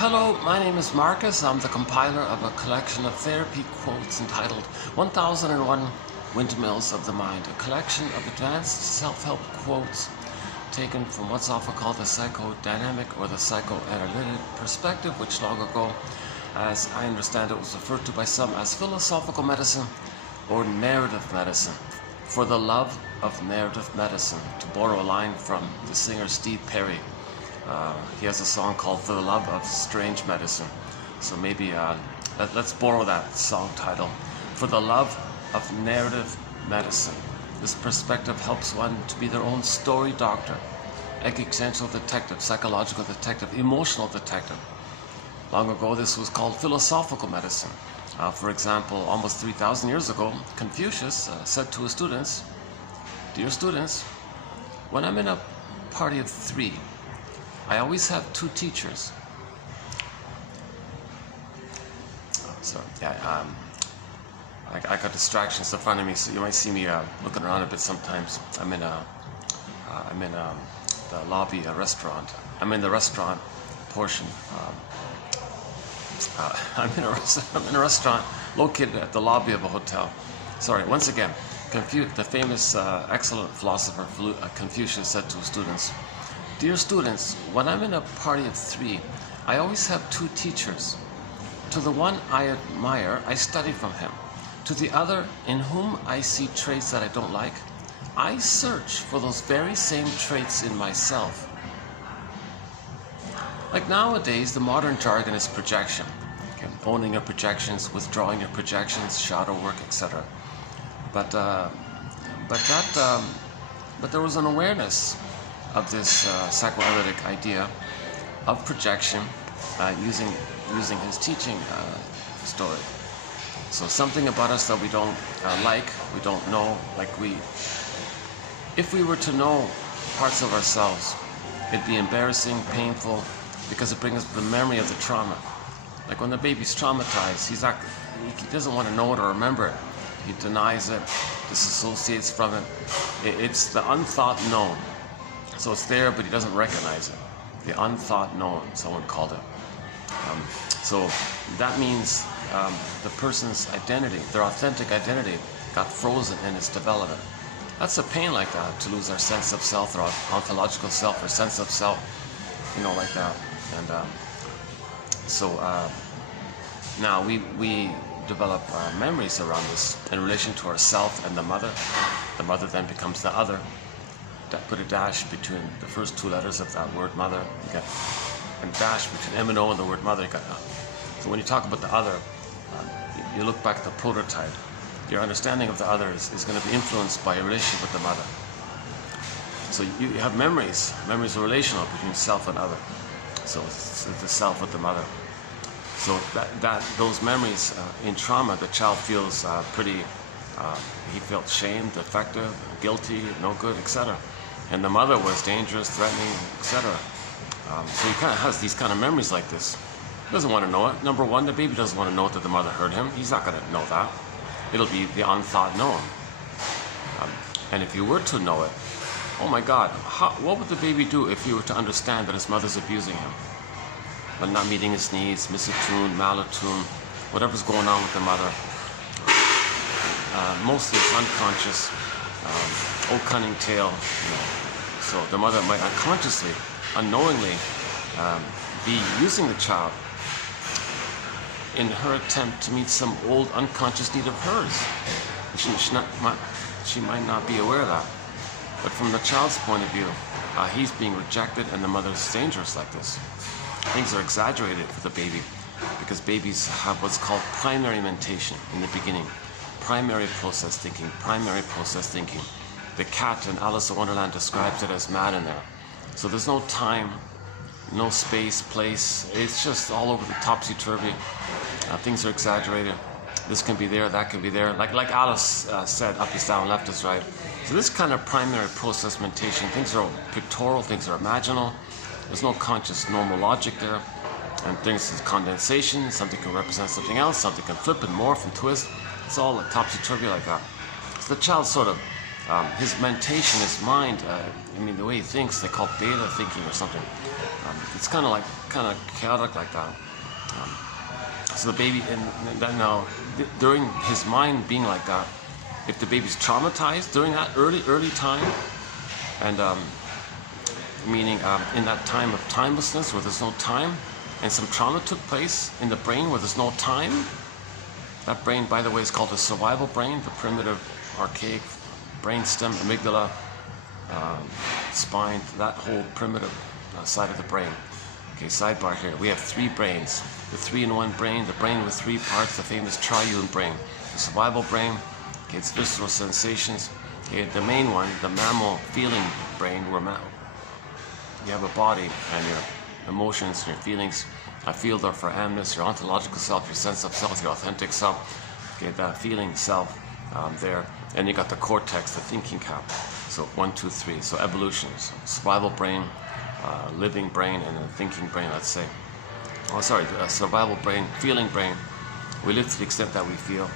Hello, my name is Marcus. I'm the compiler of a collection of therapy quotes entitled 1001 Windmills of the Mind, a collection of advanced self-help quotes taken from what's often called the psychodynamic or the psychoanalytic perspective, which long ago, as I understand it, was referred to by some as philosophical medicine or narrative medicine, for the love of narrative medicine, to borrow a line from the singer Steve Perry. He has a song called For the Love of Strange Medicine. So maybe let's borrow that song title. For the Love of Narrative Medicine. This perspective helps one to be their own story doctor, existential detective, psychological detective, emotional detective. Long ago, this was called philosophical medicine. For example, almost 3,000 years ago, Confucius said to his students, "Dear students, when I'm in a party of 3, I always have 2 teachers." I got distractions in front of me, so you might see me looking around a bit sometimes. I'm in the lobby, a restaurant. I'm in the restaurant portion. I'm in a restaurant located at the lobby of a hotel. Sorry, once again, the famous, excellent philosopher Confucius said to his students, "Dear students, when I'm in a party of 3, I always have 2 teachers. To the one I admire, I study from him. To the other, in whom I see traits that I don't like, I search for those very same traits in myself." Like nowadays, the modern jargon is projection. Okay? Owning your projections, withdrawing your projections, shadow work, etc. But there was an awareness of this psychoanalytic idea of projection using his teaching story. So something about us that we don't we don't know, if we were to know parts of ourselves, it'd be embarrassing, painful, because it brings us the memory of the trauma. Like when the baby's traumatized, he doesn't want to know it or remember it. He denies it, disassociates from it. It's the unthought known. So it's there, but he doesn't recognize it. The unthought known, someone called it. So that means the person's identity, their authentic identity, got frozen in its development. That's a pain like that, to lose our sense of self, or our ontological self, or sense of self, like that. And now we develop memories around this in relation to ourself and the mother. The mother then becomes the other. Put a dash between the first 2 letters of that word mother. You get a dash between M and O and the word mother. So when you talk about the other, you look back at the prototype. Your understanding of the other is going to be influenced by your relationship with the mother. So you have memories. Memories are relational between self and other. So it's the self with the mother. So those memories in trauma, the child feels he felt shamed, defective, guilty, no good, etc. And the mother was dangerous, threatening, etc. So he kind of has these kind of memories like this. He doesn't want to know it. Number one, the baby doesn't want to know that the mother hurt him. He's not going to know that. It'll be the unthought known. And if you were to know it, oh my God, what would the baby do if he were to understand that his mother's abusing him? But not meeting his needs, misattuned, malattuned, whatever's going on with the mother. Mostly it's unconscious, old cunning tale. So the mother might unconsciously, unknowingly, be using the child in her attempt to meet some old unconscious need of hers. She might not be aware of that. But from the child's point of view, he's being rejected and the mother's dangerous like this. Things are exaggerated for the baby because babies have what's called primary mentation in the beginning. Primary process thinking. The cat in Alice in Wonderland describes it as mad in there. So there's no time, no space, place. It's just all over the topsy-turvy. Things are exaggerated. This can be there, that can be there. Like Alice said, up is down, left is right. So this kind of primary process mentation, things are pictorial, things are imaginal. There's no conscious normal logic there. And things is condensation, something can represent something else, something can flip and morph and twist. It's all like topsy-turvy like that. So the child sort of, his mentation, his mind, the way he thinks, they call it beta thinking or something. it's kind of chaotic like that. So the baby, and then now during his mind being like that, if the baby's traumatized during that early time, and meaning in that time of timelessness where there's no time, and some trauma took place in the brain where there's no time. That brain, by the way, is called the survival brain, the primitive, archaic brainstem, amygdala, spine, that whole primitive side of the brain. Okay, sidebar here. We have three brains. The 3-in-1 brain, the brain with three parts, the famous triune brain. The survival brain, okay, it's visceral sensations. Okay, the main one, the mammal feeling brain, where you have a body and your emotions, your feelings, a field of for amness, your ontological self, your sense of self, your authentic self, okay, that feeling self there. And you got the cortex, the thinking cap. So 1, 2, 3. So evolution. So survival brain, living brain, and a thinking brain, let's say. Oh, sorry, survival brain, feeling brain. We live to the extent that we feel.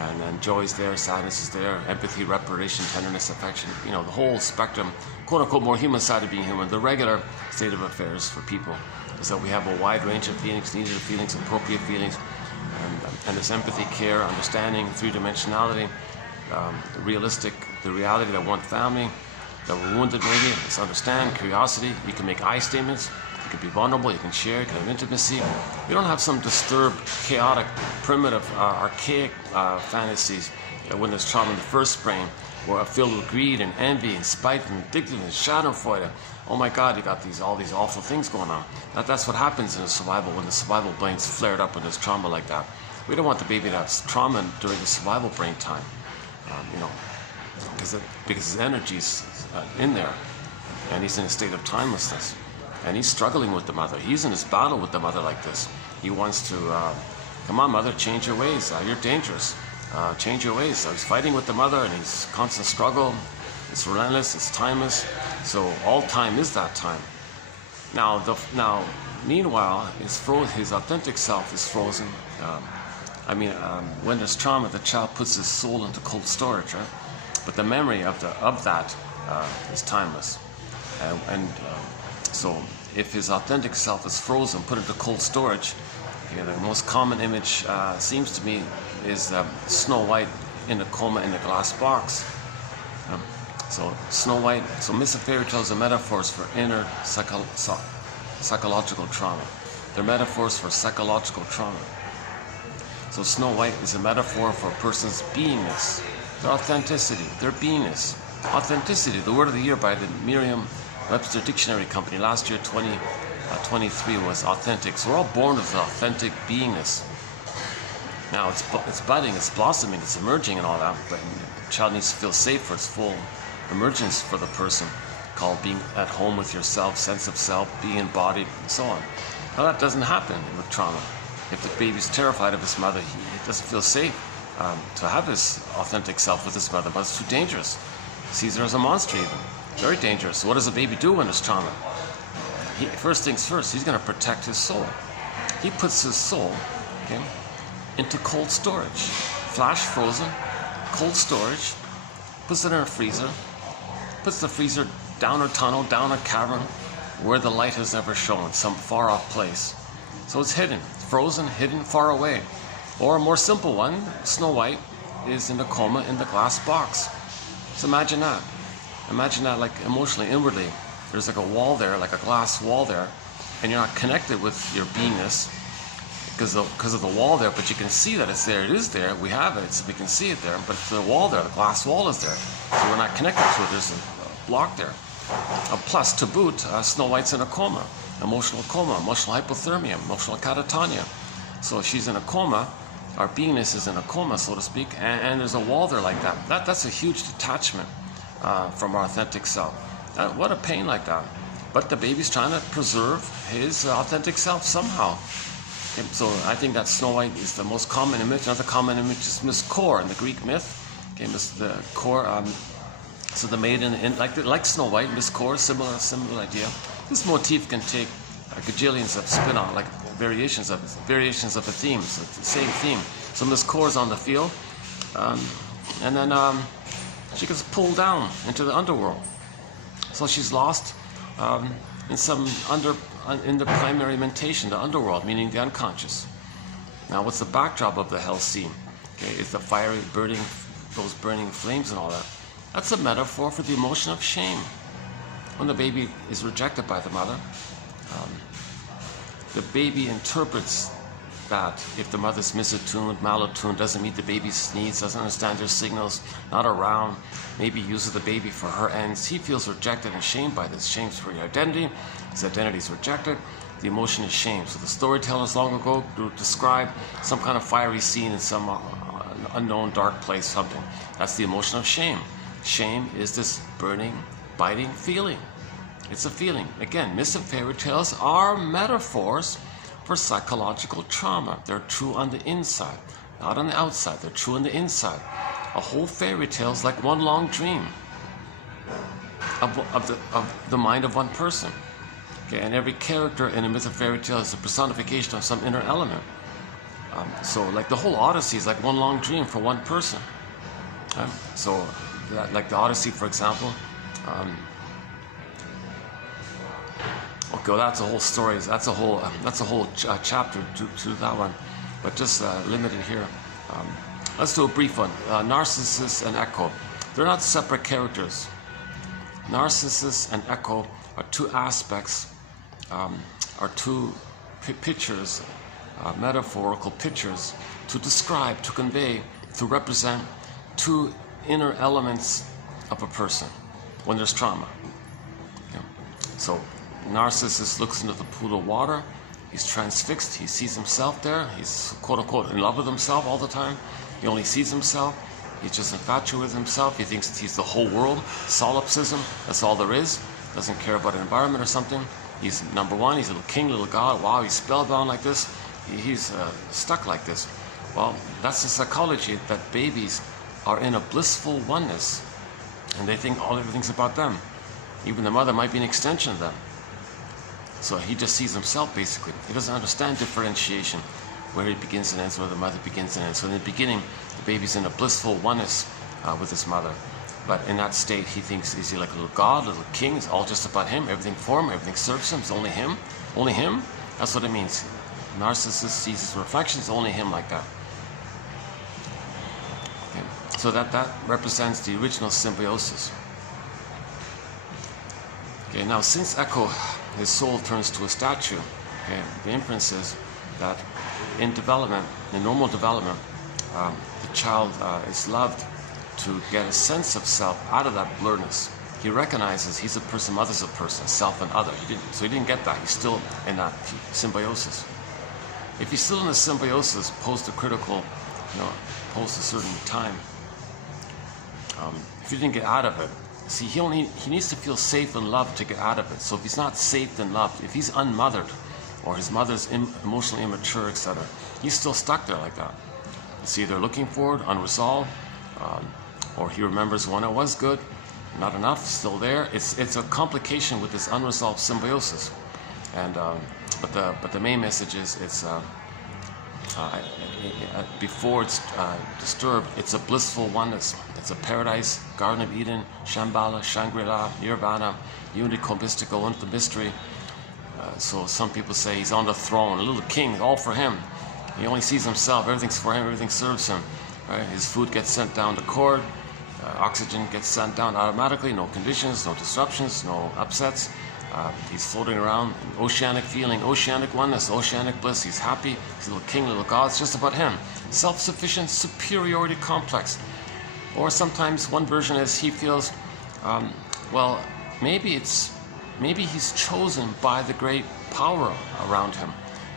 And then joy is there, sadness is there, empathy, reparation, tenderness, affection. You know, the whole spectrum, quote unquote, more human side of being human. The regular state of affairs for people is that we have a wide range of feelings, needed feelings, appropriate feelings, and this empathy, care, understanding, three-dimensionality, realistic, the reality that one family, that we're wounded maybe, it's understand, curiosity, you can make I statements, you can be vulnerable, you can share, you can have intimacy. You don't have some disturbed, chaotic, primitive, archaic fantasies when there's trauma in the first brain, where filled with greed and envy and spite and vindictiveness, schadenfreude. Oh my God, you got all these awful things going on. That's what happens in the survival, when the survival brain's flared up when there's trauma like that. We don't want the baby to have trauma during the survival brain time, because his energy's in there, and he's in a state of timelessness, and he's struggling with the mother. He's in his battle with the mother like this. He wants to, come on, mother, change your ways. You're dangerous. Change your ways. So he's fighting with the mother, and he's constant struggle. It's relentless. It's timeless. So all time is that time. Now, meanwhile, his authentic self is frozen. When there's trauma, the child puts his soul into cold storage, right? But the memory of that is timeless. So if his authentic self is frozen, put into cold storage, the most common image seems to me is Snow White in a coma in a glass box. So Snow White, so myths and fairy tales are metaphors for inner psychological trauma. They're metaphors for psychological trauma. So Snow White is a metaphor for a person's beingness, their authenticity, their beingness. Authenticity, the word of the year by the Merriam-Webster Dictionary Company last year, 2023, was authentic. So we're all born with authentic beingness. Now it's budding, it's blossoming, it's emerging and all that, but the child needs to feel safe for its full emergence for the person, called being at home with yourself, sense of self, being embodied, and so on. Now that doesn't happen with trauma. If the baby's terrified of his mother, he doesn't feel safe to have his authentic self with his mother, but it's too dangerous. Sees her as a monster even. Very dangerous. So what does a baby do when there's trauma? First things first, he's going to protect his soul. He puts his soul, into cold storage. Flash frozen, cold storage, puts it in a freezer, puts the freezer down a tunnel, down a cavern, where the light has never shone, some far off place. So it's hidden, frozen, hidden, far away. Or a more simple one, Snow White is in a coma in the glass box. So imagine that. Imagine that, like emotionally, inwardly. There's like a wall there, like a glass wall there, and you're not connected with your beingness because of the wall there, but you can see that it's there. It is there. We have it, so we can see it there. But the wall there, the glass wall is there. So we're not connected to it. There's a block there. Plus, to boot, Snow White's in a coma, emotional hypothermia, emotional catatonia. So she's in a coma. Our beingness is in a coma, so to speak, and there's a wall there like that. That's a huge detachment from our authentic self. What a pain like that. But the baby's trying to preserve his authentic self somehow. Okay, so I think that Snow White is the most common image. Another common image is Miss Kor in the Greek myth. Okay, the Kor, so the maiden, like Snow White, Miss Kor, similar idea. This motif can take gajillions of spin-off, like variations of the theme, so the same theme. So Miss Kor is on the field, and then she gets pulled down into the underworld. So she's lost in some in the primary mentation, the underworld, meaning the unconscious. Now, what's the backdrop of the hell scene? Okay, it's the fiery burning, those burning flames and all that. That's a metaphor for the emotion of shame. When the baby is rejected by the mother, the baby interprets that if the mother's misattuned, malattuned, doesn't meet the baby's needs, doesn't understand their signals, not around, maybe uses the baby for her ends, he feels rejected and shamed by this. Shamed for your identity, his identity is rejected, the emotion is shame. So the storytellers long ago described some kind of fiery scene in some unknown dark place, something. That's the emotion of shame. Shame is this burning, biting feeling. It's a feeling. Again, myths and fairy tales are metaphors for psychological trauma. They're true on the inside, not on the outside. They're true on the inside. A whole fairy tale is like one long dream of the mind of one person. Okay, and every character in a myth or fairy tale is a personification of some inner element. So like the whole Odyssey is like one long dream for one person. So like the Odyssey, for example, okay, well, that's a whole story. That's a whole chapter to that one, but just limited here. Let's do a brief one. Narcissus and Echo. They're not separate characters. Narcissus and Echo are two aspects, are two pictures, metaphorical pictures to describe, to convey, to represent two inner elements of a person when there's trauma. Okay. So Narcissus looks into the pool of water. He's transfixed. He sees himself there. He's quote-unquote in love with himself all the time. He only sees himself. He's just infatuated with himself. He thinks he's the whole world. Solipsism, that's all there is. Doesn't care about an environment or something. He's number one. He's a little king, little god. Wow, he's spellbound like this. He's stuck like this. Well, that's the psychology, that babies are in a blissful oneness. And they think everything's about them. Even the mother might be an extension of them. So he just sees himself, basically. He doesn't understand differentiation, where he begins and ends, where the mother begins and ends. So in the beginning, the baby's in a blissful oneness with his mother. But in that state, he thinks, is he like a little god, a little king? It's all just about him. Everything for him, everything serves him. It's only him. Only him? That's what it means. Narcissist sees his reflection. It's only him like that. Okay. So that represents the original symbiosis. Okay, now since Echo, his soul turns to a statue, okay, the inference is that in development, in normal development, the child is loved to get a sense of self out of that blurriness. He recognizes he's a person, mother's a person, self and other. So he didn't get that. He's still in that symbiosis. If he's still in the symbiosis, post a critical, post a certain time, if you didn't get out of it, see, he needs to feel safe and loved to get out of it. So if he's not safe and loved, if he's unmothered, or his mother's emotionally immature, etc., he's still stuck there like that. It's either looking forward, unresolved, or he remembers when it was good, not enough, still there. It's a complication with this unresolved symbiosis. And but the main message is before it's disturbed, it's a blissful oneness. It's a paradise, Garden of Eden, Shambhala, Shangri-La, Nirvana, unico, mystical, into mystery. So some people say he's on the throne, a little king, all for him. He only sees himself, everything's for him, everything serves him. Right? His food gets sent down the cord, oxygen gets sent down automatically, no conditions, no disruptions, no upsets. He's floating around, oceanic feeling, oceanic oneness, oceanic bliss. He's happy, he's a little king, little god, it's just about him. Self-sufficient superiority complex. Or sometimes one version is he feels, well, maybe he's chosen by the great power around him.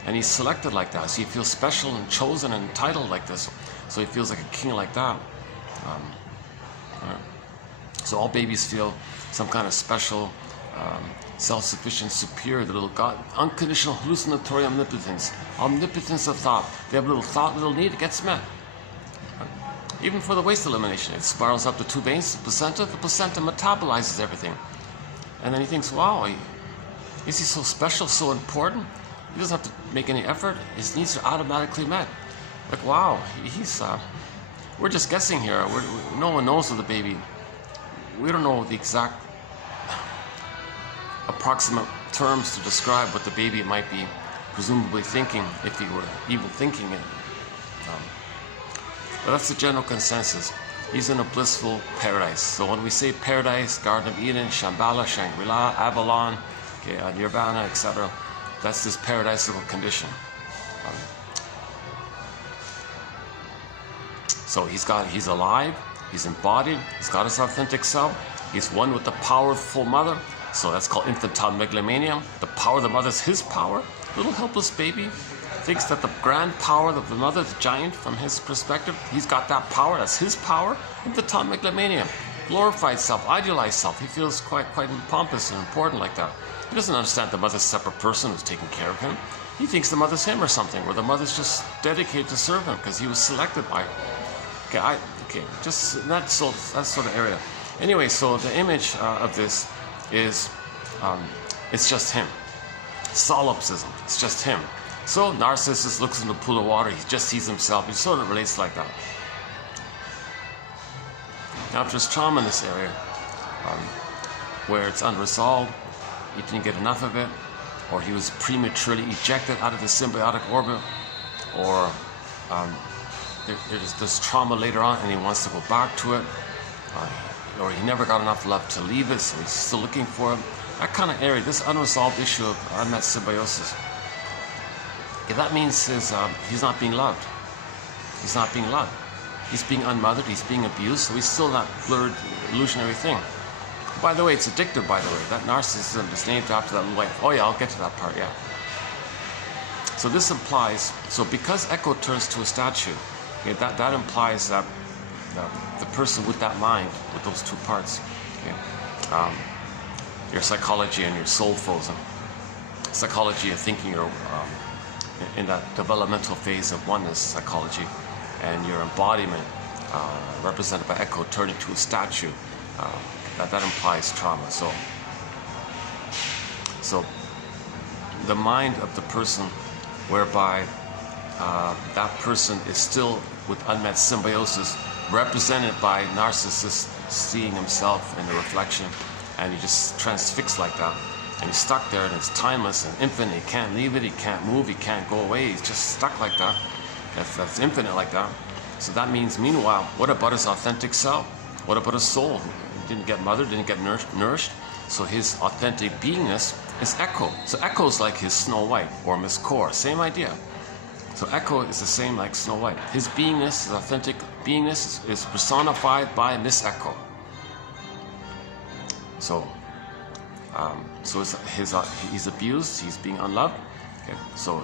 And he's selected like that, so he feels special and chosen and entitled like this. So he feels like a king like that. So all babies feel some kind of special, self-sufficient, superior, the little God, unconditional hallucinatory omnipotence, omnipotence of thought. They have a little thought, little need, it gets met. Even for the waste elimination, it spirals up the two veins, the placenta metabolizes everything. And then he thinks, wow, is he so special, so important? He doesn't have to make any effort, his needs are automatically met. Like, wow, we're just guessing here. No one knows of the baby. We don't know the exact approximate terms to describe what the baby might be presumably thinking if he were even thinking it. But that's the general consensus. He's in a blissful paradise. So when we say paradise, Garden of Eden, Shambhala, Shangri-La, Avalon, Nirvana, etc., that's this paradisical condition. So he's alive, he's embodied, he's got his authentic self, he's one with the powerful mother. So that's called infantile megalomania. The power of the mother is his power. Little helpless baby thinks that the grand power of the mother, the giant from his perspective, he's got that power, that's his power. Infantile megalomania, glorified self, idealized self. He feels quite pompous and important like that. He doesn't understand the mother's a separate person who's taking care of him. He thinks the mother's him or something, or the mother's just dedicated to serve him because he was selected by her. Just that sort of area. Anyway, so the image of this is, it's just him. Solipsism, it's just him. So Narcissus looks in the pool of water, he just sees himself, he sort of relates like that. Now if there's trauma in this area, where it's unresolved, he didn't get enough of it, or he was prematurely ejected out of the symbiotic orbit, or there's trauma later on and he wants to go back to it, or he never got enough love to leave it, so he's still looking for it. That kind of area, this unresolved issue of unmet symbiosis, that means he's not being loved. He's not being loved. He's being unmothered, he's being abused, so he's still that blurred, illusionary thing. By the way, it's addictive, by the way. That narcissism is named after that wife. Oh yeah, I'll get to that part, yeah. So this implies, so because echo turns to a statue, okay, that implies that the person with that mind, with those two parts, okay, your psychology and your soul frozen. Psychology of thinking you're in that developmental phase of oneness psychology, and your embodiment, represented by echo, turning to a statue, that implies trauma. So the mind of the person whereby that person is still with unmet symbiosis, represented by narcissist seeing himself in the reflection, and he just transfixed like that, and he's stuck there, and it's timeless and infinite. He can't leave it, he can't move, he can't go away, he's just stuck like that. That's infinite like that. So that means, meanwhile, what about his authentic self? What about his soul? He didn't get mothered, didn't get nourished. So his authentic beingness is Echo. So Echo is like his Snow White or Miss Core, same idea. So Echo is the same like Snow White. His beingness, his authentic beingness is personified by Miss Echo. So he's abused, he's being unloved. Okay. So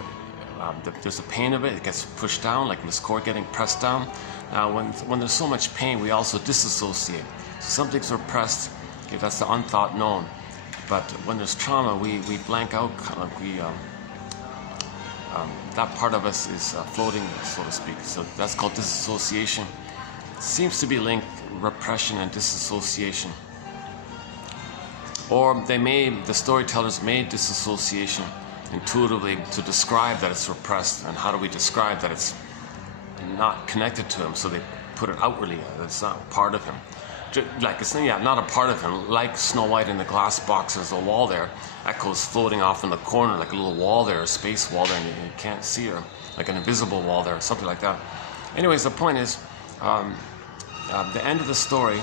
there's a pain of it, it gets pushed down, like Miss Core getting pressed down. Now when there's so much pain, we also disassociate. So something's repressed, okay, that's the unthought known. But when there's trauma, we blank out, that part of us is floating, so to speak. So that's called disassociation. It seems to be linked, repression and disassociation. Or the storytellers made disassociation intuitively to describe that it's repressed. And how do we describe that it's not connected to him? So they put it outwardly, it's not part of him. Like it's not a part of him, like Snow White in the glass box. There's a wall there, Echo's floating off in the corner, like a little wall there, a space wall there, and you can't see her, like an invisible wall there, something like that. Anyways, the point is, the end of the story,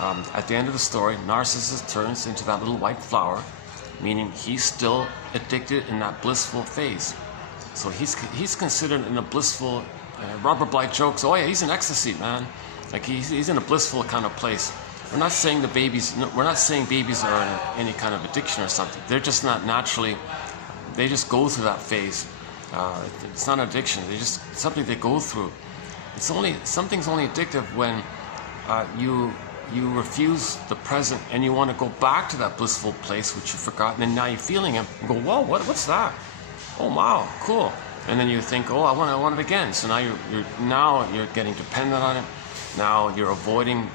at the end of the story, Narcissus turns into that little white flower, meaning he's still addicted in that blissful phase. So he's considered in a blissful, Robert Bly jokes, oh yeah, he's in ecstasy, man. Like he's in a blissful kind of place. We're not saying babies are in any kind of addiction or something. They're just not naturally, they just go through that phase. It's not an addiction, something they go through. Something's only addictive when you refuse the present and you want to go back to that blissful place which you've forgotten, and now you're feeling it and go, whoa, what's that? Oh wow, cool. And then you think, oh, I want it again. So now you're getting dependent on it. Now you're avoiding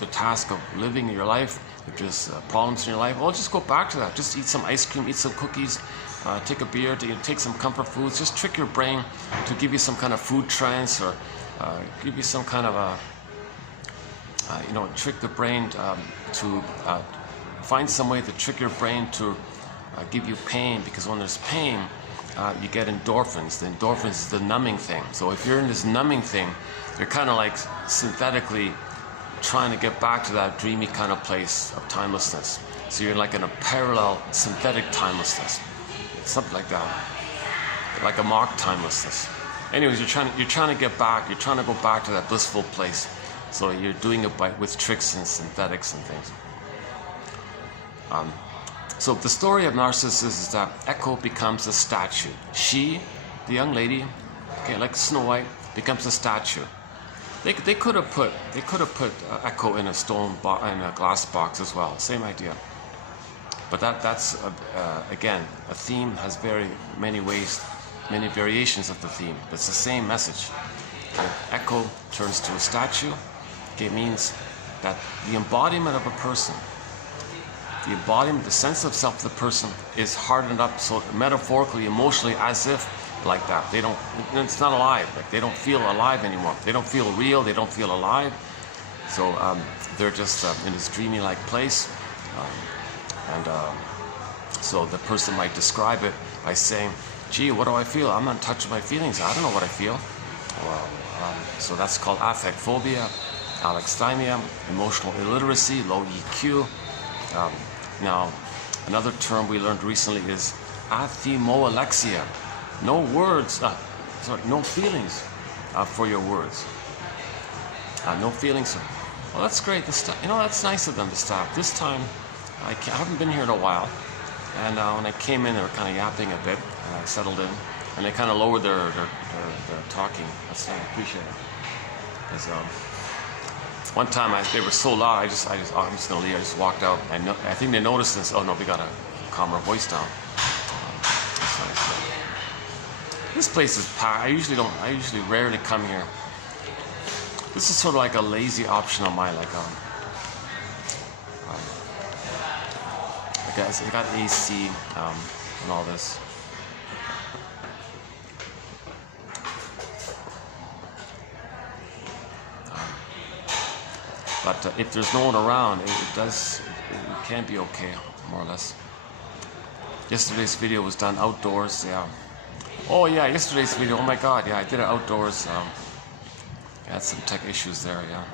the task of living your life, if there's problems in your life. Well, just go back to that. Just eat some ice cream, eat some cookies, take a beer, take some comfort foods. Just trick your brain to give you some kind of food trance, or give you some kind of trick the brain to find some way to trick your brain to give you pain, because when there's pain, you get endorphins. The endorphins is the numbing thing. So if you're in this numbing thing, you're kind of like synthetically trying to get back to that dreamy kind of place of timelessness. So you're like in a parallel synthetic timelessness, something like that, like a mock timelessness. Anyways, you're trying to get back. You're trying to go back to that blissful place. So you're doing it with tricks and synthetics and things. So the story of Narcissus is that Echo becomes a statue. She, the young lady, okay, like Snow White, becomes a statue. They could have put Echo in a glass box as well. Same idea. But that's again, a theme has very many ways, many variations of the theme. It's the same message. Okay? Echo turns to a statue. Okay, it means that the embodiment of a person, the embodiment, the sense of self of the person is hardened up, so metaphorically, emotionally, as if like that. It's not alive. Like they don't feel alive anymore. They don't feel real. They don't feel alive. So they're just in this dreamy-like place. So the person might describe it by saying, gee, what do I feel? I'm not in touch with my feelings. I don't know what I feel. Well, so that's called affect phobia, alexithymia, emotional illiteracy, low EQ. Now, another term we learned recently is athimoalexia. No words, no feelings for your words. No feelings. Well, that's great. That's nice of them to stop. This time, I haven't been here in a while. And when I came in, they were kind of yapping a bit, and I settled in. And they kind of lowered their talking. I appreciate it. Because one time they were so loud, I'm just gonna leave. I just walked out. I think they noticed this. Oh no, we gotta calm our voice down. That's nice. This place is packed. I usually rarely come here. This is sort of like a lazy option on mine. Like I got AC and all this. But if there's no one around, it can be okay, more or less. Yesterday's video was done outdoors, yeah. Oh yeah, yesterday's video, oh my god, yeah, I did it outdoors. I had some tech issues there, yeah.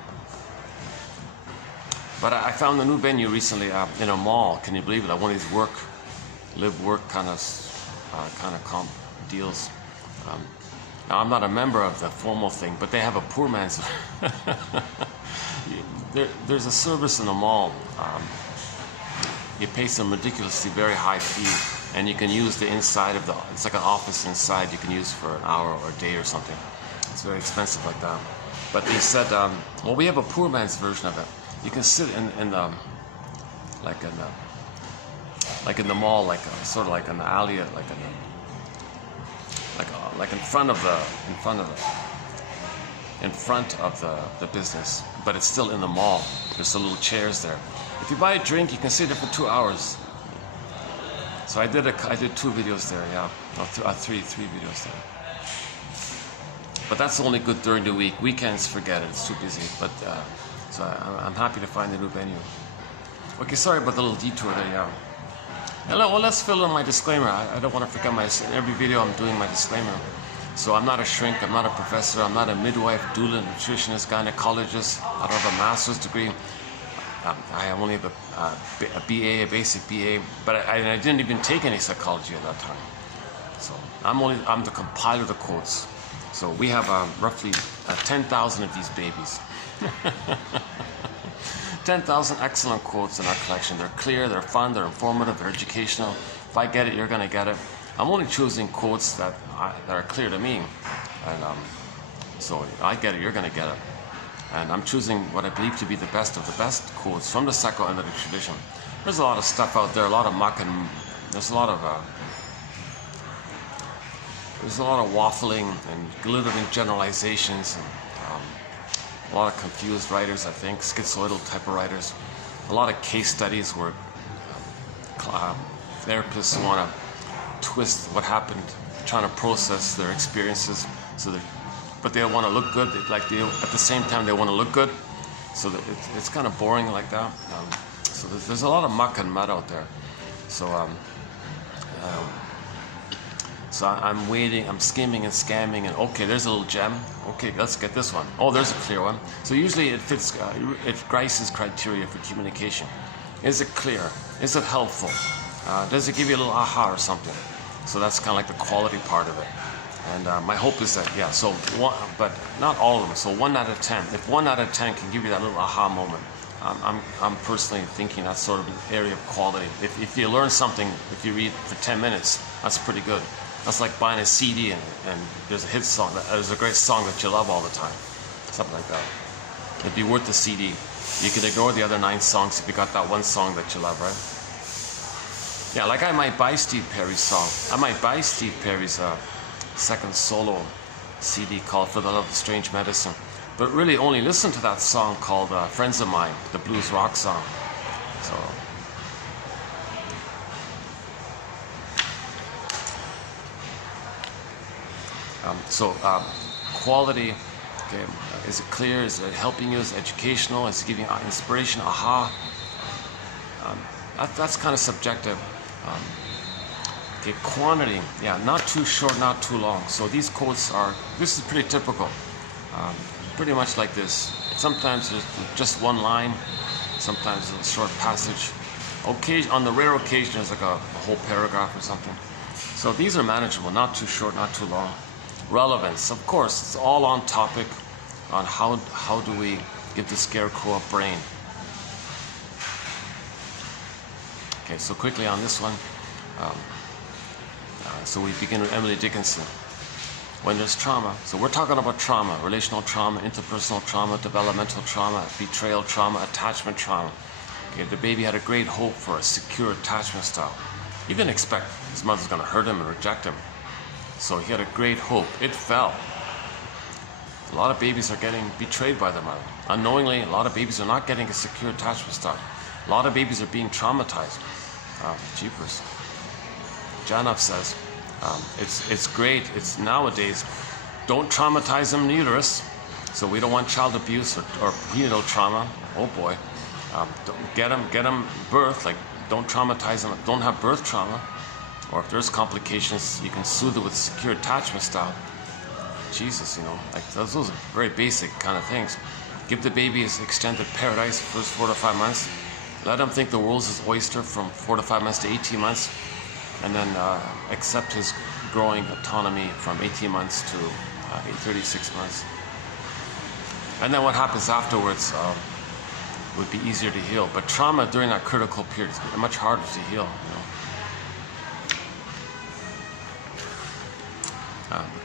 But I found a new venue recently in a mall. Can you believe it? Like one of these live-work kind of comp deals. Now I'm not a member of the formal thing, but they have a poor man's. There's a service in the mall. You pay some ridiculously very high fee, and you can use the inside of it's like an office inside you can use for an hour or a day or something. It's very expensive like that. But they said, well, we have a poor man's version of it. You can sit in the mall, sort of like in the alley, like in front of the business, but it's still in the mall. There's the little chairs there. If you buy a drink, you can sit there for 2 hours. So I did 2 videos there, yeah, three videos there. But that's only good during the week. Weekends, forget it. It's too busy. But so I'm happy to find a new venue. Okay, sorry about the little detour there, yeah. Hello, well, let's fill in my disclaimer. I don't want to forget in every video I'm doing my disclaimer. So I'm not a shrink, I'm not a professor, I'm not a midwife, doula, nutritionist, gynecologist. I don't have a master's degree. I only have a BA, a basic BA, but I didn't even take any psychology at that time. So I'm the compiler of the quotes. So we have roughly 10,000 of these babies. 10,000 excellent quotes in our collection. They're clear, they're fun, they're informative, they're educational. If I get it, you're gonna get it. I'm only choosing quotes that are clear to me. And so I get it, you're gonna get it. And I'm choosing what I believe to be the best of the best quotes from the psychoanalytic tradition. There's a lot of stuff out there, a lot of muck, and there's a lot of waffling and glittering generalizations, and a lot of confused writers, I think, schizoidal type of writers. A lot of case studies where therapists want to twist what happened, trying to process their experiences, but they want to look good. At the same time, they want to look good. So that it's kind of boring like that. So there's a lot of muck and mud out there. So So I'm waiting, I'm skimming and scamming, and okay, there's a little gem. Okay, let's get this one. Oh, there's a clear one. So usually it fits, it Grice's criteria for communication. Is it clear? Is it helpful? Does it give you a little aha or something? So that's kind of like the quality part of it. And my hope is that, yeah, so one, but not all of them. So 1 out of 10. If 1 out of 10 can give you that little aha moment, I'm personally thinking that's sort of an area of quality. If you learn something, if you read for 10 minutes, that's pretty good. That's like buying a CD and there's a hit song, there's a great song that you love all the time. Something like that. It'd be worth the CD. You could ignore the other 9 songs if you got that one song that you love, right? Yeah, like I might buy Steve Perry's song. I might buy Steve Perry's second solo CD called For the Love of Strange Medicine. But really only listen to that song called Friends of Mine, the blues rock song. Quality, okay, is it clear? Is it helping you? Is it educational? Is it giving you inspiration? Aha. That's kind of subjective. Okay, quantity, yeah, not too short, not too long. So these quotes this is pretty typical. Pretty much like this. Sometimes there's just one line, sometimes a short passage. On the rare occasion, there's like a whole paragraph or something. So these are manageable, not too short, not too long. Relevance, of course, it's all on topic on how do we give the scarecrow a brain. Okay, so quickly on this one. So we begin with Emily Dickinson. When there's trauma, so we're talking about trauma, relational trauma, interpersonal trauma, developmental trauma, betrayal trauma, attachment trauma. Okay, the baby had a great hope for a secure attachment style. He didn't expect his mother's going to hurt him and reject him. So he had a great hope. It fell. A lot of babies are getting betrayed by their mother. Unknowingly, a lot of babies are not getting a secure attachment style. A lot of babies are being traumatized. Jeepers. Janov says, it's great. It's nowadays, don't traumatize them in the uterus. So we don't want child abuse or prenatal trauma. Oh boy. Don't get them birth. Like, don't traumatize them. Don't have birth trauma. Or if there's complications, you can soothe it with secure attachment style. Jesus, like those are very basic kind of things. Give the baby his extended paradise first 4 to 5 months. Let him think the world's his oyster from 4 to 5 months to 18 months. And then accept his growing autonomy from 18 months to 36 months. And then what happens afterwards would be easier to heal. But trauma during that critical period is much harder to heal.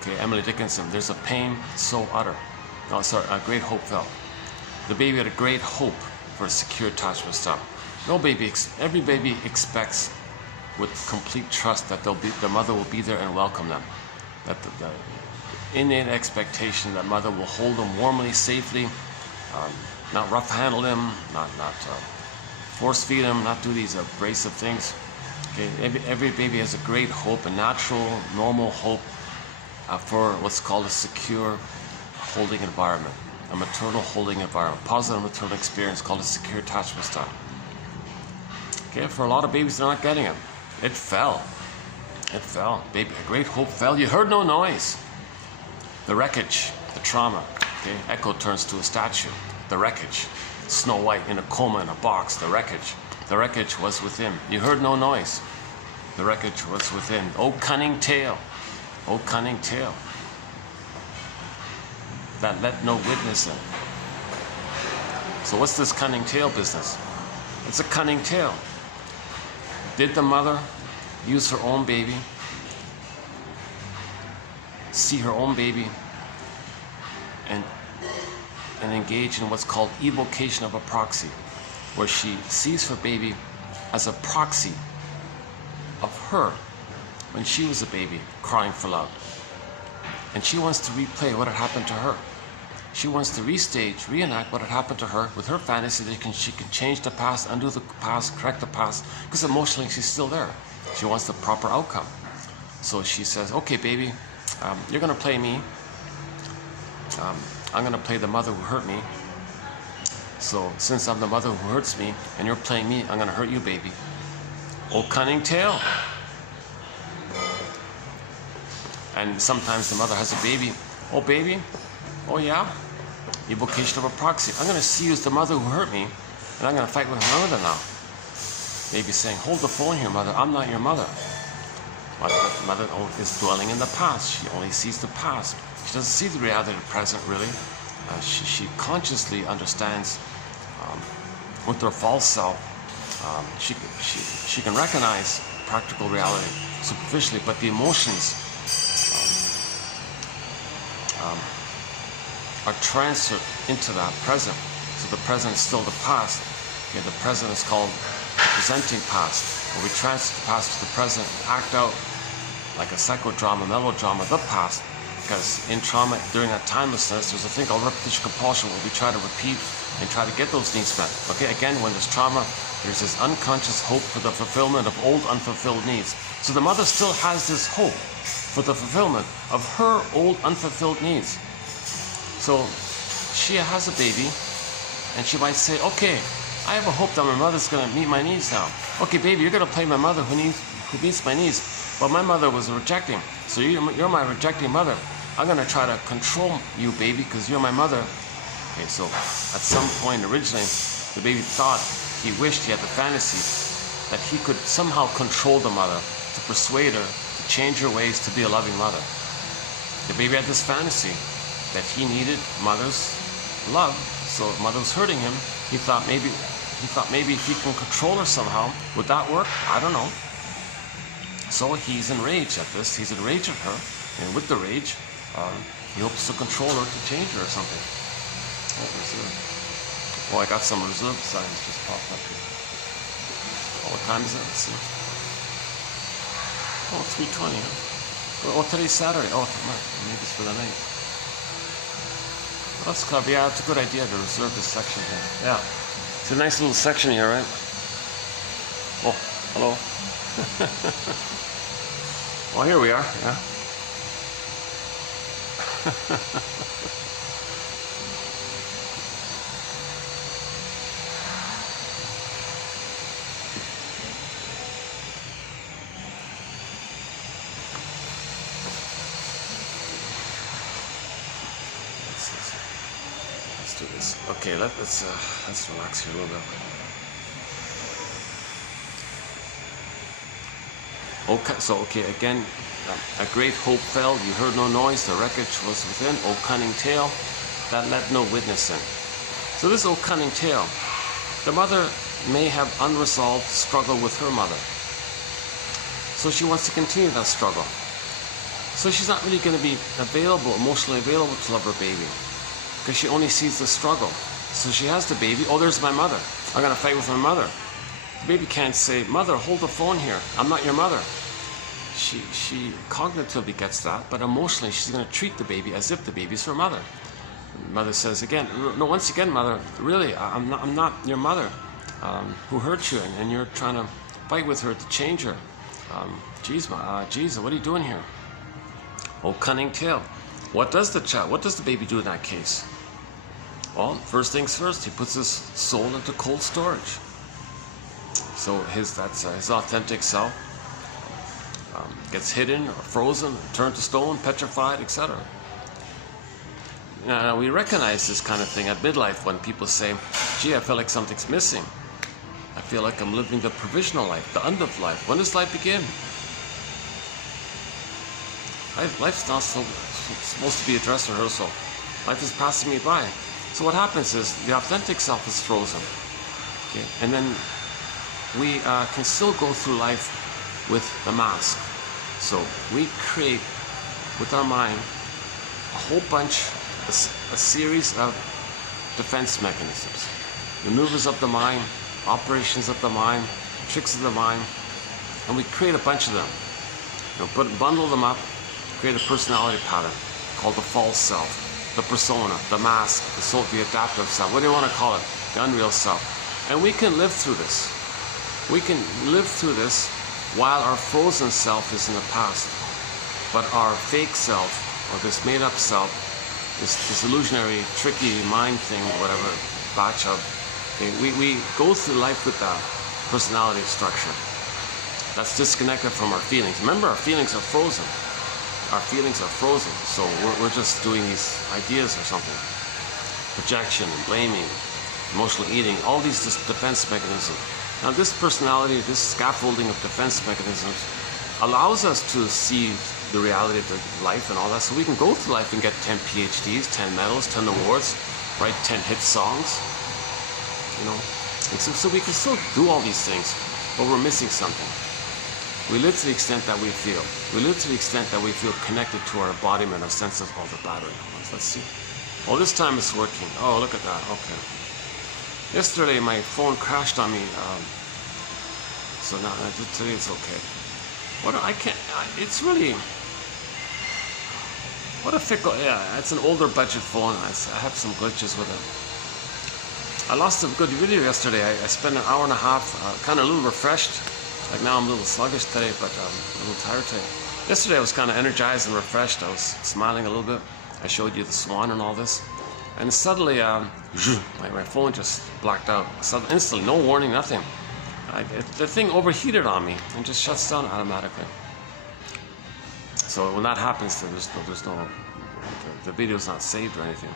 Okay, Emily Dickinson. There's a pain so utter. Oh, sorry, a great hope fell. The baby had a great hope for a secure attachment style. Every baby expects with complete trust that their mother will be there and welcome them. That the innate expectation that mother will hold them warmly, safely, not rough handle them, not force feed them, not do these abrasive things. Okay, every baby has a great hope, a natural, normal hope for what's called a secure holding environment, a maternal holding environment, positive maternal experience called a secure attachment style. Okay, for a lot of babies, they're not getting it. It fell. It fell. Baby, a great hope fell. You heard no noise. The wreckage, the trauma. Okay, echo turns to a statue. The wreckage. Snow White in a coma in a box. The wreckage. The wreckage was within. You heard no noise. The wreckage was within. Oh, cunning tale. Oh, cunning tale. That let no witness in. So what's this cunning tale business? It's a cunning tale. Did the mother use her own baby, see her own baby, and engage in what's called evocation of a proxy, where she sees her baby as a proxy of her when she was a baby crying for love. And she wants to replay what had happened to her. She wants to reenact what had happened to her with her fantasy that she can change the past, undo the past, correct the past, because emotionally she's still there. She wants the proper outcome. So she says, okay, baby, you're going to play me. I'm going to play the mother who hurt me. So since I'm the mother who hurts me and you're playing me, I'm going to hurt you, baby. Oh, cunning tale. And sometimes the mother has a baby. Oh, baby? Oh, yeah? Evocation of a proxy. I'm going to see you as the mother who hurt me, and I'm going to fight with my mother now. Baby saying, hold the phone here, mother. I'm not your mother. Mother is dwelling in the past. She only sees the past. She doesn't see the reality of the present, really. She consciously understands with her false self. She can recognize practical reality superficially, but the emotions are transferred into that present. So the present is still the past. Okay, the present is called the presenting past, where we transfer the past to the present, act out like a psychodrama, melodrama, the past. Because in trauma, during that timelessness, there's a thing called repetition compulsion, where we try to repeat and try to get those needs met. Okay, again, when there's trauma, there's this unconscious hope for the fulfillment of old unfulfilled needs. So the mother still has this hope for the fulfillment of her old unfulfilled needs. So she has a baby, and she might say, okay, I have a hope that my mother's going to meet my needs now. Okay, baby, you're going to play my mother who meets my needs. But my mother was rejecting, so you're my rejecting mother. I'm going to try to control you, baby, because you're my mother. Okay, so at some point originally, the baby thought, he wished, he had the fantasy that he could somehow control the mother, to persuade her, to change her ways, to be a loving mother. The baby had this fantasy that he needed mother's love, so if mother was hurting him, he thought maybe if he can control her somehow, would that work? I don't know. So he's enraged at this. He's enraged at her, and with the rage, he hopes to control her, to change her or something. Oh, I got some reserve signs just popped up here. Oh, what time is it? Let's see. Oh, 3:20. Huh? Oh, today's Saturday. Oh, maybe it's for the night. Well, that's covered. Yeah, it's a good idea to reserve this section here. Yeah. It's a nice little section here, right? Oh, hello. Well, here we are. Yeah. Let's do this. Okay, let's relax here a little bit. Okay, so again, a great hope fell, you heard no noise, the wreckage was within, O cunning tale, that let no witness in. So this O cunning tale, the mother may have unresolved struggle with her mother. So she wants to continue that struggle. So she's not really going to be emotionally available to love her baby, because she only sees the struggle. So she has the baby, oh, there's my mother, I'm going to fight with my mother. The baby can't say, mother, hold the phone here, I'm not your mother. She cognitively gets that, but emotionally she's going to treat the baby as if the baby's her mother. The mother says again, no, once again, mother, really, I'm not your mother who hurt you, and you're trying to fight with her to change her. Geez, what are you doing here? Oh, cunning tale. What does the baby do in that case? Well, first things first, he puts his soul into cold storage. So his authentic self gets hidden or frozen, turned to stone, petrified, etc. Now we recognize this kind of thing at midlife when people say, gee, I feel like something's missing. I feel like I'm living the provisional life, the unlived life. When does life begin? Life's not supposed to be a dress rehearsal. Life is passing me by. So what happens is the authentic self is frozen. Okay? And then we can still go through life with the mask. So we create with our mind a whole bunch, a series of defense mechanisms, maneuvers of the mind, operations of the mind, tricks of the mind, and we create a bunch of them. Bundle them up, create a personality pattern called the false self, the persona, the mask, the soul, the adaptive self, what do you want to call it, the unreal self. And we can live through this. We can live through this while our frozen self is in the past. But our fake self, or this made-up self, this illusionary, tricky mind thing, whatever, batch of, we go through life with that personality structure. That's disconnected from our feelings. Remember, our feelings are frozen. our feelings are frozen. So we're just doing these ideas or something. Projection and blaming, emotional eating, all these defense mechanisms. Now this personality, this scaffolding of defense mechanisms allows us to see the reality of life and all that, so we can go through life and get 10 PhDs, 10 medals, 10 awards, write 10 hit songs, you know. And so we can still do all these things, but we're missing something. We live to the extent that we feel. We live to the extent that we feel connected to our embodiment, our sense of the battery. Let's see. Oh, this time it's working. Oh, look at that. Okay. Yesterday my phone crashed on me, so now today it's okay. It's really, what a fickle, yeah, it's an older budget phone. I have some glitches with it. I lost a good video yesterday. I spent an hour and a half, kind of a little refreshed. Like now I'm a little sluggish today, but a little tired today. Yesterday I was kind of energized and refreshed. I was smiling a little bit. I showed you the swan and all this. And suddenly, my phone just blacked out. Suddenly, instantly, no warning, nothing. The thing overheated on me and just shuts down automatically. So when that happens, the video's not saved or anything.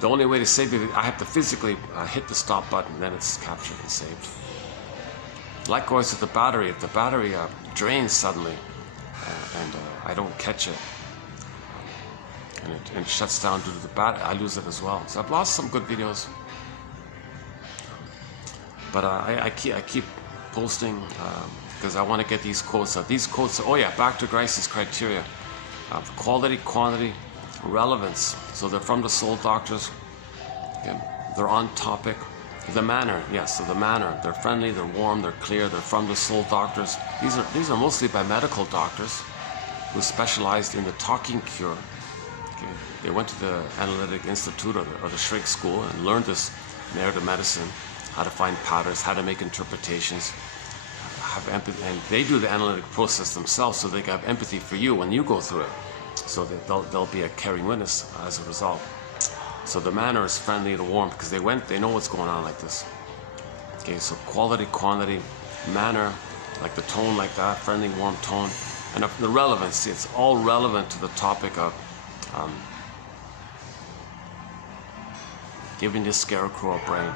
The only way to save it, I have to physically hit the stop button, then it's captured and saved. Likewise with the battery, if the battery drains suddenly and I don't catch it, and it shuts down due to the battery, I lose it as well. So I've lost some good videos. But I keep posting because I want to get these quotes. These quotes, oh yeah, back to Grice's criteria. Quality, quantity, relevance. So they're from the soul doctors. Okay. They're on topic. The manner, yes, so the manner. They're friendly, they're warm, they're clear, they're from the soul doctors. These are mostly by medical doctors who specialized in the talking cure. Okay. They went to the Analytic Institute or the Shrink School and learned this narrative medicine, how to find patterns, how to make interpretations, have empathy, and they do the analytic process themselves, so they have empathy for you when you go through it. So they'll be a caring witness as a result. So the manner is friendly and warm because they know what's going on like this. Okay, so quality, quantity, manner, like the tone like that, friendly, warm tone, and the relevance. It's all relevant to the topic of giving this scarecrow a brain.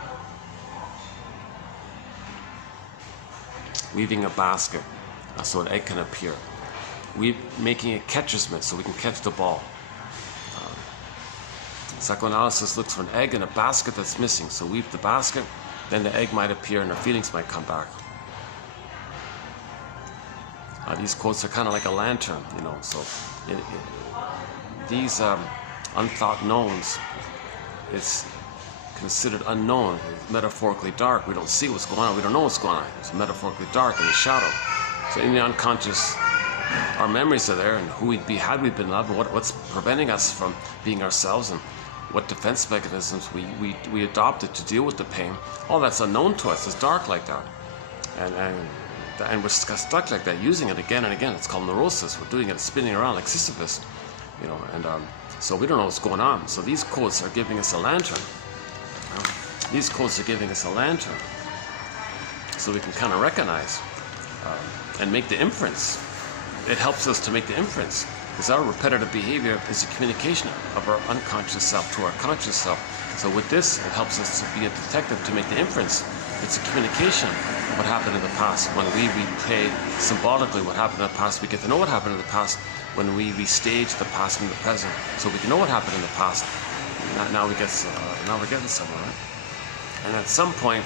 Weaving a basket so an egg can appear. Making a catcher's mitt so we can catch the ball. Psychoanalysis looks for an egg in a basket that's missing. So weave the basket, then the egg might appear and our feelings might come back. These quotes are kind of like a lantern, you know. So these unthought knowns, it's considered unknown, metaphorically dark. We don't see what's going on. We don't know what's going on. It's metaphorically dark in the shadow. So in the unconscious, our memories are there, and who we'd be had we been loved, and what's preventing us from being ourselves, and what defense mechanisms we adopted to deal with the pain. All that's unknown to us. It's dark like that, and we're stuck like that, using it again and again. It's called neurosis. We're doing it, spinning around like Sisyphus, you know. And so we don't know what's going on. So these quotes are giving us a lantern. These quotes are giving us a lantern, so we can kind of recognize and make the inference. It helps us to make the inference, because our repetitive behavior is a communication of our unconscious self to our conscious self. So with this, it helps us to be a detective to make the inference. It's a communication of what happened in the past. When we replay symbolically what happened in the past, we get to know what happened in the past. When we restage the past in the present, so we can know what happened in the past. Now we're getting somewhere, right? And at some point,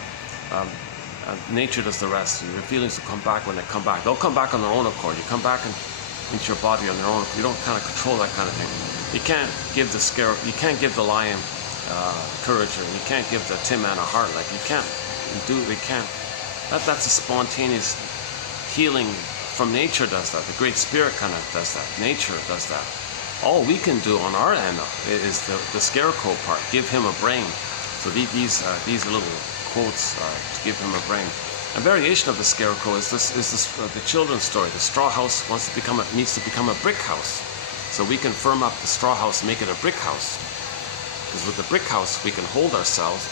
nature does the rest. And your feelings will come back when they come back. They'll come back on their own accord. You come back into your body on their own. You don't kind of control that kind of thing. You can't give the you can't give the lion courage, or you can't give the tin man a heart. Like you can't. That's a spontaneous healing from nature. Does that? The Great Spirit kind of does that. Nature does that. All we can do on our end is the scarecrow part. Give him a brain. So these little quotes to give him a brain. A variation of the scarecrow is the children's story. The straw house needs to become a brick house. So we can firm up the straw house, make it a brick house. Because with the brick house, we can hold ourselves,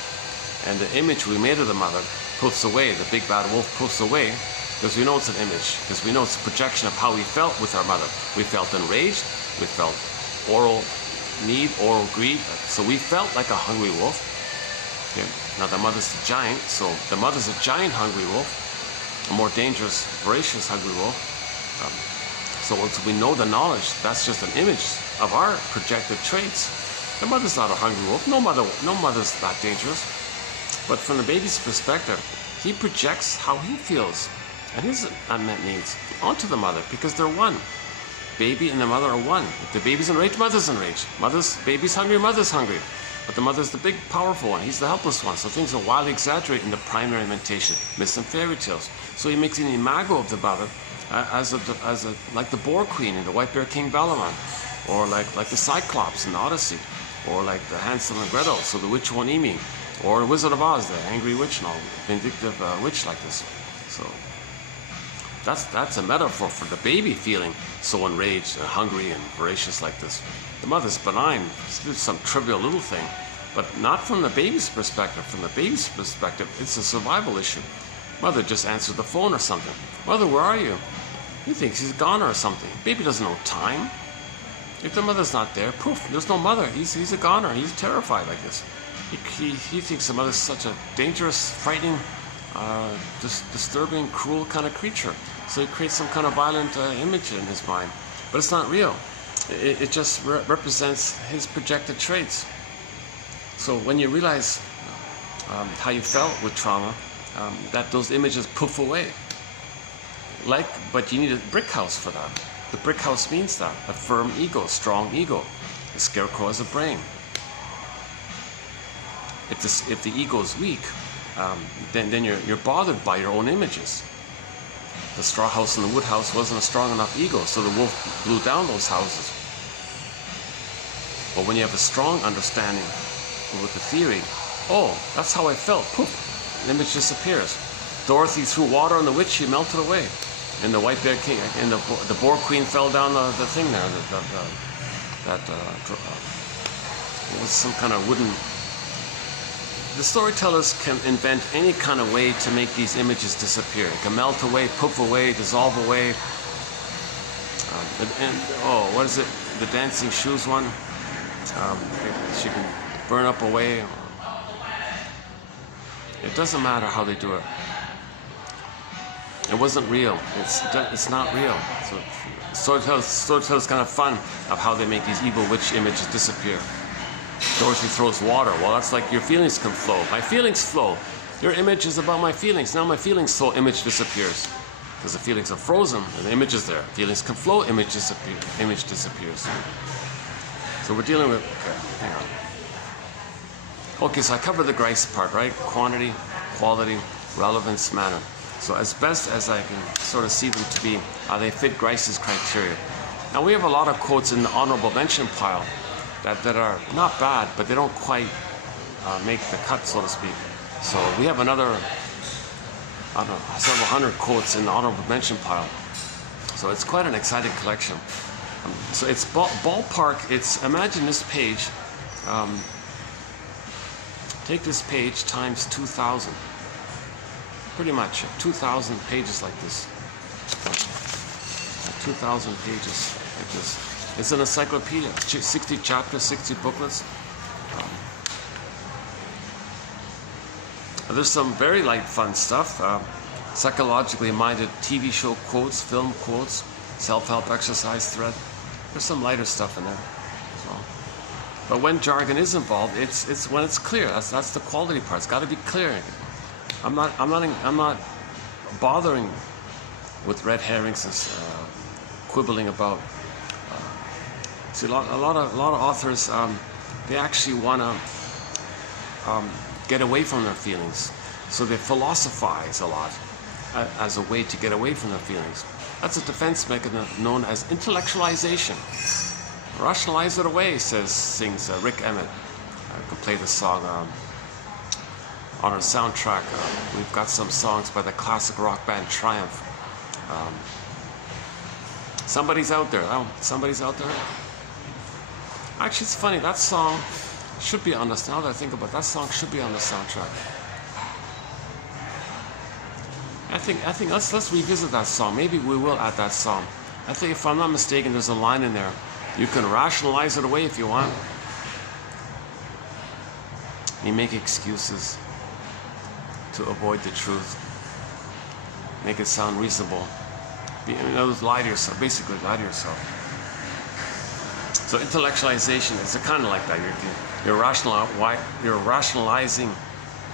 and the image we made of the mother puts away. The big bad wolf puts away, Because we know it's an image. Because we know it's a projection of how we felt with our mother. We felt enraged. We felt oral need, oral greed. So we felt like a hungry wolf. Okay. Now the mother's a giant, so the mother's a giant hungry wolf, a more dangerous, voracious hungry wolf. So once we know the knowledge, that's just an image of our projected traits. The mother's not a hungry wolf. No mother's that dangerous. But from the baby's perspective, he projects how he feels and his unmet needs onto the mother because they're one. Baby and the mother are one. If the baby's enraged, mother's enraged. Baby's hungry, mother's hungry. But the mother's the big, powerful one. He's the helpless one. So things are wildly exaggerated in the primary mentation, myths and fairy tales. So he makes an imago of the mother like the Boar Queen in the White Bear King Balaam, or like the Cyclops in the Odyssey, or like the Hansel and Gretel, so the Witch One-Emi, or the Wizard of Oz, the angry witch novel, vindictive witch like this. So that's a metaphor for the baby feeling so enraged and hungry and voracious like this. The mother's benign, it's some trivial little thing, but not from the baby's perspective. From the baby's perspective, it's a survival issue. Mother just answered the phone or something. Mother, where are you? He thinks he's gone or something. Baby doesn't know time. If the mother's not there, poof, there's no mother. He's a goner. He's terrified like this. He thinks the mother's such a dangerous, frightening, disturbing, cruel kind of creature. So he creates some kind of violent image in his mind. But it's not real. It just represents his projected traits. So when you realize how you felt with trauma, that those images poof away. But you need a brick house for that. The brick house means that. A firm ego, strong ego. The scarecrow has a brain. If the ego is weak, then you're bothered by your own images. The straw house and the wood house wasn't a strong enough ego, so the wolf blew down those houses. But when you have a strong understanding with the theory, oh, that's how I felt, poof, the image disappears. Dorothy threw water on the witch, she melted away. And the White Bear King, and the Boar Queen fell down the thing there, it was some kind of wooden. The storytellers can invent any kind of way to make these images disappear. It can melt away, poof away, dissolve away. What is it? The dancing shoes one? She can burn up away. It doesn't matter how they do it. It wasn't real. It's not real. So storytellers kind of fun of how they make these evil witch images disappear. Dorothy throws water. Well, that's like your feelings can flow. My feelings flow. Your image is about my feelings. Now my feelings flow, image disappears. Because the feelings are frozen and the image is there. Feelings can flow, image disappears. So we're dealing with, okay, hang on. Okay, so I covered the Grice part, right? Quantity, quality, relevance, manner. So as best as I can sort of see them to be, they fit Grice's criteria. Now we have a lot of quotes in the honorable mention pile that are not bad, but they don't quite make the cut, so to speak. So we have another, I don't know, several hundred quotes in the honorable mention pile. So it's quite an exciting collection. So it's ballpark, imagine this page, take this page times 2,000. Pretty much 2,000 pages like this. 2,000 pages like this. It's an encyclopedia, 60 chapters, 60 booklets. There's some very light, fun stuff. Psychologically minded TV show quotes, film quotes, self-help exercise thread. There's some lighter stuff in there. So. But when jargon is involved, it's when it's clear. That's the quality part. It's got to be clear. I'm not bothering with red herrings and quibbling about. See, a lot of authors, they actually want to get away from their feelings, so they philosophize a lot as a way to get away from their feelings. That's a defense mechanism known as intellectualization. Rationalize it away, sings Rick Emmett. I could play the song on our soundtrack. We've got some songs by the classic rock band Triumph. Somebody's out there. Somebody's out there. Actually, it's funny. That song should be on the. Now that I think about it, that song should be on the soundtrack. I think let's revisit that song. Maybe we will at that song. I think if I'm not mistaken, there's a line in there. You can rationalize it away if you want. You make excuses to avoid the truth. Make it sound reasonable. Lie to yourself. Basically, lie to yourself. So intellectualization is kind of like that. You're rationalizing,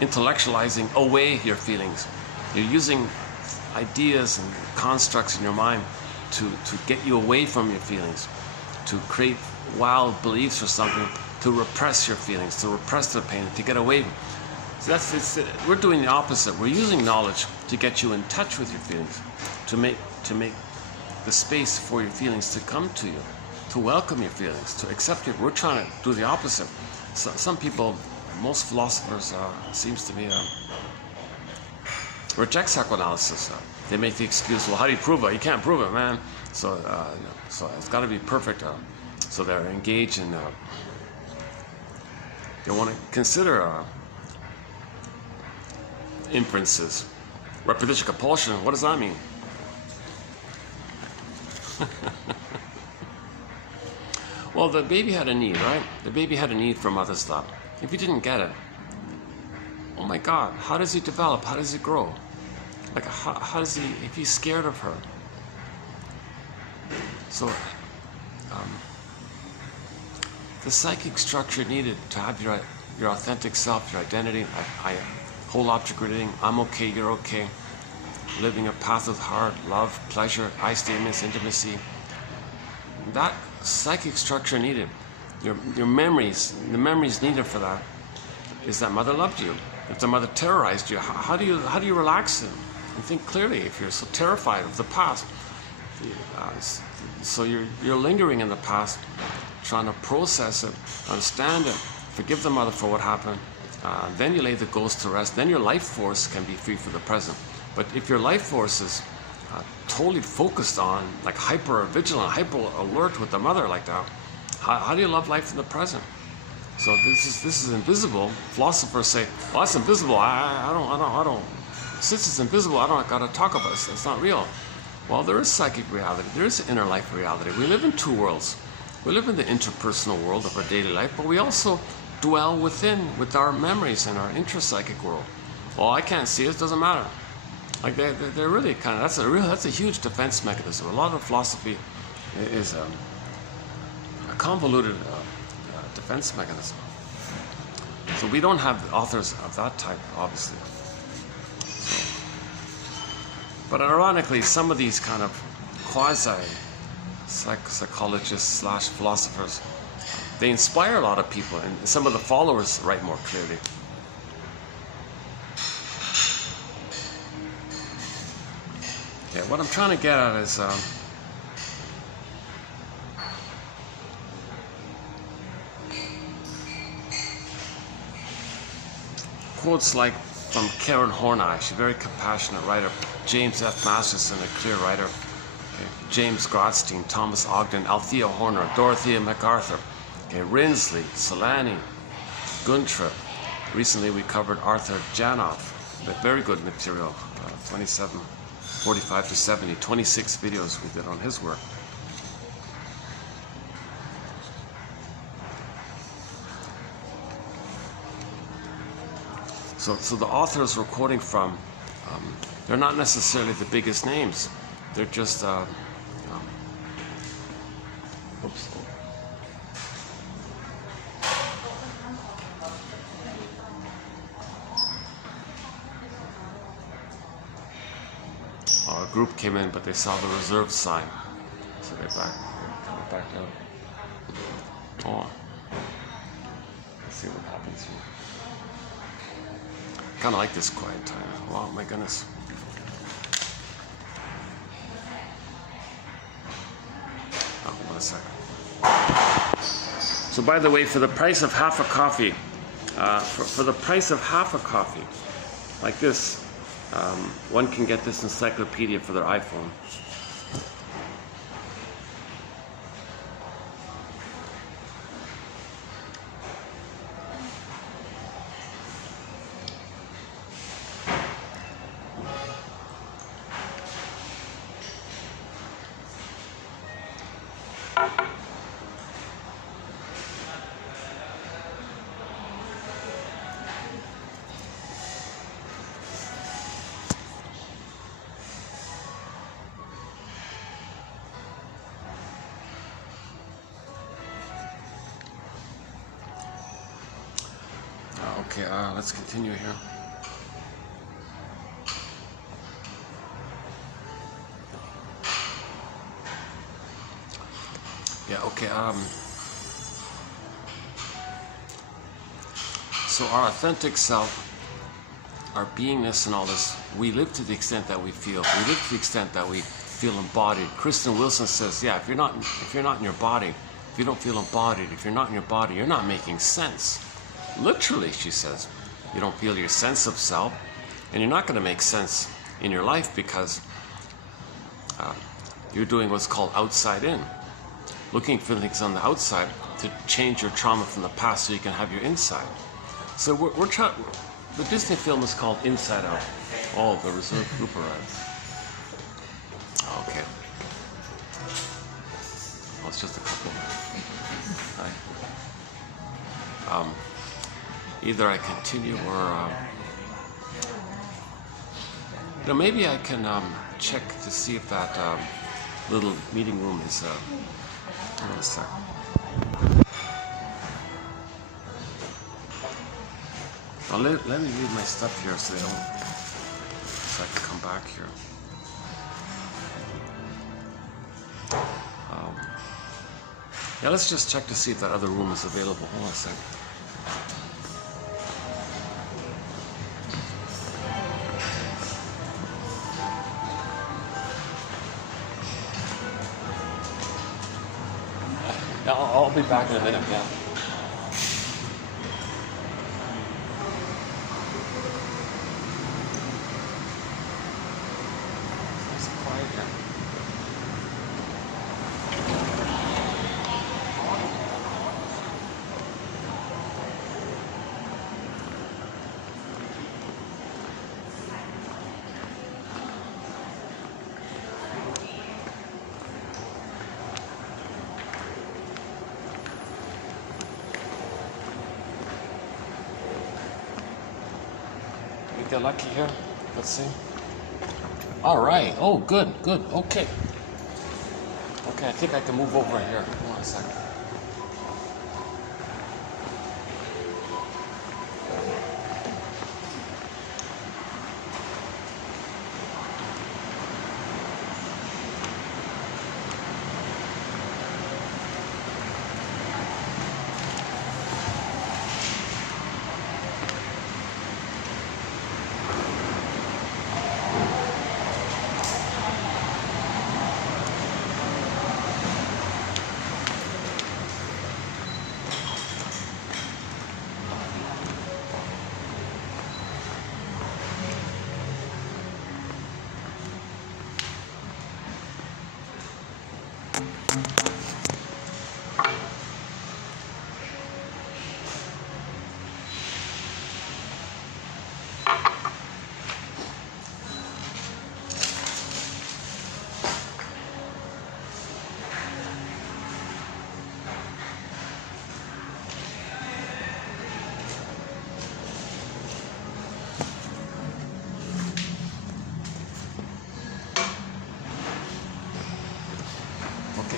intellectualizing away your feelings. You're using ideas and constructs in your mind to get you away from your feelings, to create wild beliefs or something, to repress your feelings, to repress the pain, to get away. So we're doing the opposite. We're using knowledge to get you in touch with your feelings, to make the space for your feelings to come to you, to welcome your feelings, to accept your. We're trying to do the opposite. So, some people, most philosophers, seems to me, reject psychoanalysis. They make the excuse, well, how do you prove it? You can't prove it, man. So, so it's got to be perfect. So they're engaged in. They want to consider inferences. Repetition compulsion. What does that mean? Well, the baby had a need, right? The baby had a need for mother's love. If he didn't get it, oh my God, how does he develop? How does he grow? Like, how does he, if he's scared of her? So, the psychic structure needed to have your authentic self, your identity, whole object reading, I'm okay, you're okay, living a path of heart, love, pleasure, I statements, intimacy. That psychic structure needed, your memories, the memories needed for that is that mother loved you. If the mother terrorized you, how do you relax and think clearly if you're so terrified of the past? So you're lingering in the past, trying to process it, understand it, forgive the mother for what happened. Then you lay the ghost to rest. Then your life force can be free for the present. But if your life force is totally focused on, like hyper vigilant, hyper alert with the mother like that, how do you love life in the present? So this is invisible. Philosophers say, well, that's invisible. I don't. Since it's invisible, I don't gotta talk about it. It's not real. Well, there is psychic reality. There is inner life reality. We live in two worlds. We live in the interpersonal world of our daily life, but we also dwell within with our memories and our intrapsychic world. Well, I can't see it. It doesn't matter. Like they're really kind of that's a huge defense mechanism. A lot of philosophy is a convoluted defense mechanism. So we don't have authors of that type, obviously. So, but ironically, some of these kind of quasi psychologists / philosophers, they inspire a lot of people, and some of the followers write more clearly. Okay, what I'm trying to get at is quotes like from Karen Horney, she's a very compassionate writer, James F. Masterson, a clear writer, James Grotstein, Thomas Ogden, Althea Horner, Dorothea MacArthur, Rinsley, Solani, Guntrip. Recently we covered Arthur Janov, very good material, 45 to 70, 26 videos we did on his work. So the authors we're quoting from, they're not necessarily the biggest names. They're just, oops. A group came in, but they saw the reserve sign, so they're back out. Oh, let's see what happens here. Kind of like this quiet time. Wow, my goodness. Oh, 1 second. So, by the way, for the price of half a coffee, for the price of half a coffee, like this, one can get this encyclopedia for their iPhone. Okay, let's continue here. Yeah, okay, so our authentic self, our beingness and all this, we live to the extent that we feel. We live to the extent that we feel embodied. Kristen Wilson says, yeah, if you're not in your body, if you don't feel embodied, if you're not in your body, you're not making sense. Literally, she says, you don't feel your sense of self, and you're not going to make sense in your life because you're doing what's called outside in. Looking for things on the outside to change your trauma from the past so you can have your inside. So we're trying. The Disney film is called Inside Out. Oh, the reserve group arrives. Okay. Well, it's just a couple. Hi. Either I continue or maybe I can check to see if that little meeting room is. Hold on a sec. Well, let me read my stuff here so I can come back here. Yeah, let's just check to see if that other room is available. Hold on a second. Yeah, I'll be back in a minute, yeah. Get lucky here. Let's see. All right. Oh, good. Okay. Okay, I think I can move over here. Hold on a second.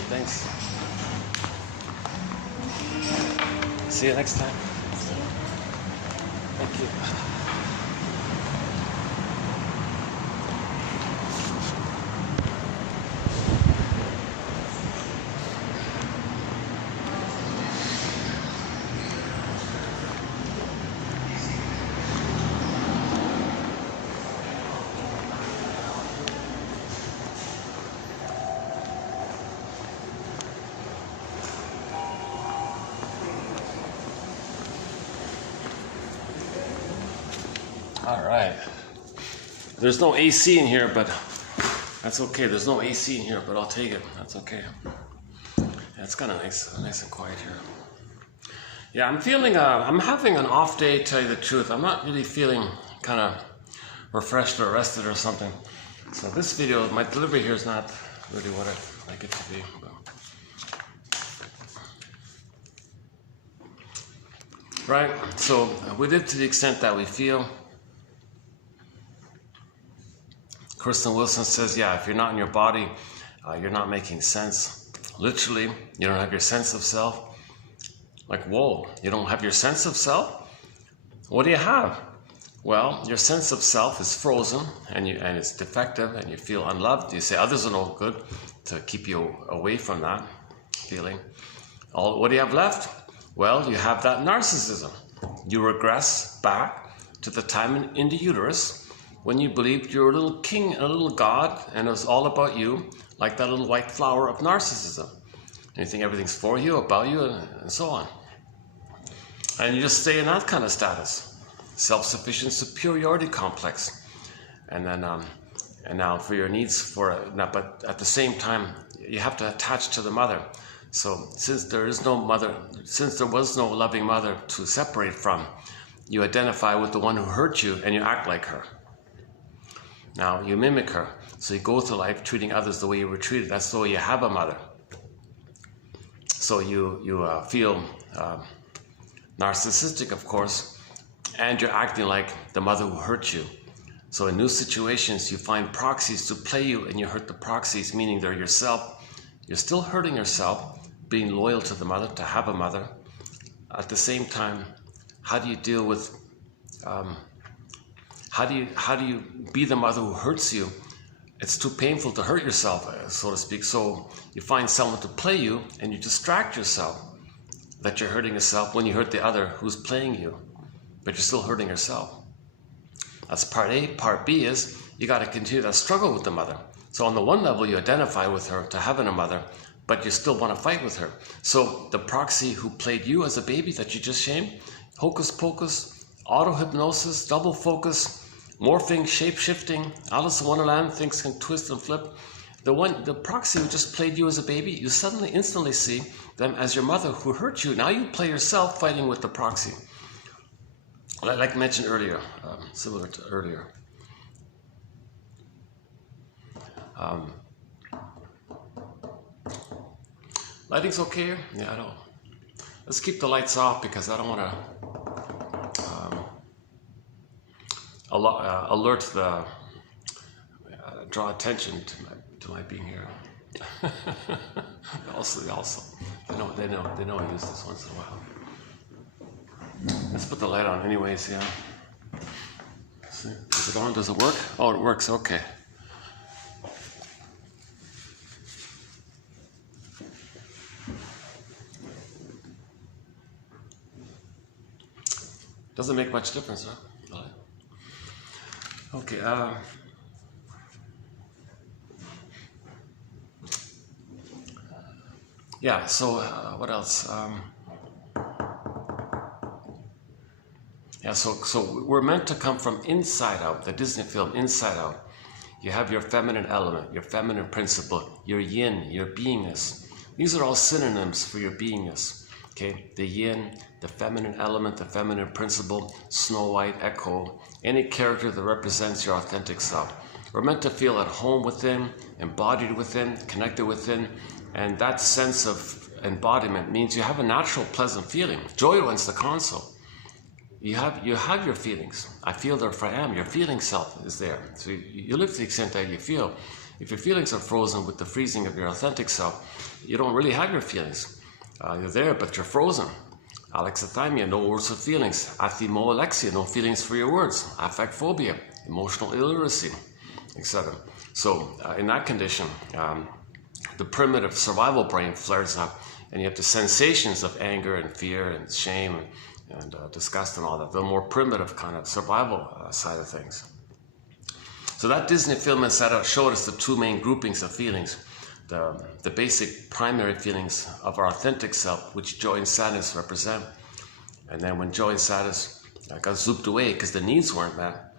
Thanks. See you next time. Thank you. All right. There's no AC in here, but that's okay. There's no AC in here, but I'll take it. That's okay. Yeah, it's kind of nice and quiet here. Yeah, I'm feeling, I'm having an off day, to tell you the truth. I'm not really feeling kind of refreshed or rested or something. So this video, my delivery here is not really what I'd like it to be. Right, so we live to the extent that we feel. Kristen Wilson says, yeah, if you're not in your body, you're not making sense. Literally, you don't have your sense of self. Like, whoa, you don't have your sense of self? What do you have? Well, your sense of self is frozen and it's defective and you feel unloved. You say others are no good to keep you away from that feeling. What do you have left? Well, you have that narcissism. You regress back to the time in the uterus when you believed you were a little king, a little god, and it was all about you, like that little white flower of narcissism. And you think everything's for you, about you, and so on. And you just stay in that kind of status. Self-sufficient superiority complex. And then, and now for your needs but at the same time, you have to attach to the mother. So since there was no loving mother to separate from, you identify with the one who hurt you and you act like her. Now you mimic her. So you go through life treating others the way you were treated. That's the way you have a mother. So you feel narcissistic, of course, and you're acting like the mother who hurt you. So in new situations, you find proxies to play you and you hurt the proxies, meaning they're yourself. You're still hurting yourself, being loyal to the mother, to have a mother. At the same time, how do you deal with, how do you be the mother who hurts you? It's too painful to hurt yourself, so to speak. So you find someone to play you and you distract yourself that you're hurting yourself when you hurt the other who's playing you, but you're still hurting yourself. That's part A. Part B is you got to continue that struggle with the mother. So on the one level, you identify with her to having a mother, but you still want to fight with her. So the proxy who played you as a baby that you just shamed, hocus pocus, auto-hypnosis, double focus, morphing, shape-shifting, Alice in Wonderland, things can twist and flip. The proxy who just played you as a baby, you suddenly instantly see them as your mother who hurt you. Now you play yourself fighting with the proxy. Like mentioned earlier, similar to earlier. Lighting's okay? Yeah, I don't. Let's keep the lights off because I don't want to alert draw attention to my being here. also, they know I use this once in a while. Let's put the light on anyways, yeah. See, is it on? Does it work? Oh, it works, okay. Doesn't make much difference, huh? Okay, yeah, so what else? Yeah, so we're meant to come from inside out, the Disney film Inside Out. You have your feminine element, your feminine principle, your yin, your beingness. These are all synonyms for your beingness. Okay, the yin, the feminine element, the feminine principle, Snow White, Echo, any character that represents your authentic self. We're meant to feel at home within, embodied within, connected within, and that sense of embodiment means you have a natural, pleasant feeling. Joy runs the console. You have your feelings. I feel therefore I am. Your feeling self is there. So you live to the extent that you feel. If your feelings are frozen with the freezing of your authentic self, you don't really have your feelings. You're there, but you're frozen. Alexithymia, no words for feelings. Athimoalexia, no feelings for your words. Affect phobia, emotional illiteracy, etc. So in that condition, the primitive survival brain flares up, and you have the sensations of anger and fear and shame and disgust and all that, the more primitive kind of survival side of things. So that Disney film Inside Out showed us the two main groupings of feelings. The basic primary feelings of our authentic self, which joy and sadness represent. And then when joy and sadness got zooped away because the needs weren't met.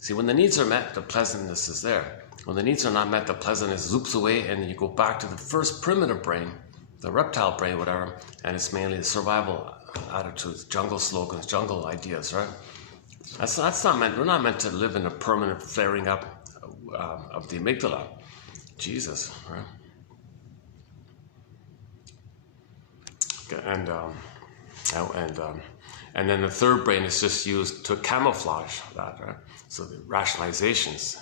See, when the needs are met, the pleasantness is there. When the needs are not met, the pleasantness zoops away, and then you go back to the first primitive brain, the reptile brain, whatever, and it's mainly the survival attitudes, jungle slogans, jungle ideas, right? That's not meant. We're not meant to live in a permanent flaring up of the amygdala. Jesus, right? And then the third brain is just used to camouflage that, right? So the rationalizations,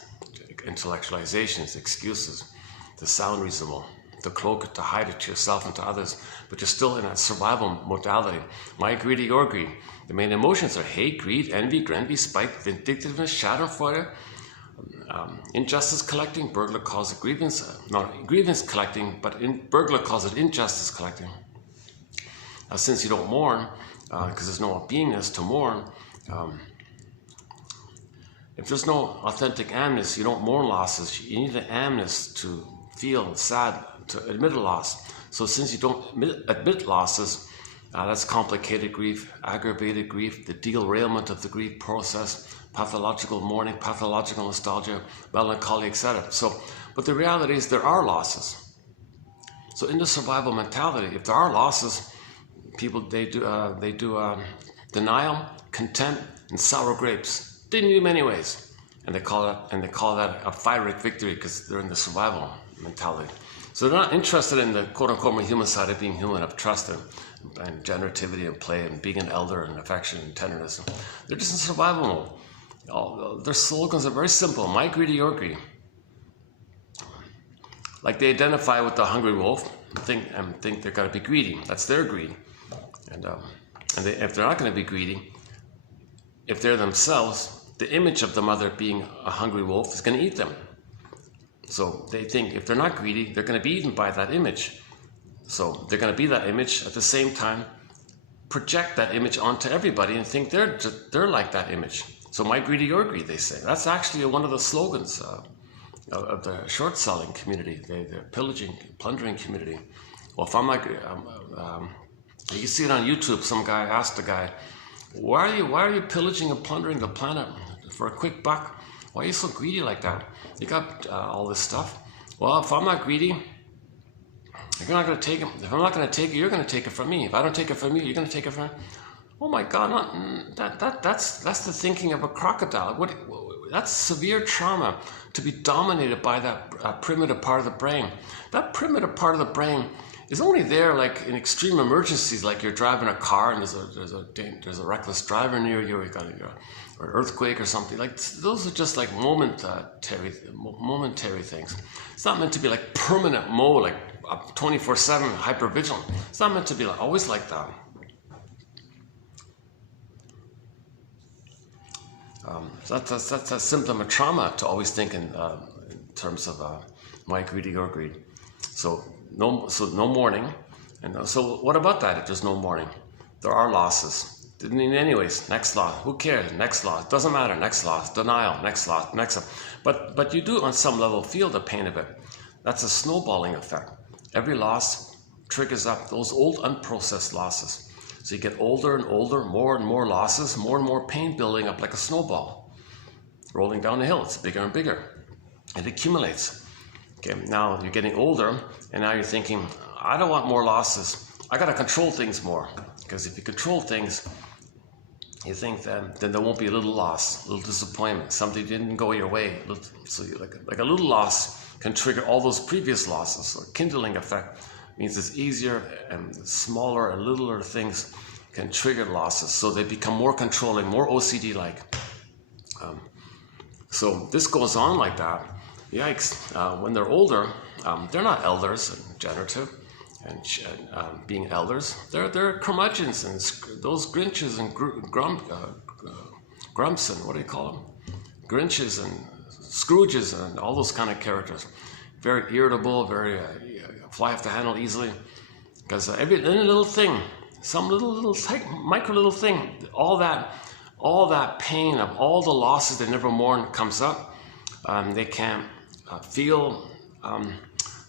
intellectualizations, excuses, to sound reasonable, to cloak it, to hide it to yourself and to others, but you're still in a survival modality. My greed or your greed. The main emotions are hate, greed, envy, spite, vindictiveness, schadenfreude, injustice collecting. Burglar calls it grievance, not grievance collecting, but burglar calls it injustice collecting. Since you don't mourn, because there's no beingness to mourn, if there's no authentic amness, you don't mourn losses. You need an amness to feel sad, to admit a loss. So since you don't admit losses, that's complicated grief, aggravated grief, the derailment of the grief process, pathological mourning, pathological nostalgia, melancholy, etc. So, but the reality is there are losses. So in the survival mentality, if there are losses, people they do denial, contempt, and sour grapes. Didn't do many ways, and they call that a pyrrhic victory because they're in the survival mentality. So they're not interested in the quote-unquote human side of being human, of trust and generativity and play and being an elder and affection and tenderness. They're just in survival mode. Their slogans are very simple: my greed or your greed. Like they identify with the hungry wolf and think they're got to be greedy. That's their greed, and if they're not going to be greedy, if they're themselves, the image of the mother being a hungry wolf is going to eat them. So they think if they're not greedy, they're going to be eaten by that image. So they're going to be that image at the same time, project that image onto everybody and think they're like that image. So my greed or your greed, they say. That's actually one of the slogans of the short selling community, the plundering community. Well, if I'm like, you can see it on YouTube. Some guy asked a guy, why are you pillaging and plundering the planet for a quick buck? Why are you so greedy like that? You got all this stuff. Well, if I'm not greedy, you're not going to take it. If I'm not going to take it, you're going to take it from me. If I don't take it from you, you're going to take it from me. Oh my God, that's the thinking of a crocodile. That's severe trauma, to be dominated by that primitive part of the brain. That primitive part of the brain is only there like in extreme emergencies, like you're driving a car and there's a reckless driver near you, or an earthquake or something. Like those are just like momentary things. It's not meant to be like permanent mode, like 24/7 hypervigilant. It's not meant to be like always like that. That's a symptom of trauma, to always think in terms of my greed or your greed. So no mourning, and so what about that? If there's no mourning, there are losses. Anyways, next loss. Who cares? Next loss. Doesn't matter. Next loss. Denial. Next loss. Next. But you do on some level feel the pain of it. That's a snowballing effect. Every loss triggers up those old unprocessed losses. So you get older and older, more and more losses, more and more pain building up like a snowball, rolling down the hill. It's bigger and bigger. It accumulates. Okay, now you're getting older, and now you're thinking, I don't want more losses. I got to control things more. Because if you control things, you think that then there won't be a little loss, a little disappointment, something didn't go your way. So you like a little loss can trigger all those previous losses. So kindling effect means it's easier and smaller and littler things can trigger losses. So they become more controlling, more OCD-like. So this goes on like that. Yikes. When they're older, they're not elders and generative and being elders. They're curmudgeons and those Grinches and Grumps and what do you call them? Grinches and Scrooges and all those kind of characters. Very irritable, very fly off the handle easily. Because any little thing, some little micro little thing, all that pain of all the losses they never mourn comes up. They can't feel.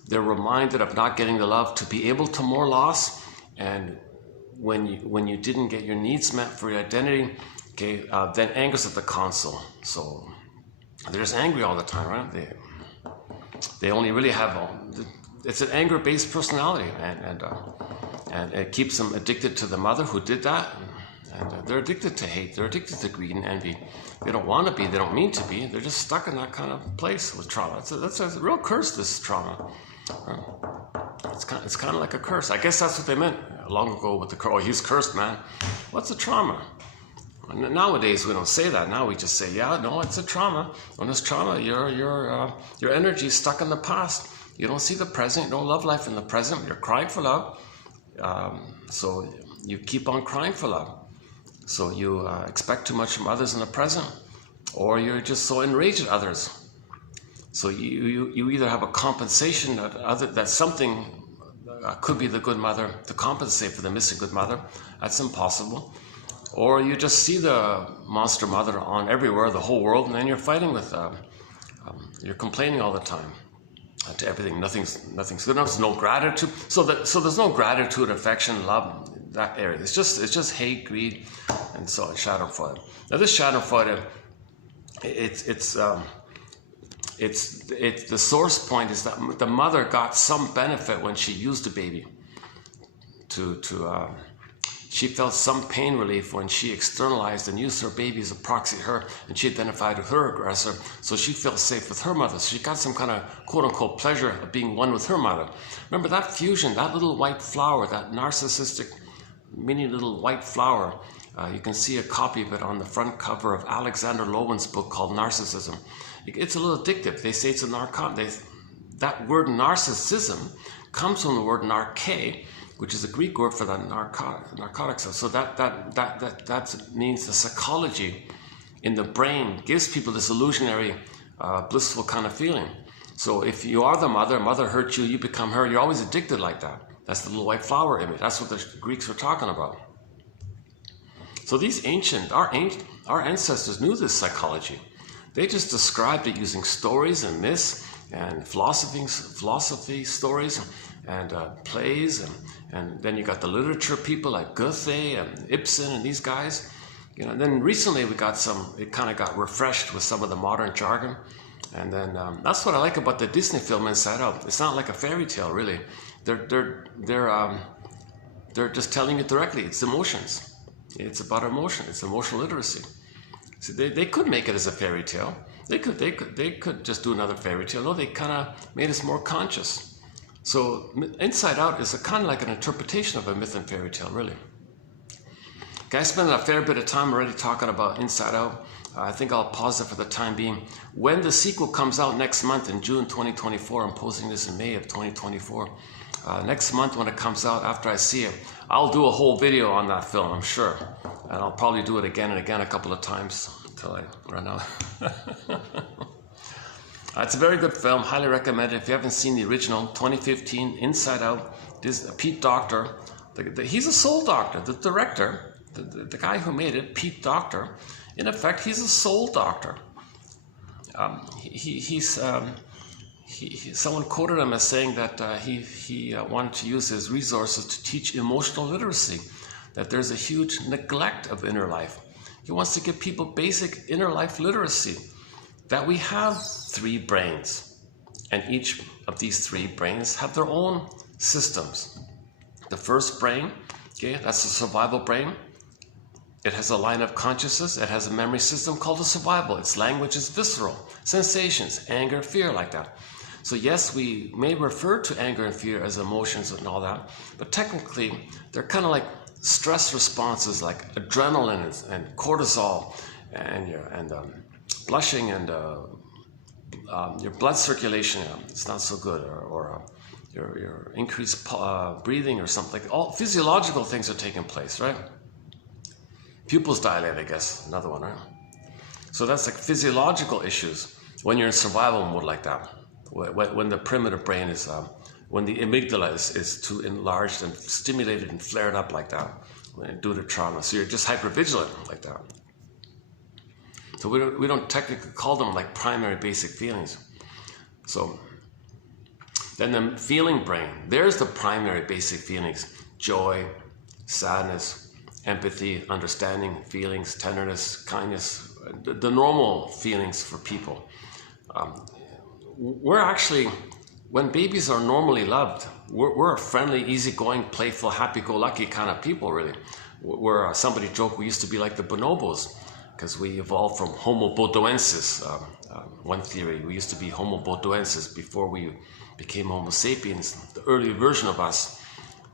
They're reminded of not getting the love to be able to mourn loss, and when you didn't get your needs met for your identity, okay, then anger's at the console. So they're just angry all the time, right? They only really have it's an anger-based personality, and it keeps them addicted to the mother who did that, and they're addicted to hate. They're addicted to greed and envy. They don't want to be. They don't mean to be. They're just stuck in that kind of place with trauma. That's a real curse. This trauma. It's kind of like a curse. I guess that's what they meant long ago with the curse. Oh, he's cursed, man. What's a trauma? Nowadays we don't say that. Now we just say, yeah, no, it's a trauma. When it's trauma, your energy is stuck in the past. You don't see the present, you don't love life in the present, you're crying for love. So you keep on crying for love. So you expect too much from others in the present, or you're just so enraged at others. So you either have a compensation that something could be the good mother to compensate for the missing good mother. That's impossible. Or you just see the monster mother on everywhere, the whole world, and then you're fighting with you're complaining all the time to everything. Nothing's good enough. There's no gratitude. So there's no gratitude, affection, love, that area. It's just hate, greed, and so on. Schadenfreude. Now this Schadenfreude, it's the source point is that the mother got some benefit when she used the baby. She felt some pain relief when she externalized and used her baby as a proxy to her, and she identified with her aggressor, so she felt safe with her mother. So she got some kind of quote-unquote pleasure of being one with her mother. Remember that fusion, that little white flower, that narcissistic mini little white flower, you can see a copy of it on the front cover of Alexander Lowen's book called Narcissism. It's a little addictive. They say it's a narcotic. That word narcissism comes from the word narke, which is a Greek word for the narcotics. So that means the psychology in the brain gives people this illusionary, blissful kind of feeling. So if you are the mother, mother hurt you, you become her, you're always addicted like that. That's the little white flower image. That's what the Greeks were talking about. So these our ancestors knew this psychology. They just described it using stories and myths and philosophy stories and plays, and then you got the literature people like Goethe and Ibsen and these guys. And then recently it kind of got refreshed with some of the modern jargon. And then that's what I like about the Disney film Inside Out. It's not like a fairy tale, really. They're just telling it directly. It's emotions. It's about emotion. It's emotional literacy. So they could make it as a fairy tale. They could just do another fairy tale. No, they kind of made us more conscious. So Inside Out is kind of like an interpretation of a myth and fairy tale, really. Okay, I spent a fair bit of time already talking about Inside Out. I think I'll pause it for the time being. When the sequel comes out next month in June 2024, I'm posting this in May of 2024. Next month when it comes out, after I see it, I'll do a whole video on that film, I'm sure. And I'll probably do it again and again a couple of times until I run out. It's a very good film, highly recommended. If you haven't seen the original, 2015, Inside Out, Pete Docter, he's a soul doctor. The director, the guy who made it, Pete Docter, in effect, he's a soul doctor. Someone quoted him as saying that he wanted to use his resources to teach emotional literacy, that there's a huge neglect of inner life. He wants to give people basic inner life literacy, that we have 3 brains, and each of these 3 brains have their own systems. The first brain, okay, that's the survival brain. It has a line of consciousness. It has a memory system called the survival. Its language is visceral, sensations, anger, fear, like that. So yes, we may refer to anger and fear as emotions and all that, but technically they're kind of like stress responses, like adrenaline and cortisol, and blushing, and your blood circulation, it's not so good, or your increased breathing or something. All physiological things are taking place, right? Pupils dilate, I guess, another one, right? So that's like physiological issues when you're in survival mode like that. When the primitive brain is, when the amygdala is too enlarged and stimulated and flared up like that due to trauma. So you're just hypervigilant like that. So we don't technically call them like primary basic feelings. So then the feeling brain, there's the primary basic feelings: joy, sadness, empathy, understanding, feelings, tenderness, kindness, the normal feelings for people. We're actually, when babies are normally loved, we're a friendly, easygoing, playful, happy-go-lucky kind of people, really. Somebody joked we used to be like the bonobos, because we evolved from Homo bodoensis. One theory, we used to be Homo bodoensis before we became Homo sapiens. The early version of us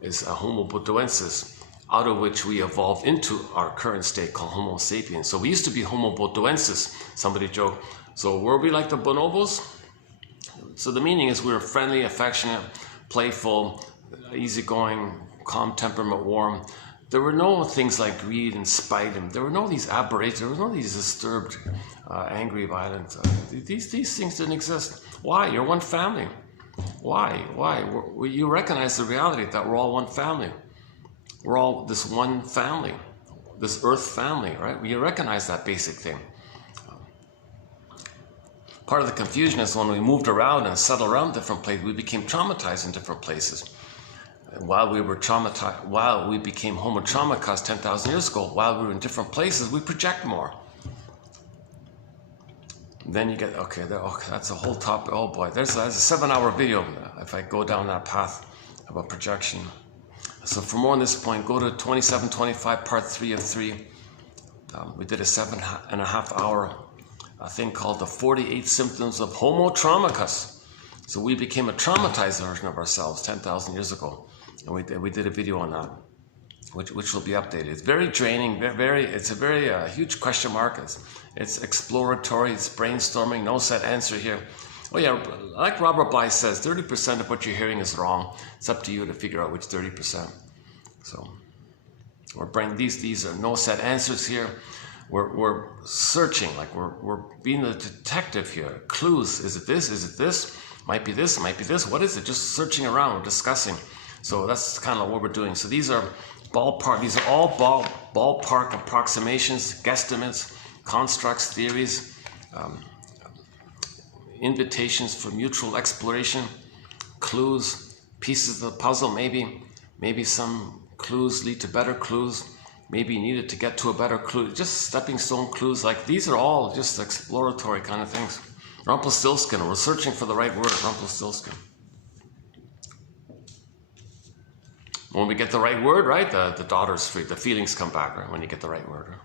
is a Homo bodoensis, out of which we evolved into our current state called Homo sapiens. So we used to be Homo bodoensis, somebody joked. So were we like the bonobos? So the meaning is we were friendly, affectionate, playful, easygoing, calm temperament, warm. There were no things like greed and spite, and there were no these aberrations, there were no these disturbed, angry, violent. These things didn't exist. Why? You're one family. Why? You recognize the reality that we're all one family. We're all this one family, this earth family, right? You recognize that basic thing. Part of the confusion is when we moved around and settled around different places, we became traumatized in different places. While we were traumatized, while we became homo traumacus 10,000 years ago, while we were in different places, we project more. Then you get, okay, that's a whole topic. Oh boy, there's a 7-hour video if I go down that path about projection. So for more on this point, go to 2725, part 3 of 3. We did a 7.5-hour thing called the 48 symptoms of homo traumacus. So we became a traumatized version of ourselves 10,000 years ago. And we did a video on that, which will be updated. It's very draining, it's a very huge question mark. It's exploratory, it's brainstorming, no set answer here. Oh yeah, like Robert Bly says, 30% of what you're hearing is wrong. It's up to you to figure out which 30%. So we're bringing these are no set answers here. We're searching, like we're being the detective here. Clues, is it this, is it this? Might be this, might be this. What is it? Just searching around, discussing. So that's kind of what we're doing. So these are all ballpark approximations, guesstimates, constructs, theories, invitations for mutual exploration, clues, pieces of the puzzle, maybe some clues lead to better clues, maybe you needed to get to a better clue, just stepping stone clues. Like these are all just exploratory kind of things. Rumpelstiltskin, we're searching for the right word, Rumpelstiltskin. When we get the right word, right, the daughter's free, the feelings come back, right, when you get the right word. Right?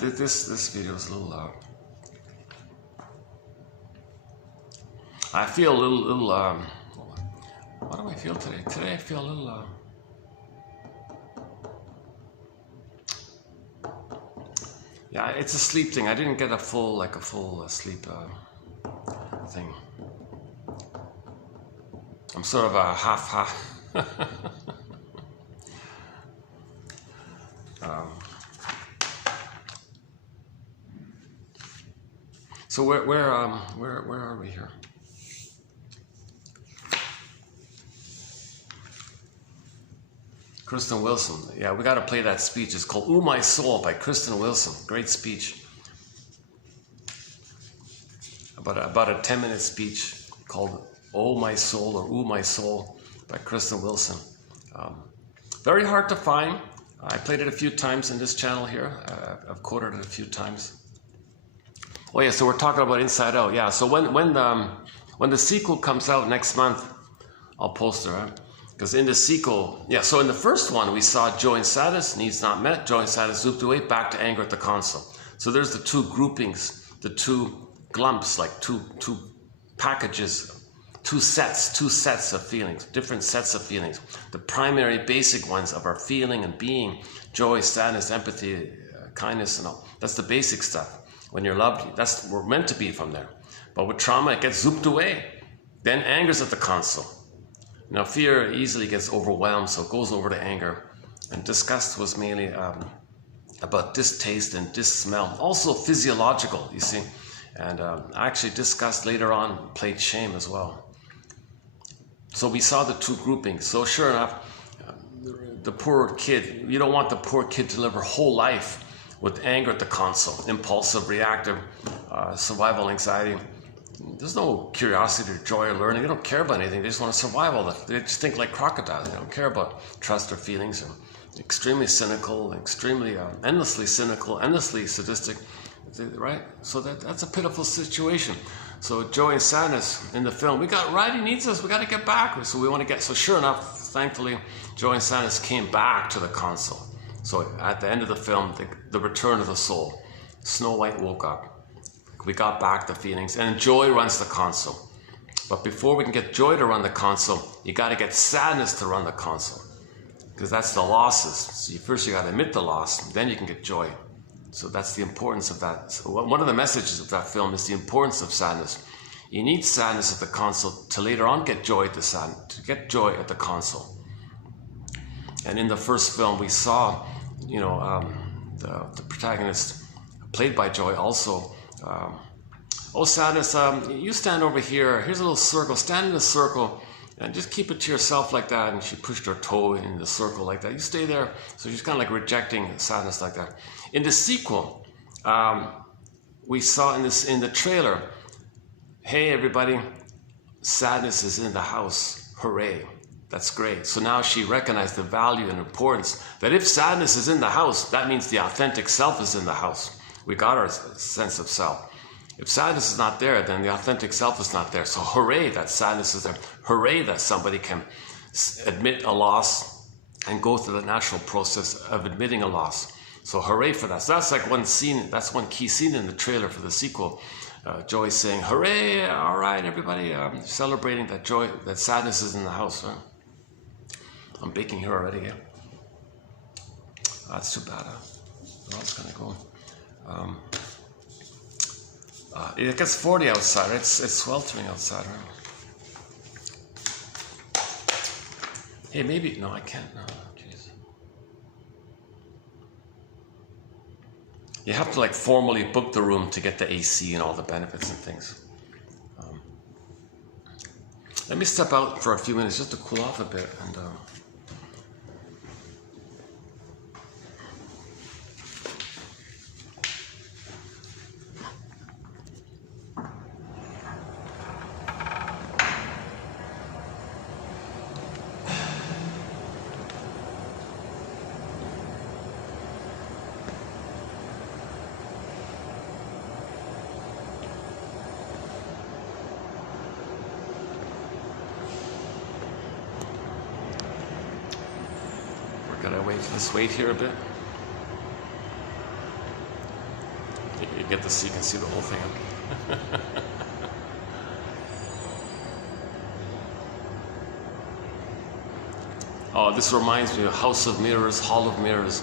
This video is a little I feel a little what do I feel today? Today I feel a little yeah, it's a sleep thing. I didn't get a full sleep thing. I'm sort of a half so where are we here? Kristen Wilson. Yeah, we got to play that speech. It's called "Ooh My Soul" by Kristen Wilson. Great speech. About a 10-minute speech called "Oh My Soul" or "Ooh My Soul" by Kristen Wilson. Very hard to find. I played it a few times in this channel here. I've quoted it a few times. Oh yeah, so we're talking about Inside Out. Yeah, so when the sequel comes out next month, I'll post it, right? Because in the sequel, yeah, so in the first one, we saw joy and sadness, needs not met, joy and sadness zooped away, back to anger at the console. So there's the two groupings, the two glumps, like two packages, two sets of feelings, different sets of feelings. The primary basic ones of our feeling and being, joy, sadness, empathy, kindness, and all. That's the basic stuff. When you're loved, we're meant to be from there. But with trauma, it gets zooped away. Then anger's at the console. Now, fear easily gets overwhelmed, so it goes over to anger. And disgust was mainly about distaste and dissmell. Also physiological, you see. And actually, disgust later on played shame as well. So we saw the two groupings. So sure enough, the poor kid, you don't want the poor kid to live her whole life with anger at the console, impulsive, reactive, survival anxiety. There's no curiosity or joy or learning. They don't care about anything. They just want to survive all that. They just think like crocodiles. They don't care about trust or feelings. They're extremely cynical, extremely endlessly cynical, endlessly sadistic, right? So that's a pitiful situation. So joy and sadness in the film, we got right. He needs us. We got to get back. So we want to get. So sure enough, thankfully, joy and sadness came back to the console. So at the end of the film, the return of the soul. Snow White woke up. We got back the feelings, and joy runs the console. But before we can get joy to run the console, you got to get sadness to run the console, because that's the losses. So first you got to admit the loss, then you can get joy. So that's the importance of that. So one of the messages of that film is the importance of sadness. You need sadness at the console to later on get joy at to get joy at the console. And in the first film, we saw, the protagonist, played by Joy, also. Oh, sadness, you stand over here. Here's a little circle. Stand in the circle and just keep it to yourself like that. And she pushed her toe in the circle like that. You stay there. So she's kind of like rejecting sadness like that. In the sequel, we saw in the trailer, hey, everybody, sadness is in the house. Hooray. That's great. So now she recognized the value and importance that if sadness is in the house, that means the authentic self is in the house. We got our sense of self. If sadness is not there, then the authentic self is not there. So hooray that sadness is there. Hooray that somebody can admit a loss and go through the natural process of admitting a loss. So hooray for that. So that's like one scene, that's one key scene in the trailer for the sequel. Joy saying, hooray, all right, everybody, celebrating that joy, that sadness is in the house. Right? I'm baking here already, yeah? That's too bad. Where else can I go? It gets 40 outside. It's sweltering outside, right? Hey, maybe, no, I can't. No, jeez. You have to like formally book the room to get the AC and all the benefits and things. Let me step out for a few minutes just to cool off a bit and let's wait here a bit. You get this so you can see the whole thing. Oh, this reminds me of House of Mirrors, Hall of Mirrors.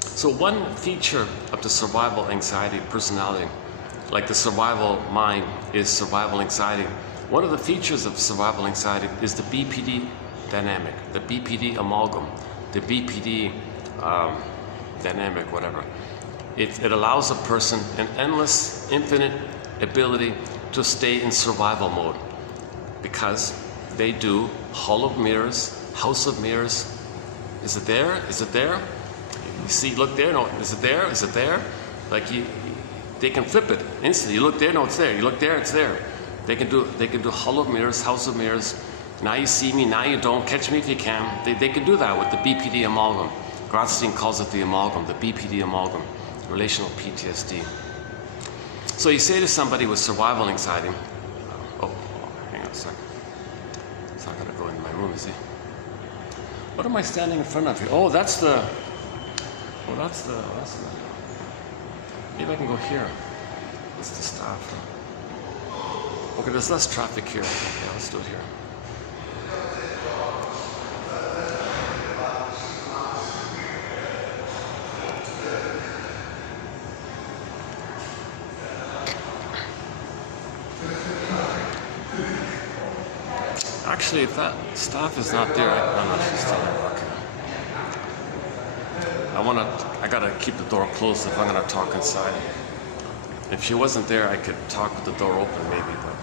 So one feature of the survival anxiety personality, like the survival mind is survival anxiety. One of the features of survival anxiety is the BPD dynamic, the BPD amalgam. The BPD dynamic, whatever. It allows a person an endless, infinite ability to stay in survival mode because they do Hall of Mirrors, House of Mirrors. Is it there? Is it there? You see, look there, no, is it there? Is it there? Like they can flip it instantly. You look there, no, it's there. You look there, it's there. They can do Hall of Mirrors, House of Mirrors. Now you see me, now you don't. Catch me if you can. They can do that with the BPD amalgam. Grotstein calls it the amalgam, the BPD amalgam, relational PTSD. So you say to somebody with survival anxiety, hang on a second. It's not going to go into my room, is it? What am I standing in front of here? Oh, that's the, maybe I can go here. That's the staff. Okay, there's less traffic here. Yeah, let's do it here. Actually, if that staff is not there, I'm not still working. I gotta keep the door closed if I'm gonna talk inside. If she wasn't there, I could talk with the door open maybe, but.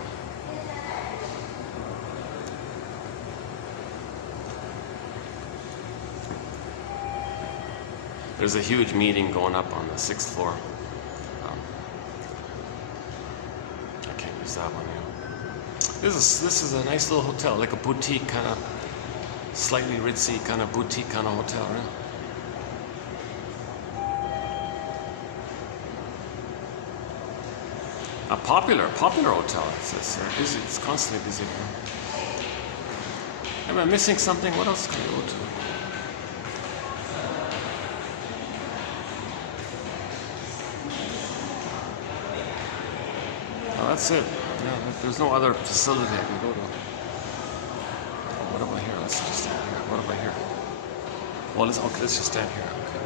There's a huge meeting going up on the 6th floor. I can't use that one, This is a nice little hotel, like a boutique kind of, slightly ritzy kind of boutique kind of hotel, right? A popular hotel. It's busy. It's constantly busy here. Am I missing something? What else can I go to? that's it. Yeah, there's no other facility I can go to. What about here? Let's just stand here. What about here? Well, let's just stand here. Okay.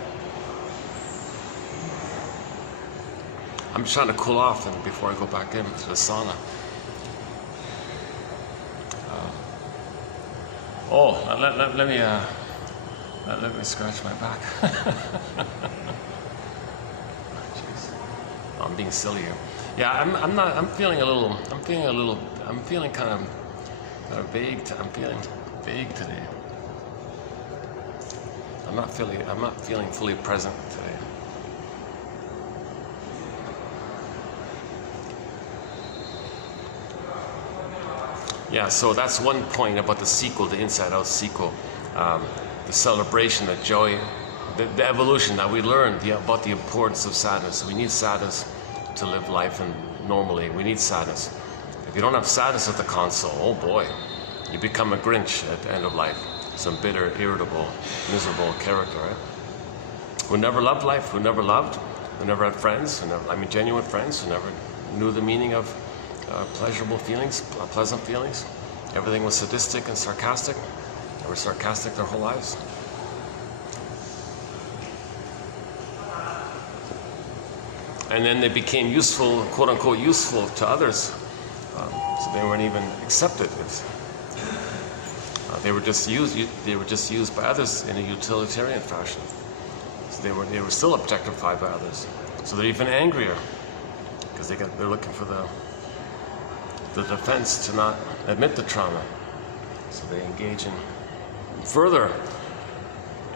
I'm just trying to cool off and before I go back into the sauna. Let me scratch my back. Jeez. I'm being silly here. Yeah, I'm feeling kind of vague. I'm feeling vague today. I'm not feeling fully present today. Yeah, so that's one point about the sequel, the Inside Out sequel. The celebration, the joy, the evolution that we learned about the importance of sadness. We need sadness to live life, and normally we need sadness. If you don't have sadness at the console, oh boy, you become a Grinch at the end of life. Some bitter, irritable, miserable character, right? Who never loved life, who never loved, who never had friends, genuine friends, who never knew the meaning of pleasurable feelings, pleasant feelings. Everything was sadistic and sarcastic. They were sarcastic their whole lives. And then they became useful, quote unquote, useful to others. So they weren't even accepted. They were just used by others in a utilitarian fashion. So they were still objectified by others. So they're even angrier because they're looking for the defense to not admit the trauma. So they engage in further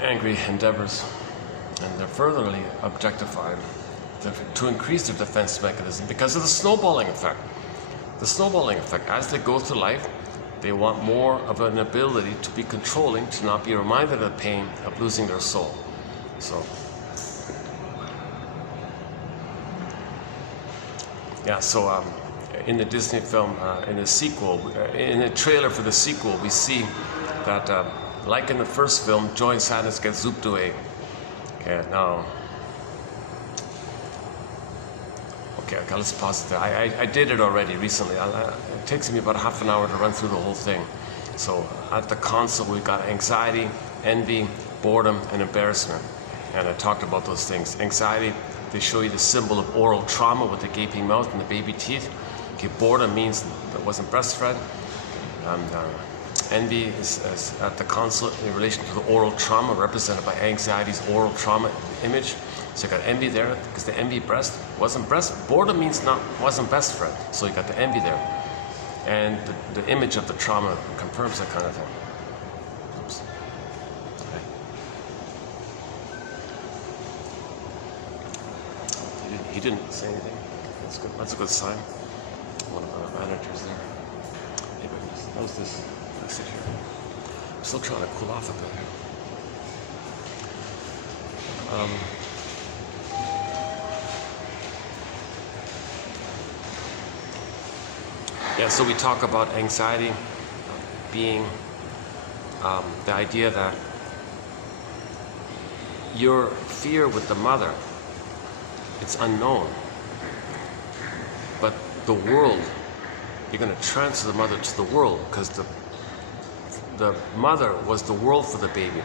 angry endeavors, and they're furtherly objectified to increase their defense mechanism because of the snowballing effect. The snowballing effect, as they go through life, they want more of an ability to be controlling, to not be reminded of the pain of losing their soul. So, yeah, so in the Disney film, in the sequel, in the trailer for the sequel, we see that, like in the first film, joy and sadness get zooped away. Okay, now. Okay, let's pause it there. I did it already recently. It takes me about half an hour to run through the whole thing. So at the console, we've got anxiety, envy, boredom, and embarrassment. And I talked about those things. Anxiety, they show you the symbol of oral trauma with the gaping mouth and the baby teeth. Okay, boredom means that wasn't breastfed. Envy is at the console in relation to the oral trauma represented by anxiety's oral trauma image. So you got envy there because the envy wasn't breast. Boredom means wasn't breastfed. So you got the envy there, and the image of the trauma confirms that kind of thing. Oops. Okay. He didn't say anything. That's good. That's a good sign. One of our managers there. Hey, but how's this? Let me sit here. I'm still trying to cool off a bit here. Yeah, so we talk about anxiety being the idea that your fear with the mother, it's unknown. But the world, you're going to transfer the mother to the world because the mother was the world for the baby.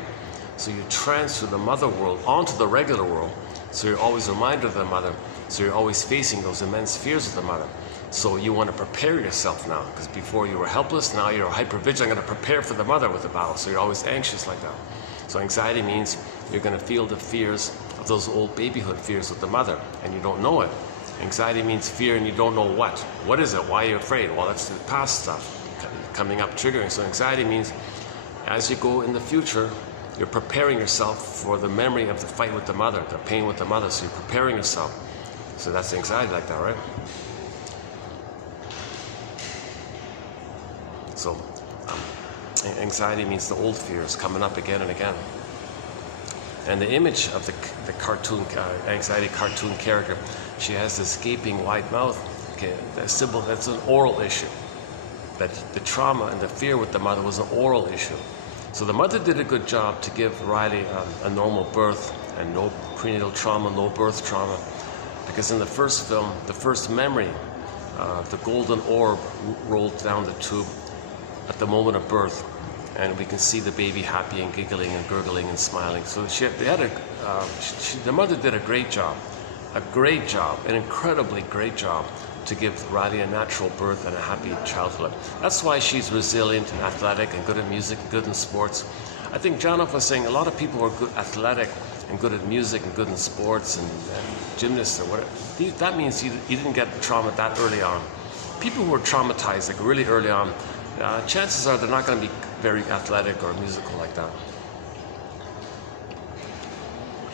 So you transfer the mother world onto the regular world. So you're always reminded of the mother. So you're always facing those immense fears of the mother. So you want to prepare yourself now, because before you were helpless, now you're hypervigilant. I'm going to prepare for the mother with the battle. So you're always anxious like that. So anxiety means you're going to feel the fears of those old babyhood fears with the mother, and you don't know it. Anxiety means fear, and you don't know what. What is it? Why are you afraid? Well, that's the past stuff coming up, triggering. So anxiety means as you go in the future, you're preparing yourself for the memory of the fight with the mother, the pain with the mother. So you're preparing yourself. So that's anxiety like that, right? So anxiety means the old fears coming up again and again. And the image of the cartoon, anxiety cartoon character, she has this gaping wide mouth. Okay, that symbol, that's an oral issue. That the trauma and the fear with the mother was an oral issue. So the mother did a good job to give Riley a normal birth and no prenatal trauma, no birth trauma. Because in the first film, the first memory the golden orb rolled down the tube at the moment of birth, and we can see the baby happy and giggling and gurgling and smiling. So the mother did a great job, an incredibly great job to give Riley a natural birth and a happy childhood. That's why she's resilient and athletic and good at music and good in sports. I think Jonathan was saying a lot of people who are good athletic and good at music and good in sports and gymnasts or whatever. That means you didn't get trauma that early on. People who are traumatized like really early on, chances are they're not going to be very athletic or musical like that.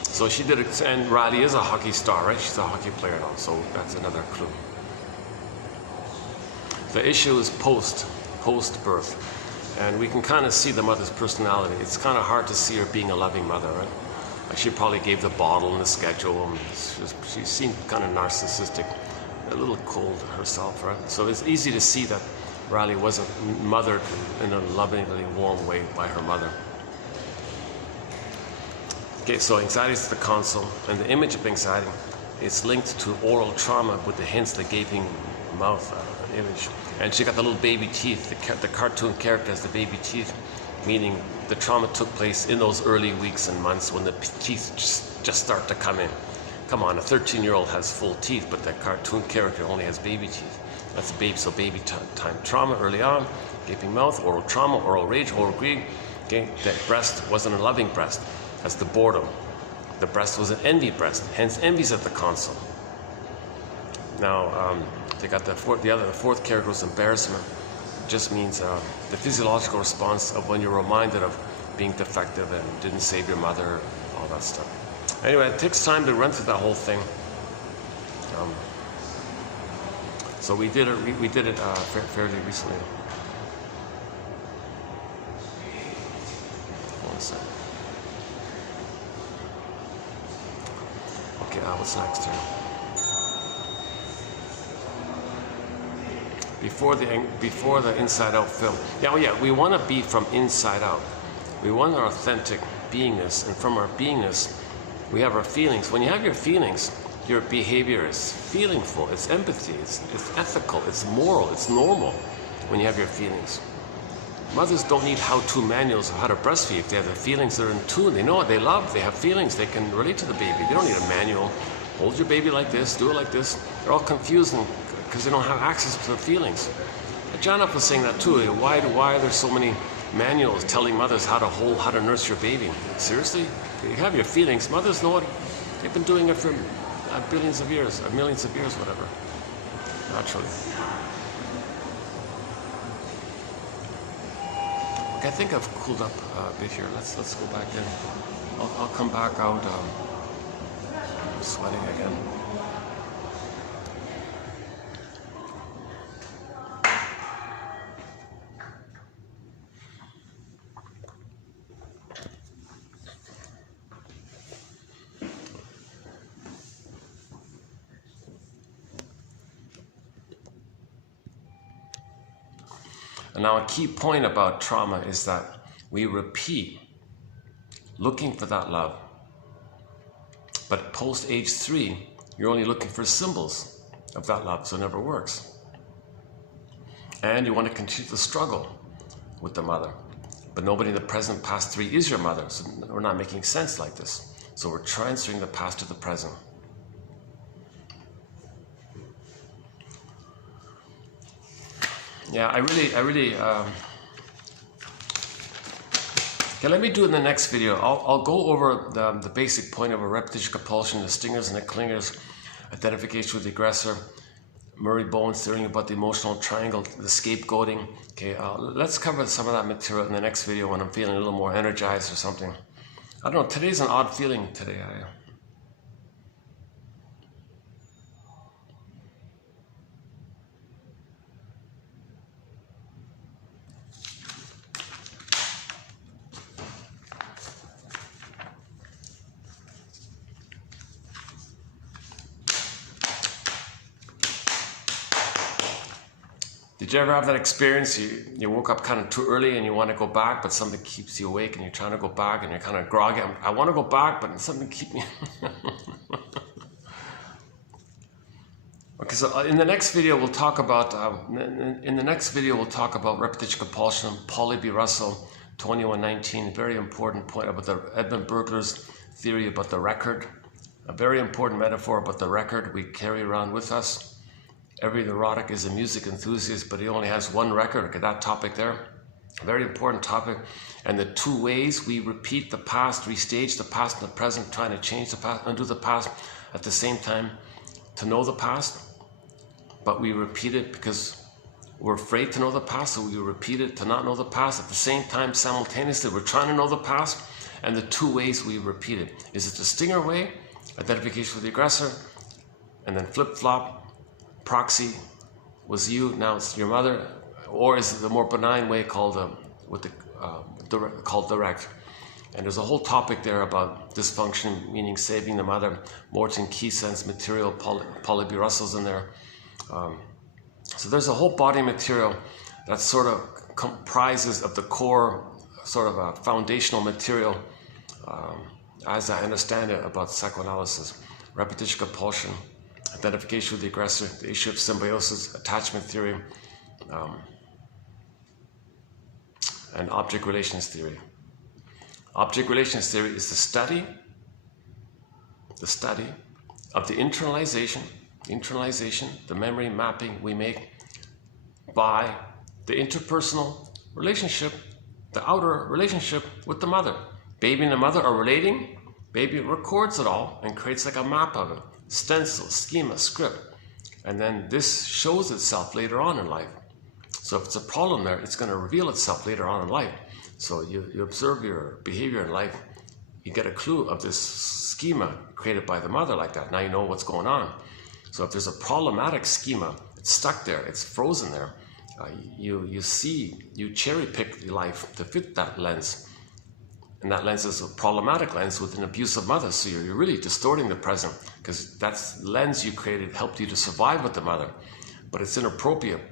So she did it, and Riley is a hockey star, right? She's a hockey player now, so that's another clue. The issue is post-birth, and we can kind of see the mother's personality. It's kind of hard to see her being a loving mother, right? Like she probably gave the bottle and the schedule, and she seemed kind of narcissistic, a little cold herself, right? So it's easy to see that Riley wasn't mothered in a lovingly warm way by her mother. Okay, so anxiety is the console, and the image of anxiety is linked to oral trauma with the hints, the gaping mouth image. And she got the little baby teeth. The cartoon character has the baby teeth, meaning the trauma took place in those early weeks and months when the teeth just start to come in. Come on, a 13-year-old has full teeth, but the cartoon character only has baby teeth. That's baby, so baby time trauma early on, gaping mouth, oral trauma, oral rage, oral greed. Okay, the breast wasn't a loving breast. That's the boredom. The breast was an envy breast, hence envy's at the console. Now, they got the fourth character was embarrassment. It just means the physiological response of when you're reminded of being defective and didn't save your mother, all that stuff. Anyway, it takes time to run through that whole thing. So we did it fairly recently. One second. Okay, what's next here? Before the Inside Out film. Yeah, we want to be from inside out. We want our authentic beingness, and from our beingness, we have our feelings. When you have your feelings, your behavior is feelingful, it's empathy, it's ethical, it's moral, it's normal when you have your feelings. Mothers don't need how-to manuals of how to breastfeed. If they have their feelings, they're in tune, they know what they love, they have feelings, they can relate to the baby. They don't need a manual. Hold your baby like this, do it like this. They're all confused because they don't have access to their feelings. John was saying that too. Why are there so many manuals telling mothers how to nurse your baby? Seriously? You have your feelings. Mothers know it. They've been doing it for billions of years, or millions of years, whatever. Naturally. Okay, I think I've cooled up a bit here. Let's go back in. I'll come back out. I'm sweating again. And now a key point about trauma is that we repeat looking for that love. But post age 3, you're only looking for symbols of that love, so it never works. And you want to continue to struggle with the mother. But nobody in the present past 3 is your mother, so we're not making sense like this. So we're transferring the past to the present. Yeah, I really. Okay, let me do it in the next video. I'll go over the basic point of a repetition compulsion, the stingers and the clingers, identification with the aggressor, Murray Bowen's theory about the emotional triangle, the scapegoating. Okay, let's cover some of that material in the next video when I'm feeling a little more energized or something. I don't know. Today's an odd feeling today. Did you ever have that experience? You woke up kind of too early and you want to go back, but something keeps you awake and you're trying to go back and you're kind of groggy. I want to go back, but something keeps me... Okay, so in the next video we'll talk about repetition compulsion, Pauli B. Russell, 2119. Very important point about the Edmund Burglar's theory about the record. A very important metaphor about the record we carry around with us. Every neurotic is a music enthusiast, but he only has one record. Okay, that topic there. Very important topic. And the two ways we repeat the past, restage the past and the present, trying to change the past, undo the past at the same time. To know the past, but we repeat it because we're afraid to know the past, so we repeat it to not know the past. At the same time, simultaneously, we're trying to know the past, and the two ways we repeat it. Is it the stinger way, identification with the aggressor, and then flip-flop, proxy was you, now it's your mother, or is it the more benign way called called direct? And there's a whole topic there about dysfunction, meaning saving the mother. Morton, Key Sense material, Pauli B. Russell's in there. So there's a whole body material that sort of comprises of the core, sort of a foundational material, as I understand it, about psychoanalysis. Repetition compulsion, identification with the aggressor, the issue of symbiosis, attachment theory, and object relations theory. Object relations theory is the study of the internalization, the memory mapping we make by the interpersonal relationship, the outer relationship with the mother. Baby and the mother are relating. Baby records it all and creates like a map of it, stencil, schema, script. And then this shows itself later on in life. So if it's a problem there, it's going to reveal itself later on in life. So you observe your behavior in life, you get a clue of this schema created by the mother like that. Now you know what's going on. So if there's a problematic schema, it's stuck there, it's frozen there. You cherry pick your life to fit that lens. And that lens is a problematic lens with an abusive mother. So you're really distorting the present because that lens you created helped you to survive with the mother. But it's inappropriate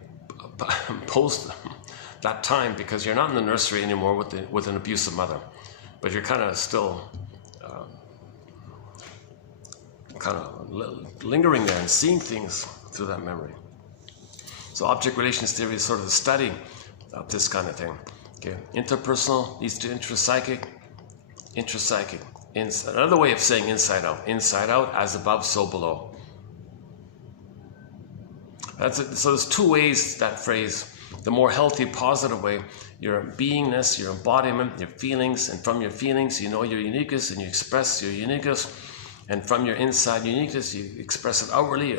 post that time because you're not in the nursery anymore with an abusive mother, but you're kind of still lingering there and seeing things through that memory. So object relations theory is sort of the study of this kind of thing. Okay, interpersonal leads to intrapsychic. Another way of saying inside out. Inside out, as above, so below. That's it. So there's two ways that phrase. The more healthy, positive way, your beingness, your embodiment, your feelings, and from your feelings you know your uniqueness and you express your uniqueness, and from your inside uniqueness you express it outwardly,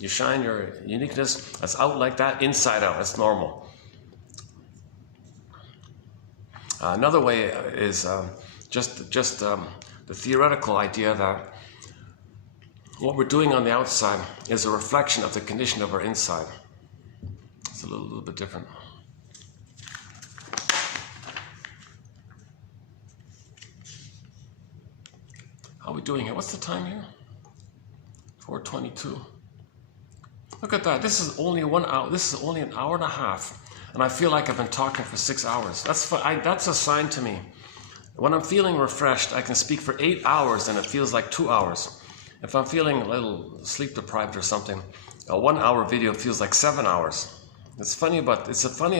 you shine your uniqueness. That's out like that, inside out, that's normal. Another way is just the theoretical idea that what we're doing on the outside is a reflection of the condition of our inside. It's a little bit different. How are we doing here? What's the time here? 4:22. Look at that. This is only 1 hour. This is only an hour and a half. And I feel like I've been talking for 6 hours. That's a sign to me. When I'm feeling refreshed, I can speak for 8 hours and it feels like 2 hours. If I'm feeling a little sleep deprived or something, a 1 hour video feels like 7 hours. It's funny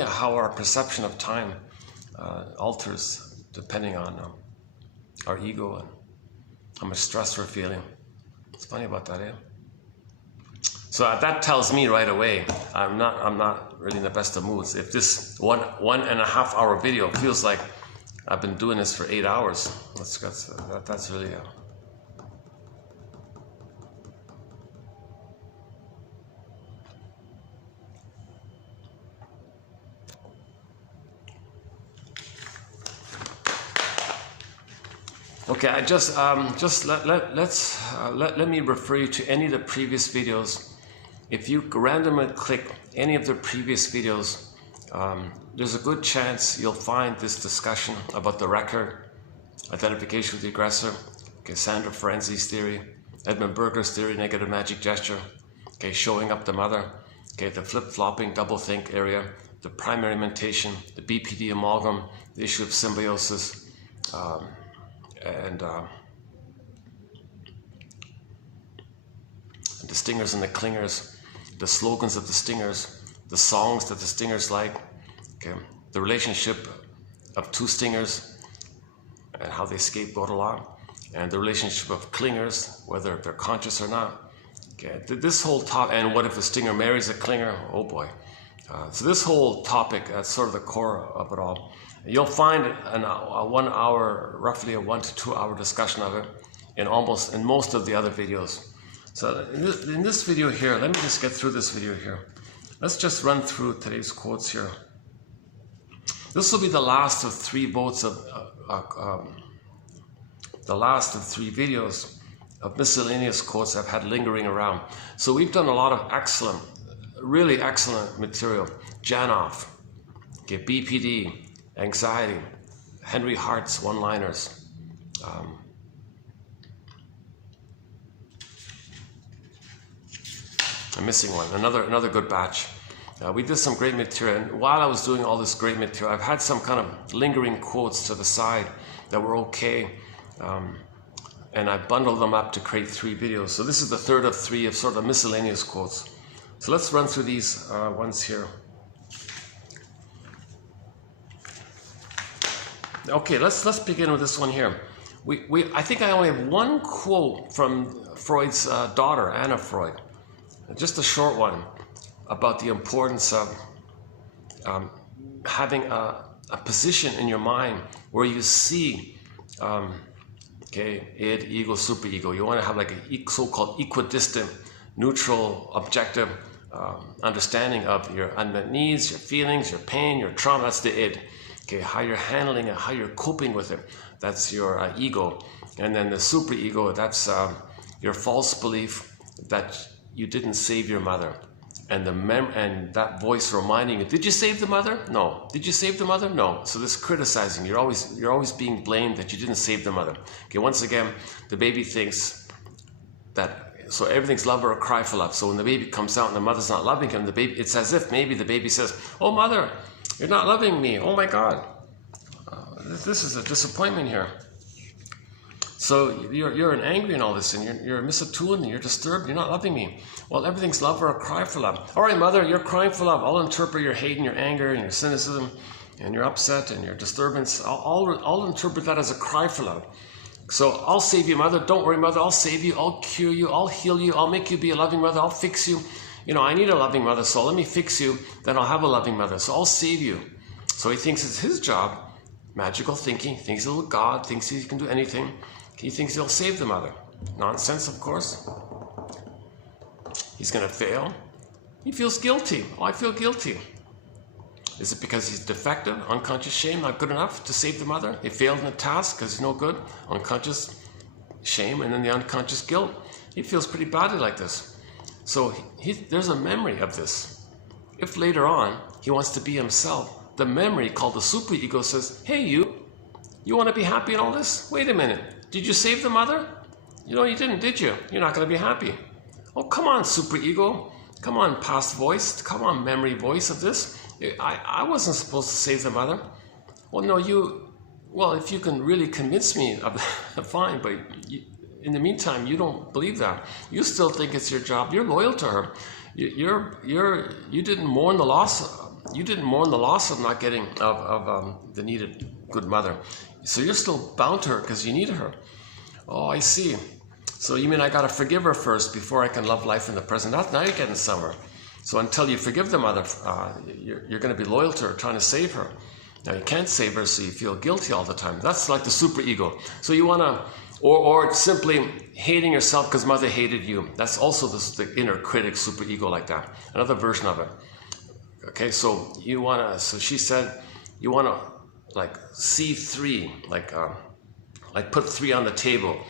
how our perception of time alters depending on our ego and how much stress we're feeling. It's funny about that, eh? So that tells me right away I'm not really in the best of moods. If this one and a half hour video feels like I've been doing this for 8 hours, that's really Okay, let me refer you to any of the previous videos. If you randomly click any of the previous videos, there's a good chance you'll find this discussion about the record, identification with the aggressor, okay, Sandra Ferenczi's theory, Edmund Burglar's theory, negative magic gesture, okay, showing up the mother, okay, the flip-flopping double-think area, the primary mentation, the BPD amalgam, the issue of symbiosis, and the stingers and the clingers. the slogans of the stingers, the songs that the stingers like, okay, the relationship of two stingers and how they scapegoat a lot, and the relationship of clingers, whether they're conscious or not. Okay, this whole topic, and what if a stinger marries a clinger? Oh boy. So this whole topic, that's sort of the core of it all. You'll find a 1 hour, roughly a 1 to 2 hour discussion of it in most of the other videos. So in this video here, let me just get through this video here. Let's just run through today's quotes here. This will be the last of 3 votes of the last of 3 videos of miscellaneous quotes I've had lingering around. So we've done a lot of excellent, really excellent material. Janoff, okay, BPD, anxiety, Henry Hart's one-liners. I'm missing one. Another good batch. We did some great material, and while I was doing all this great material, I've had some kind of lingering quotes to the side that were okay, and I bundled them up to create 3 videos. So this is the 3rd of 3 of sort of miscellaneous quotes. So let's run through these ones here. Okay, let's begin with this one here. I think I only have 1 quote from Freud's daughter, Anna Freud, just a short one about the importance of having a position in your mind where you see, okay, id, ego, superego. You want to have like a so-called equidistant, neutral, objective understanding of your unmet needs, your feelings, your pain, your trauma. That's the id. Okay, how you're handling it, how you're coping with it. That's your ego. And then the superego, that's your false belief that you didn't save your mother. And and that voice reminding you, did you save the mother? No. Did you save the mother? No. So this criticizing, you're always being blamed that you didn't save the mother. Okay, once again, the baby thinks that, so everything's love or a cry for love. So when the baby comes out and the mother's not loving him, it's as if maybe the baby says, oh mother, you're not loving me. Oh my God. This is a disappointment here. So you're angry and all this, and you're misattuned, and you're disturbed, you're not loving me. Well, everything's love or a cry for love. All right, mother, you're crying for love. I'll interpret your hate and your anger and your cynicism and your upset and your disturbance. I'll interpret that as a cry for love. So I'll save you, mother. Don't worry, mother. I'll save you. I'll cure you. I'll heal you. I'll make you be a loving mother. I'll fix you. You know, I need a loving mother, so let me fix you. Then I'll have a loving mother. So I'll save you. So he thinks it's his job. Magical thinking. Thinks he's a God. Thinks he can do anything. He thinks he'll save the mother. Nonsense, of course. He's going to fail. He feels guilty. Oh, I feel guilty. Is it because he's defective? Unconscious shame, not good enough to save the mother? He failed in the task because he's no good? Unconscious shame and then the unconscious guilt. He feels pretty badly like this. So there's a memory of this. If later on he wants to be himself, the memory called the superego says, hey, you want to be happy in all this? Wait a minute. Did you save the mother? You know, you didn't, did you? You're not going to be happy. Oh, come on, superego. Come on, past voice. Come on, memory voice of this. I wasn't supposed to save the mother. Well, no, well, if you can really convince me, fine, but in the meantime, you don't believe that. You still think it's your job. You're loyal to her. You didn't mourn the loss. You didn't mourn the loss of not getting the needed good mother. So you're still bound to her because you need her. Oh, I see. So you mean I got to forgive her first before I can love life in the present? Now you're getting somewhere. So until you forgive the mother, you're going to be loyal to her, trying to save her. Now you can't save her, so you feel guilty all the time. That's like the superego. So you want to, or simply hating yourself because mother hated you. That's also the inner critic superego like that. Another version of it. Okay, so you want to, so she said, you want to like see 3, like put 3 on the table.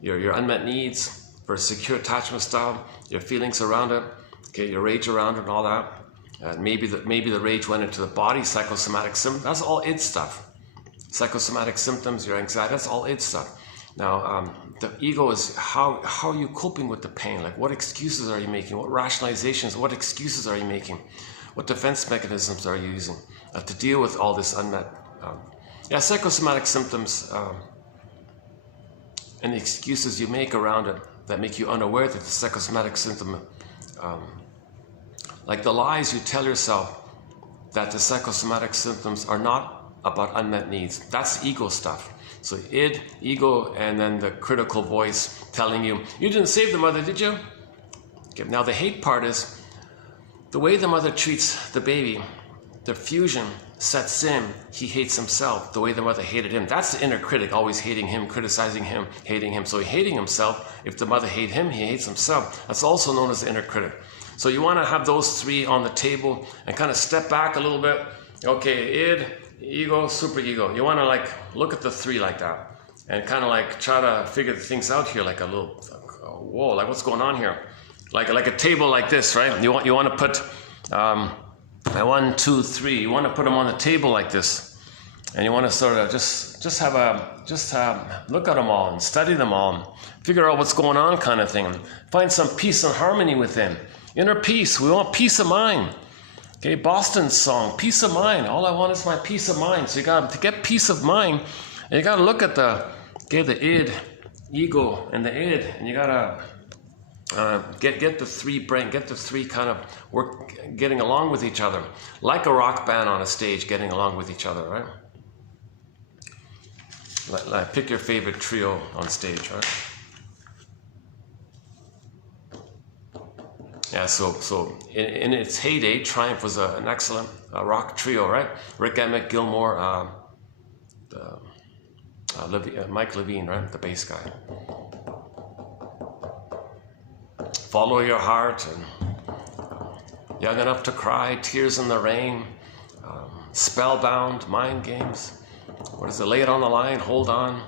Your unmet needs for a secure attachment style, your feelings around it, okay, your rage around it and all that. Maybe the rage went into the body, psychosomatic symptoms. That's all id stuff. Psychosomatic symptoms, your anxiety, that's all id stuff. Now, the ego is how are you coping with the pain? Like what excuses are you making? What rationalizations, what excuses are you making? What defense mechanisms are you using to deal with all this unmet? Psychosomatic symptoms and the excuses you make around it that make you unaware that the psychosomatic symptom like the lies you tell yourself that the psychosomatic symptoms are not about unmet needs. That's ego stuff. So id, ego, and then the critical voice telling you, you didn't save the mother, did you? Okay, now the hate part is the way the mother treats the baby, the fusion sets in, he hates himself the way the mother hated him. That's the inner critic, always hating him, criticizing him, hating him. So hating himself, if the mother hates him, he hates himself. That's also known as the inner critic. So you want to have those three on the table and kind of step back a little bit. Okay, id, ego, superego. You want to like look at the three like that and kind of like try to figure things out here, like a little, whoa, like what's going on here? Like a table like this, right? You want to put 1, 2, 3. You want to put them on the table like this, and you want to sort of just look at them all and study them all, and figure out what's going on, kind of thing. Find some peace and harmony within. Inner peace. We want peace of mind. Okay, Boston's song, peace of mind. All I want is my peace of mind. So you got to get peace of mind, and you got to look at the id, ego, and the id, and you got to get the three brain, get the three kind of work, getting along with each other, like a rock band on a stage, getting along with each other, right? Like pick your favorite trio on stage, right? Yeah, so in its heyday, Triumph was an excellent rock trio, right? Rick Emmett, Gilmore, Mike Levine, right? The bass guy. Follow Your Heart, and Young Enough to Cry, Tears in the Rain, Spellbound, Mind Games. What is it? Lay It on the Line, Hold On,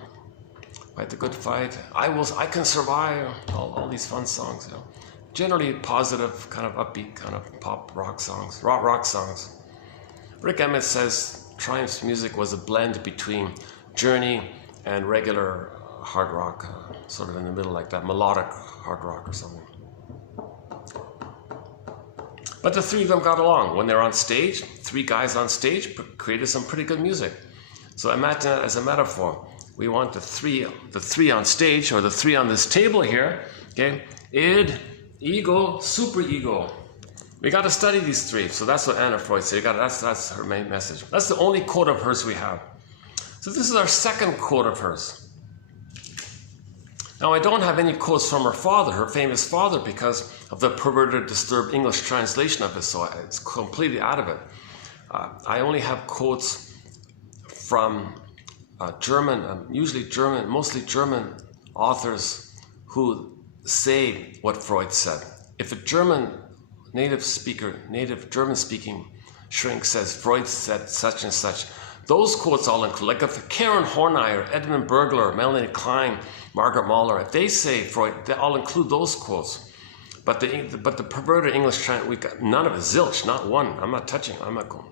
Fight the Good Fight, I Can Survive. All these fun songs. You know. Generally positive, kind of upbeat, kind of pop rock songs, rock songs. Rick Emmett says Triumph's music was a blend between Journey and regular hard rock, sort of in the middle, like that, melodic hard rock or something. But the three of them got along. When they're on stage, three guys on stage created some pretty good music. So imagine that as a metaphor. We want the three on stage, or the three on this table here, okay? Id, ego, superego. We got to study these three. So that's what Anna Freud said. That's her main message. That's the only quote of hers we have. So this is our second quote of hers. Now, I don't have any quotes from her father, her famous father, because of the perverted, disturbed English translation of it, so it's completely out of it. I only have quotes from German, mostly German authors who say what Freud said. If a German native German-speaking shrink says Freud said such and such, those quotes all include, like if Karen Horney, Edmund Bergler, Melanie Klein, Margaret Mahler, if they say Freud, they all include those quotes. But the perverted English trend, we got none of it, zilch, not one. I'm not touching. I'm not going.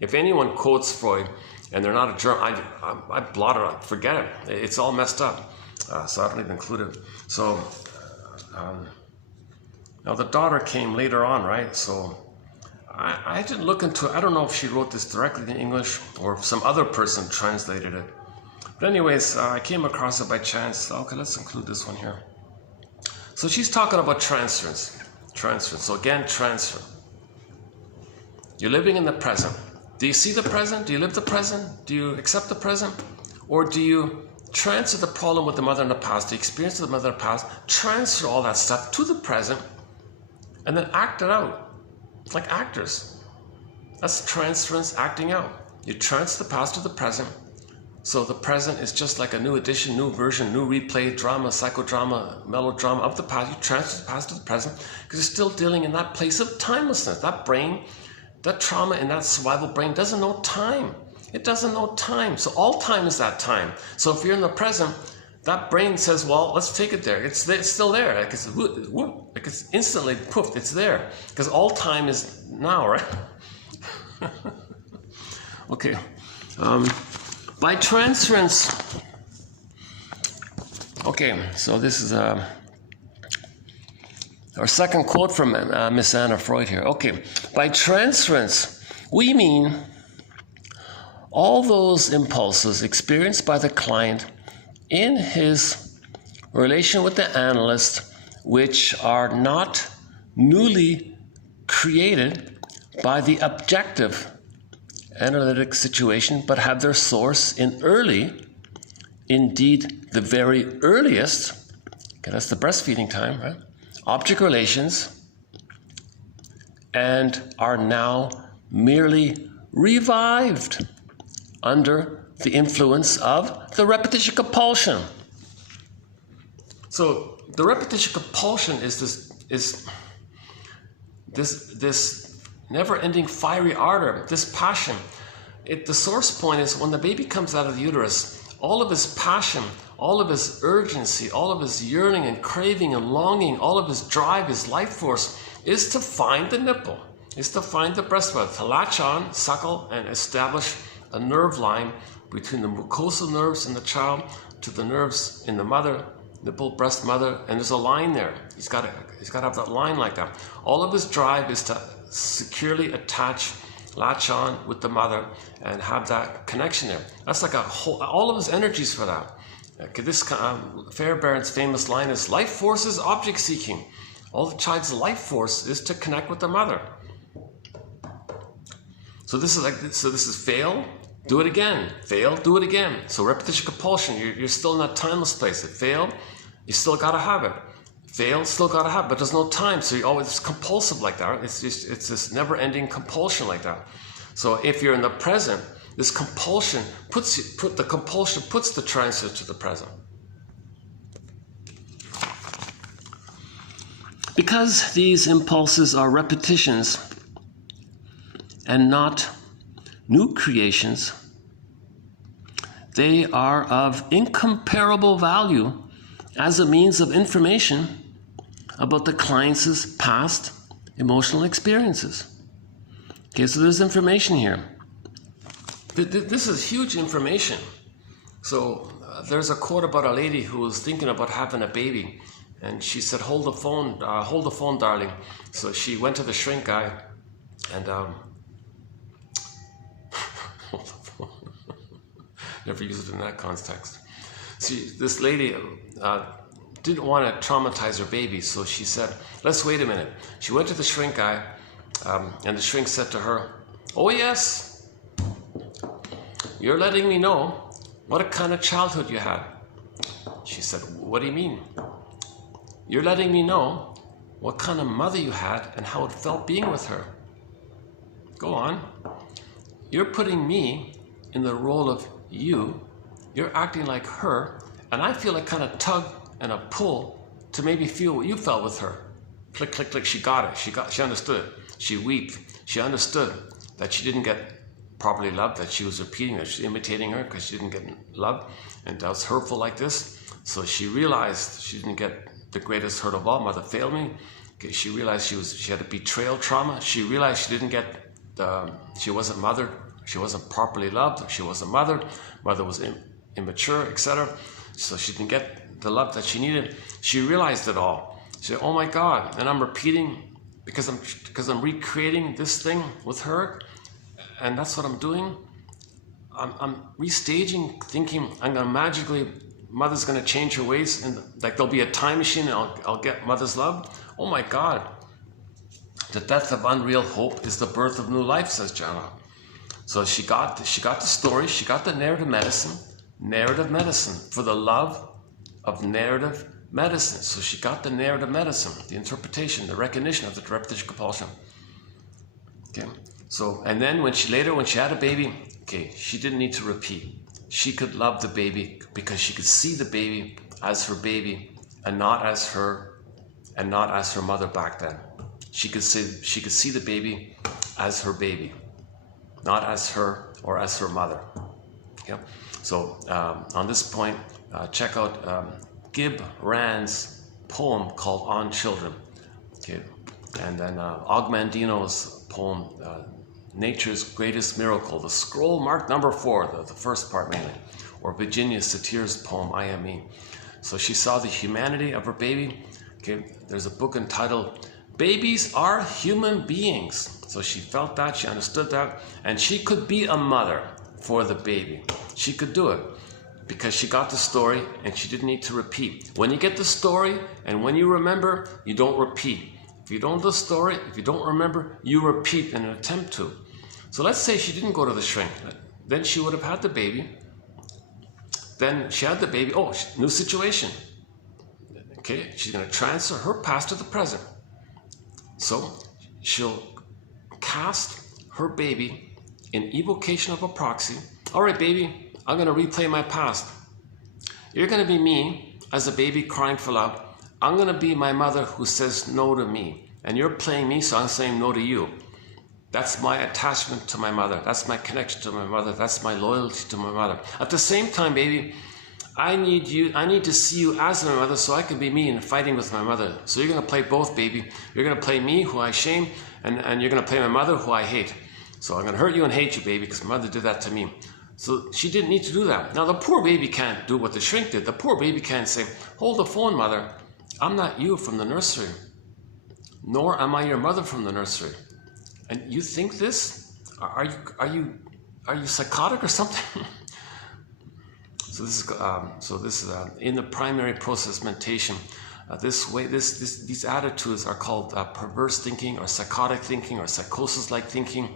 If anyone quotes Freud and they're not a German, I blot it out. Forget it. It's all messed up. So I don't even include it. So now the daughter came later on, right? So I didn't look into it. I don't know if she wrote this directly in English or if some other person translated it. But anyways, I came across it by chance. Okay, let's include this one here. So she's talking about transference. Transference. So again, transfer. You're living in the present. Do you see the present? Do you live the present? Do you accept the present? Or do you transfer the problem with the mother in the past, the experience of the mother in the past, transfer all that stuff to the present, and then act it out? Like actors. That's transference, acting out. You transfer the past to the present. So the present is just like a new edition, new version, new replay, drama, psychodrama, melodrama of the past. You transfer the past to the present because you're still dealing in that place of timelessness. That brain, that trauma in that survival brain doesn't know time. It doesn't know time. So all time is that time. So if you're in the present, that brain says, well, let's take it there. It's still there. Like it's, whoop, like it's instantly poof, it's there. Because all time is now, right? Okay. By transference, okay, so this is our second quote from Miss Anna Freud here. Okay, by transference, we mean all those impulses experienced by the client in his relation with the analyst, which are not newly created by the objective analytic situation, but have their source in early, indeed the very earliest, okay, that's the breastfeeding time, right? Object relations, and are now merely revived under the influence of the repetition compulsion. So the repetition compulsion is this never-ending fiery ardor, this passion. The source point is when the baby comes out of the uterus, all of his passion, all of his urgency, all of his yearning and craving and longing, all of his drive, his life force is to find the nipple, is to find the breast milk, to latch on, suckle, and establish a nerve line between the mucosal nerves in the child to the nerves in the mother, nipple, breast, mother, and there's a line there. He's got to have that line like that. All of his drive is to securely attach, latch on with the mother and have that connection there. That's like all of his energies for that. Okay, this Fairbairn's famous line is, life force is object seeking. All the child's life force is to connect with the mother. So this is fail, do it again. Fail, do it again. So repetition compulsion, you're still in that timeless place. If fail, you still got to have it. Fail, still got to have it, but there's no time. So you're always compulsive like that. Right? It's this never-ending compulsion like that. So if you're in the present, this compulsion puts the transit to the present. Because these impulses are repetitions and not new creations, they are of incomparable value as a means of information about the client's past emotional experiences. Okay, so there's information here. This is huge information. So there's a quote about a lady who was thinking about having a baby, and she said, hold the phone, darling. So she went to the shrink guy and hold the phone. Never use it in that context. See, this lady didn't want to traumatize her baby, so she said, let's wait a minute. She went to the shrink guy, and the shrink said to her, oh yes, you're letting me know what a kind of childhood you had. She said, what do you mean? You're letting me know what kind of mother you had and how it felt being with her. Go on. You're putting me in the role of you. You're acting like her, and I feel a kind of tug and a pull to maybe feel what you felt with her. Click, click, click. She got it. She understood it. She wept. She understood that she didn't get properly loved, that she was repeating that, she was imitating her because she didn't get loved, and that was hurtful like this. So she realized she didn't get the greatest hurt of all. Mother failed me. Okay, she realized she had a betrayal trauma. She realized she didn't get she wasn't mothered. She wasn't properly loved. She wasn't mothered. Mother was immature, etc. So she didn't get the love that she needed. She realized it all. She said, oh my God, and I'm repeating because I'm recreating this thing with her, and that's what I'm doing. I'm restaging, thinking I'm gonna magically, mother's gonna change her ways, and like there'll be a time machine and I'll get mother's love. Oh my God. The death of unreal hope is the birth of new life, says Jana. So she got the story, she got the narrative medicine for the love of narrative medicine. So she got the narrative medicine, the interpretation, the recognition of the repetition compulsion. Okay. So, and then when she had a baby, okay, she didn't need to repeat. She could love the baby because she could see the baby as her baby and not as her mother back then. She could see the baby as her baby, not as her or as her mother. Okay. So on this point, check out Gib Rand's poem called On Children. Okay. And then Ogmandino's poem, Nature's Greatest Miracle, the scroll marked number 4, the first part mainly, or Virginia Satir's poem, I Am Me. So she saw the humanity of her baby. Okay. There's a book entitled Babies Are Human Beings. So she felt that, she understood that, and she could be a mother for the baby. She could do it because she got the story and she didn't need to repeat. When you get the story and when you remember, you don't repeat. If you don't know the story, if you don't remember, you repeat in an attempt to. So let's say she didn't go to the shrink. Then she would have had the baby. Then she had the baby. Oh, new situation. Okay, she's going to transfer her past to the present. So she'll cast her baby in evocation of a proxy. All right, baby, I'm going to replay my past. You're going to be me as a baby crying for love. I'm going to be my mother who says no to me. And you're playing me, so I'm saying no to you. That's my attachment to my mother. That's my connection to my mother. That's my loyalty to my mother. At the same time, baby, I need to see you as my mother so I can be me and fighting with my mother. So you're going to play both, baby. You're going to play me, who I shame, and you're going to play my mother, who I hate. So I'm going to hurt you and hate you, baby, because my mother did that to me. So she didn't need to do that. Now, the poor baby can't do what the shrink did. The poor baby can't say, hold the phone, mother. I'm not you from the nursery, nor am I your mother from the nursery. And you think this? Are you psychotic or something? So this is in the primary process mentation. These attitudes are called perverse thinking, or psychotic thinking, or psychosis-like thinking.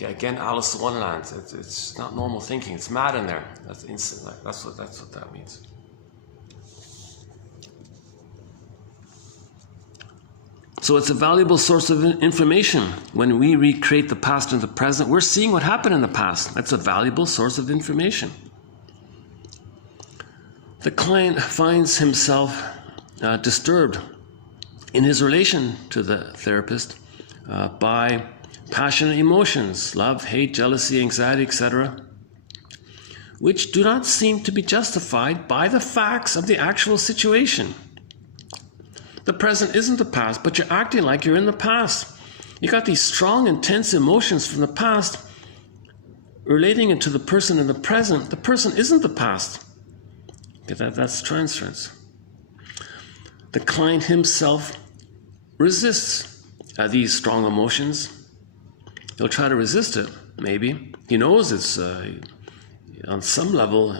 Again, Alice in Wonderland. It's not normal thinking. It's mad in there. That's instant. That's what that means. So it's a valuable source of information. When we recreate the past and the present, we're seeing what happened in the past. That's a valuable source of information. The client finds himself disturbed in his relation to the therapist by passionate emotions, love, hate, jealousy, anxiety, etc., which do not seem to be justified by the facts of the actual situation. The present isn't the past, but you're acting like you're in the past. You got these strong, intense emotions from the past relating it to the person in the present. The person isn't the past. Okay, that's transference. The client himself resists these strong emotions. He'll try to resist it, maybe. He knows it's, on some level,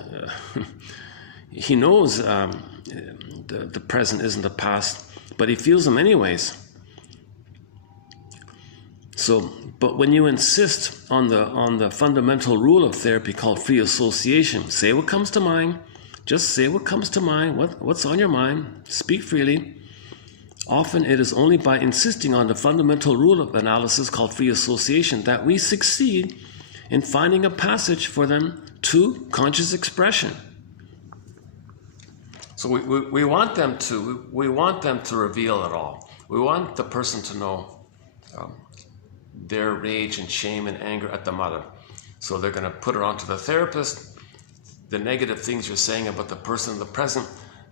he knows the present isn't the past, but he feels them anyways. So, but when you insist on the fundamental rule of therapy called free association, say what comes to mind, just say what comes to mind, what's on your mind, speak freely. Often it is only by insisting on the fundamental rule of analysis called free association that we succeed in finding a passage for them to conscious expression. So we want them to reveal it all. We want the person to know their rage and shame and anger at the mother. So they're going to put it onto the therapist. The negative things you're saying about the person in the present,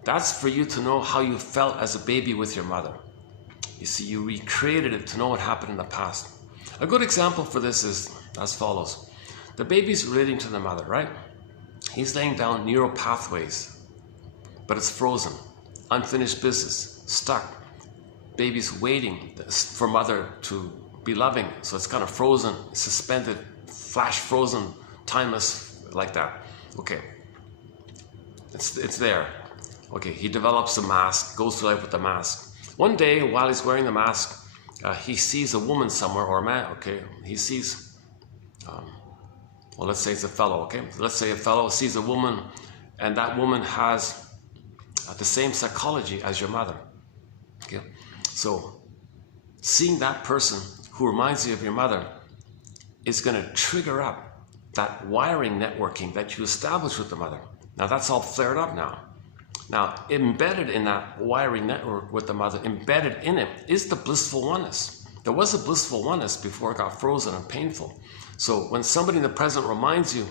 that's for you to know how you felt as a baby with your mother. You see, you recreated it to know what happened in the past. A good example for this is as follows. The baby's relating to the mother, right? He's laying down neural pathways, but it's frozen, unfinished business, stuck. Baby's waiting for mother to be loving, so it's kind of frozen, suspended, flash frozen, timeless, like that. Okay, it's there. Okay, he develops a mask, goes through life with the mask. One day, while he's wearing the mask, he sees a woman somewhere, or a man, okay? He sees, well, let's say it's a fellow, okay? Let's say a fellow sees a woman, and that woman has the same psychology as your mother, okay? So, seeing that person who reminds you of your mother is going to trigger up that wiring networking that you established with the mother. Now, that's all flared up now. Now, embedded in that wiring network with the mother, embedded in it, is the blissful oneness. There was a blissful oneness before it got frozen and painful. So when somebody in the present reminds you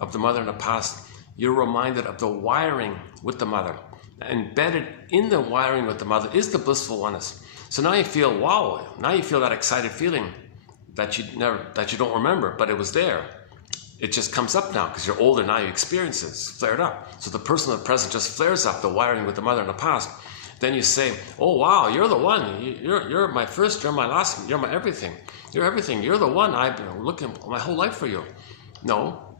of the mother in the past, you're reminded of the wiring with the mother. Embedded in the wiring with the mother is the blissful oneness. So now you feel, wow, now you feel that excited feeling that you don't remember, but it was there. It just comes up now because you're older now, you experience it, it's flared up. So the person in the present just flares up the wiring with the mother in the past. Then you say, oh wow, you're the one, you're my first, you're my last, you're my everything. You're everything, you're the one, I've been looking my whole life for you. No,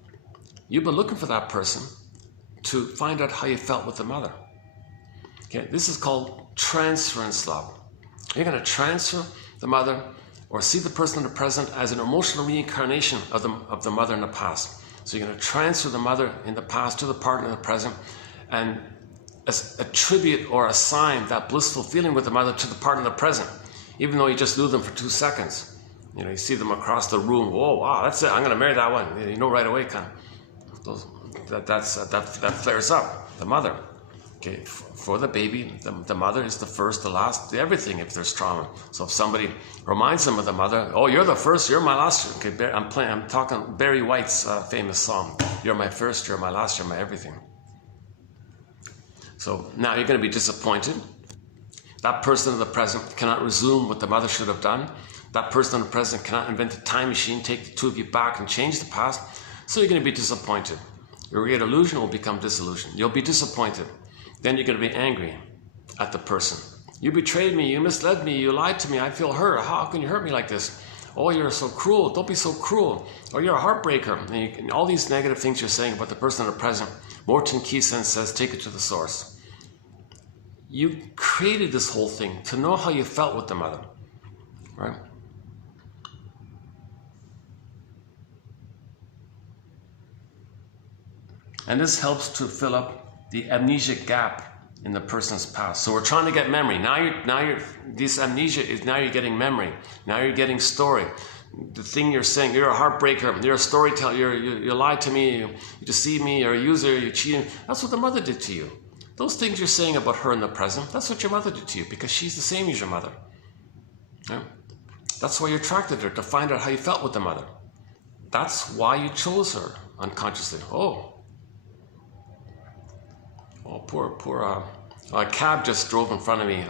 you've been looking for that person to find out how you felt with the mother. Okay, this is called transference love. You're going to transfer the mother or see the person in the present as an emotional reincarnation of the mother in the past. So you're going to transfer the mother in the past to the partner in the present and attribute or assign that blissful feeling with the mother to the partner in the present, even though you just knew them for 2 seconds. You know, you see them across the room. Whoa, wow, that's it. I'm going to marry that one. You know right away, kind of. That flares up the mother. Okay, for the baby, the mother is the first, the last, the everything if there's trauma. So if somebody reminds them of the mother, oh, you're the first, you're my last. Okay, I'm talking Barry White's famous song. You're my first, you're my last, you're my everything. So now you're going to be disappointed. That person in the present cannot resume what the mother should have done. That person in the present cannot invent a time machine, take the two of you back and change the past. So you're going to be disappointed. Your great illusion will become disillusion. You'll be disappointed. Then you're going to be angry at the person. You betrayed me, you misled me, you lied to me, I feel hurt. How can you hurt me like this? Oh, you're so cruel, don't be so cruel. Or you're a heartbreaker. And all these negative things you're saying about the person in the present. Morton Keysen says, take it to the source. You created this whole thing to know how you felt with the mother, right? And this helps to fill up the amnesic gap in the person's past. So we're trying to get memory. This amnesia is now you're getting memory. Now you're getting story. The thing you're saying, you're a heartbreaker, you're a storyteller, you lied to me, you deceived me, you're a user, you cheated. That's what the mother did to you. Those things you're saying about her in the present, that's what your mother did to you because she's the same as your mother. Yeah? That's why you attracted her, to find out how you felt with the mother. That's why you chose her unconsciously. Oh, poor, a cab just drove in front of me.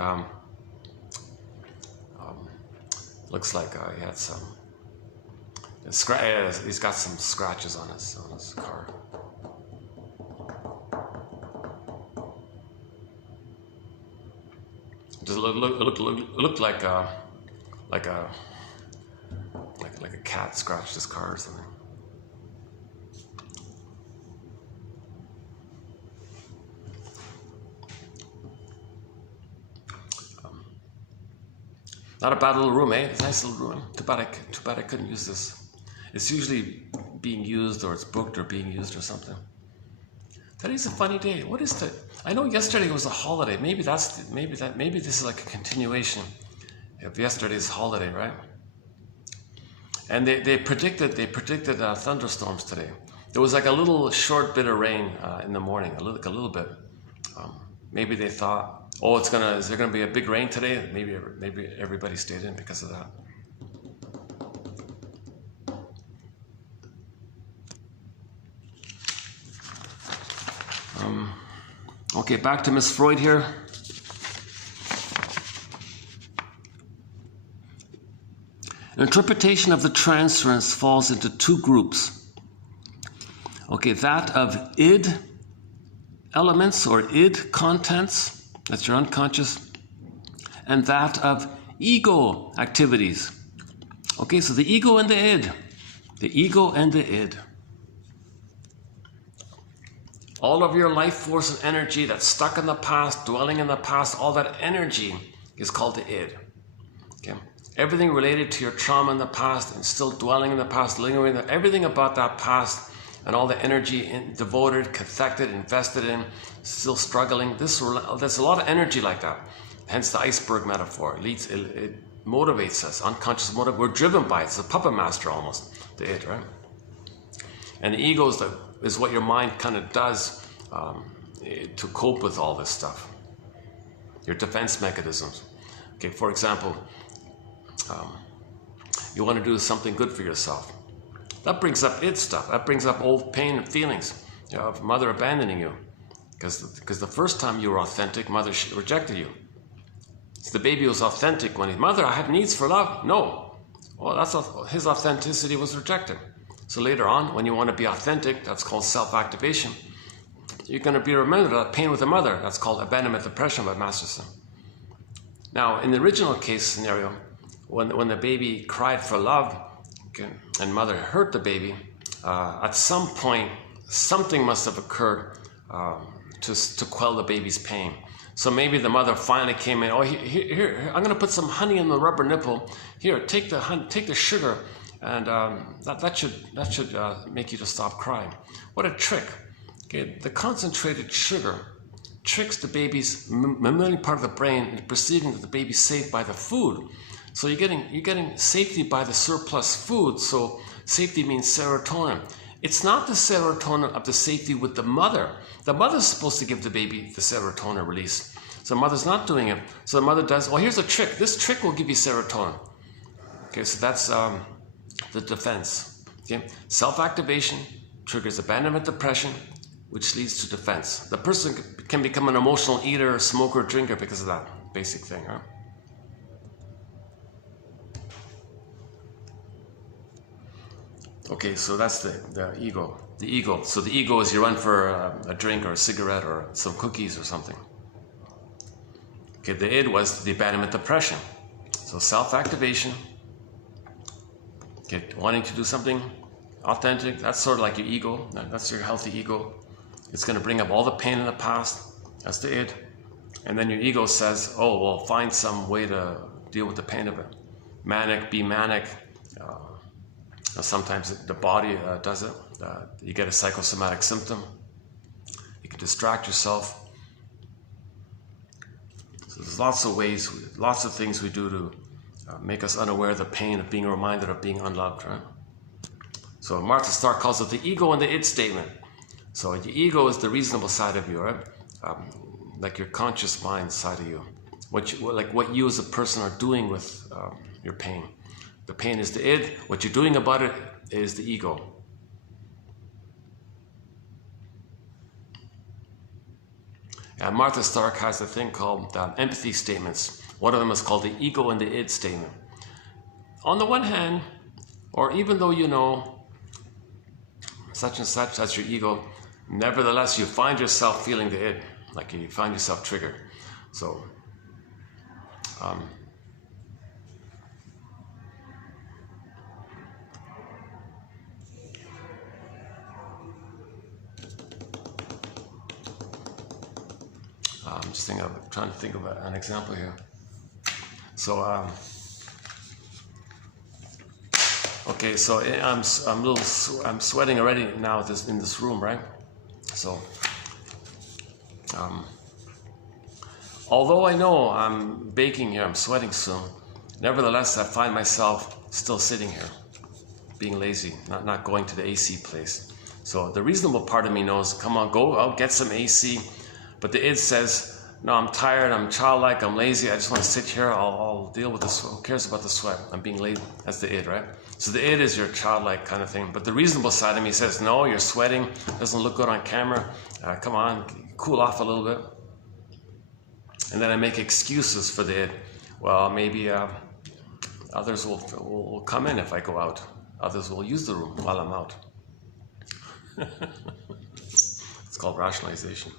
Looks like he had some, he's got some scratches on his car. Just looked like a cat scratched his car or something. Not a bad little room, eh? It's a nice little room. Too bad I couldn't use this. It's usually being used or it's booked or being used or something. Today's a funny day. What is that? I know yesterday was a holiday. Maybe this is like a continuation of yesterday's holiday, right? And they predicted thunderstorms today. There was like a little short bit of rain in the morning, a little bit. Maybe they thought, oh, is there gonna be a big rain today? Maybe everybody stayed in because of that. Okay, back to Miss Freud here. Interpretation of the transference falls into 2 groups. Okay, that of id elements or id contents, that's your unconscious, and that of ego activities. Okay, so the ego and the id. The ego and the id. All of your life force and energy that's stuck in the past, dwelling in the past, all that energy is called the id. Okay? Everything related to your trauma in the past and still dwelling in the past, lingering there, everything about that past and all the energy devoted, cathected, invested in, still struggling. There's a lot of energy like that. Hence the iceberg metaphor. It motivates us, unconscious motive. We're driven by it. It's a puppet master almost, the id, right? And the ego is what your mind kind of does to cope with all this stuff. Your defense mechanisms. Okay, for example, you want to do something good for yourself. That brings up id stuff. That brings up old pain and feelings, you know, of mother abandoning you. Because the first time you were authentic, mother rejected you. So the baby was authentic when his mother, I have needs for love. No. Well, his authenticity was rejected. So later on, when you want to be authentic, that's called self-activation. You're going to be remembered that pain with the mother. That's called abandonment depression by Masterson. Now, in the original case scenario, when the baby cried for love, okay, and mother hurt the baby, at some point, something must have occurred to quell the baby's pain. So maybe the mother finally came in. Oh, here, I'm going to put some honey in the rubber nipple. Here, take the sugar, and that should make you to stop crying. What a trick! Okay, the concentrated sugar tricks the baby's mammalian part of the brain into perceiving that the baby's safe by the food. So you're getting safety by the surplus food. So safety means serotonin. It's not the serotonin of the safety with the mother. The mother's supposed to give the baby the serotonin release. So the mother's not doing it. So the mother does, oh, here's a trick. This trick will give you serotonin. Okay, so that's the defense. Okay, self-activation triggers abandonment depression, which leads to defense. The person can become an emotional eater, smoker, drinker because of that basic thing. Huh? Okay, so that's the ego. The ego. So the ego is you run for a drink or a cigarette or some cookies or something. Okay, the id was the abandonment depression. So self-activation, okay, wanting to do something authentic, that's sort of like your ego. That's your healthy ego. It's going to bring up all the pain in the past. That's the id. And then your ego says, oh, well, find some way to deal with the pain of it. Manic, be manic. Sometimes the body does it. You get a psychosomatic symptom. You can distract yourself. So there's lots of ways, lots of things we do to make us unaware of the pain of being reminded of being unloved, right? So Martha Starr calls it the ego and the id statement. So the ego is the reasonable side of you, right? Like your conscious mind side of you. What you as a person are doing with your pain. The pain is the id. What you're doing about it is the ego. And Martha Stark has a thing called empathy statements. One of them is called the ego and the id statement. On the one hand, or even though you know such and such, that's your ego, nevertheless you find yourself feeling the id, like you find yourself triggered. So, I'm just trying to think of an example here. So, okay, so I'm sweating already now in this room, right? So, although I know I'm baking here, I'm sweating soon, nevertheless I find myself still sitting here, being lazy, not going to the AC place. So the reasonable part of me knows, come on, go out, get some AC. But the id says, no, I'm tired, I'm childlike, I'm lazy, I just want to sit here, I'll deal with this. Who cares about the sweat? I'm being lazy. That's the id, right? So the id is your childlike kind of thing. But the reasonable side of me says, no, you're sweating, doesn't look good on camera. Come on, cool off a little bit. And then I make excuses for the id. Well, maybe others will come in if I go out. Others will use the room while I'm out. It's called rationalization.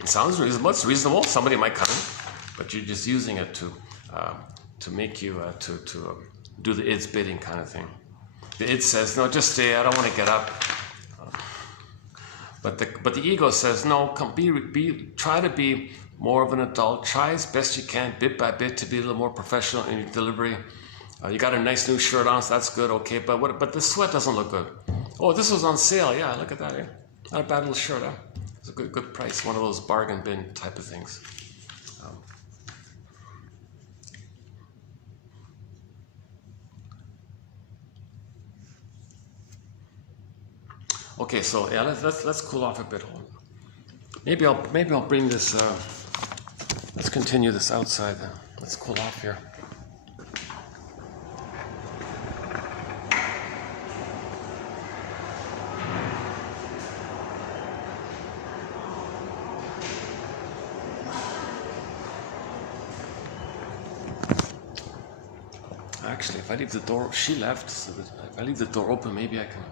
It sounds reasonable. It's reasonable. Somebody might come in, but you're just using it to make you to do the id's bidding kind of thing. The id says, no, just stay. I don't want to get up. But the ego says, no, come try to be more of an adult. Try as best you can, bit by bit, to be a little more professional in your delivery. You got a nice new shirt on, so that's good, okay. But the sweat doesn't look good. Oh, this was on sale. Yeah, look at that here. Not a bad little shirt, huh? It's a good price. One of those bargain bin type of things. Okay, so yeah, let's cool off a bit. Maybe I'll bring this. Let's continue this outside then. Let's cool off here. Actually, if I leave the door, she left, so that if I leave the door open, maybe I can.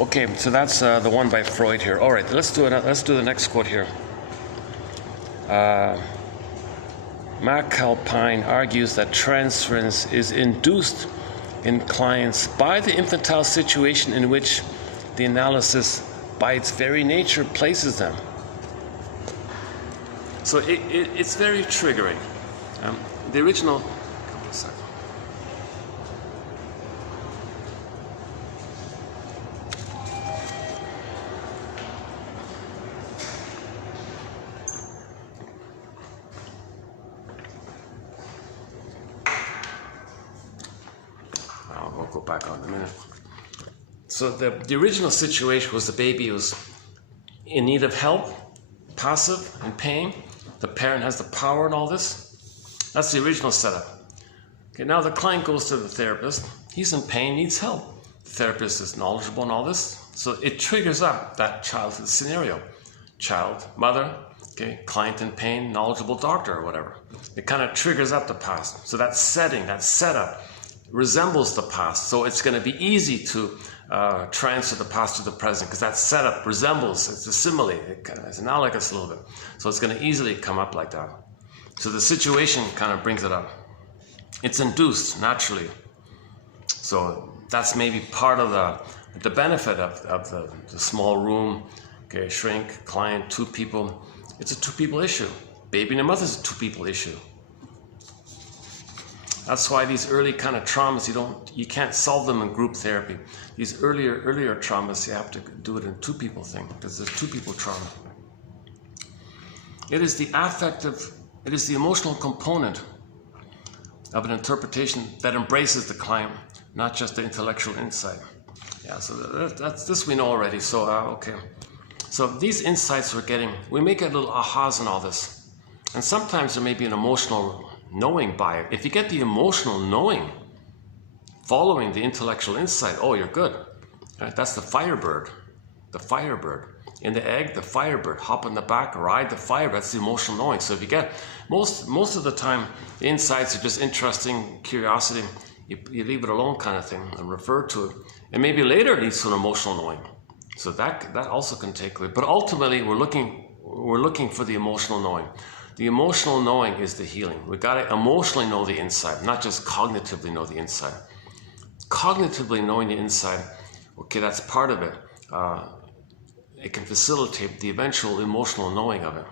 Okay, so that's the one by Freud here. All right, let's do the next quote here. McAlpine argues that transference is induced in clients by the infantile situation in which the analysis, by its very nature, places them. So it's very triggering. The original. I'll go back on in a minute. So the original situation was the baby was in need of help, passive, in pain. The parent has the power and all this. That's the original setup. Okay, now the client goes to the therapist. He's in pain, needs help. The therapist is knowledgeable in all this. So it triggers up that childhood scenario. Child, mother, okay, client in pain, knowledgeable doctor or whatever. It kind of triggers up the past. So that setting, that setup resembles the past. So it's going to be easy to transfer the past to the present because that setup resembles, it's a simile, it's analogous a little bit. So it's going to easily come up like that. So the situation kind of brings it up. It's induced naturally. So that's maybe part of the benefit of the small room, okay, shrink, client, two people. It's a two people issue. Baby and the mother is a two people issue. That's why these early kind of traumas, you can't solve them in group therapy. These earlier traumas, you have to do it in two people thing because there's two people trauma. It is the affective, it is the emotional component of an interpretation that embraces the client, not just the intellectual insight. Yeah, so that's this we know already. So okay, so these insights we're getting, we may get little ahas in all this, and sometimes there may be an emotional knowing by it. If you get the emotional knowing following the intellectual insight, oh, you're good. Right? That's the firebird. The firebird. In the egg, the firebird. Hop on the back, ride the firebird. That's the emotional knowing. So if you get, most of the time, the insights are just interesting, curiosity. You leave it alone kind of thing and refer to it. And maybe later it leads to an emotional knowing. So that also can take away. But ultimately, we're looking for the emotional knowing. The emotional knowing is the healing. We've got to emotionally know the inside, not just cognitively know the inside. Cognitively knowing the inside, okay, that's part of it. It can facilitate the eventual emotional knowing of it.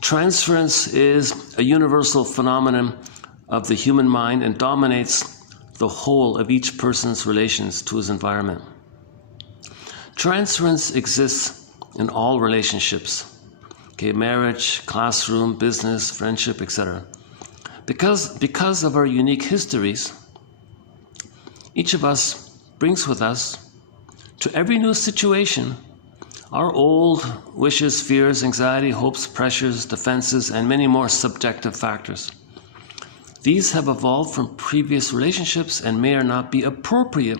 Transference is a universal phenomenon of the human mind and dominates the whole of each person's relations to his environment. Transference exists in all relationships, okay, marriage, classroom, business, friendship, etc. Because of our unique histories, each of us brings with us to every new situation our old wishes, fears, anxiety, hopes, pressures, defenses, and many more subjective factors. These have evolved from previous relationships and may or not be appropriate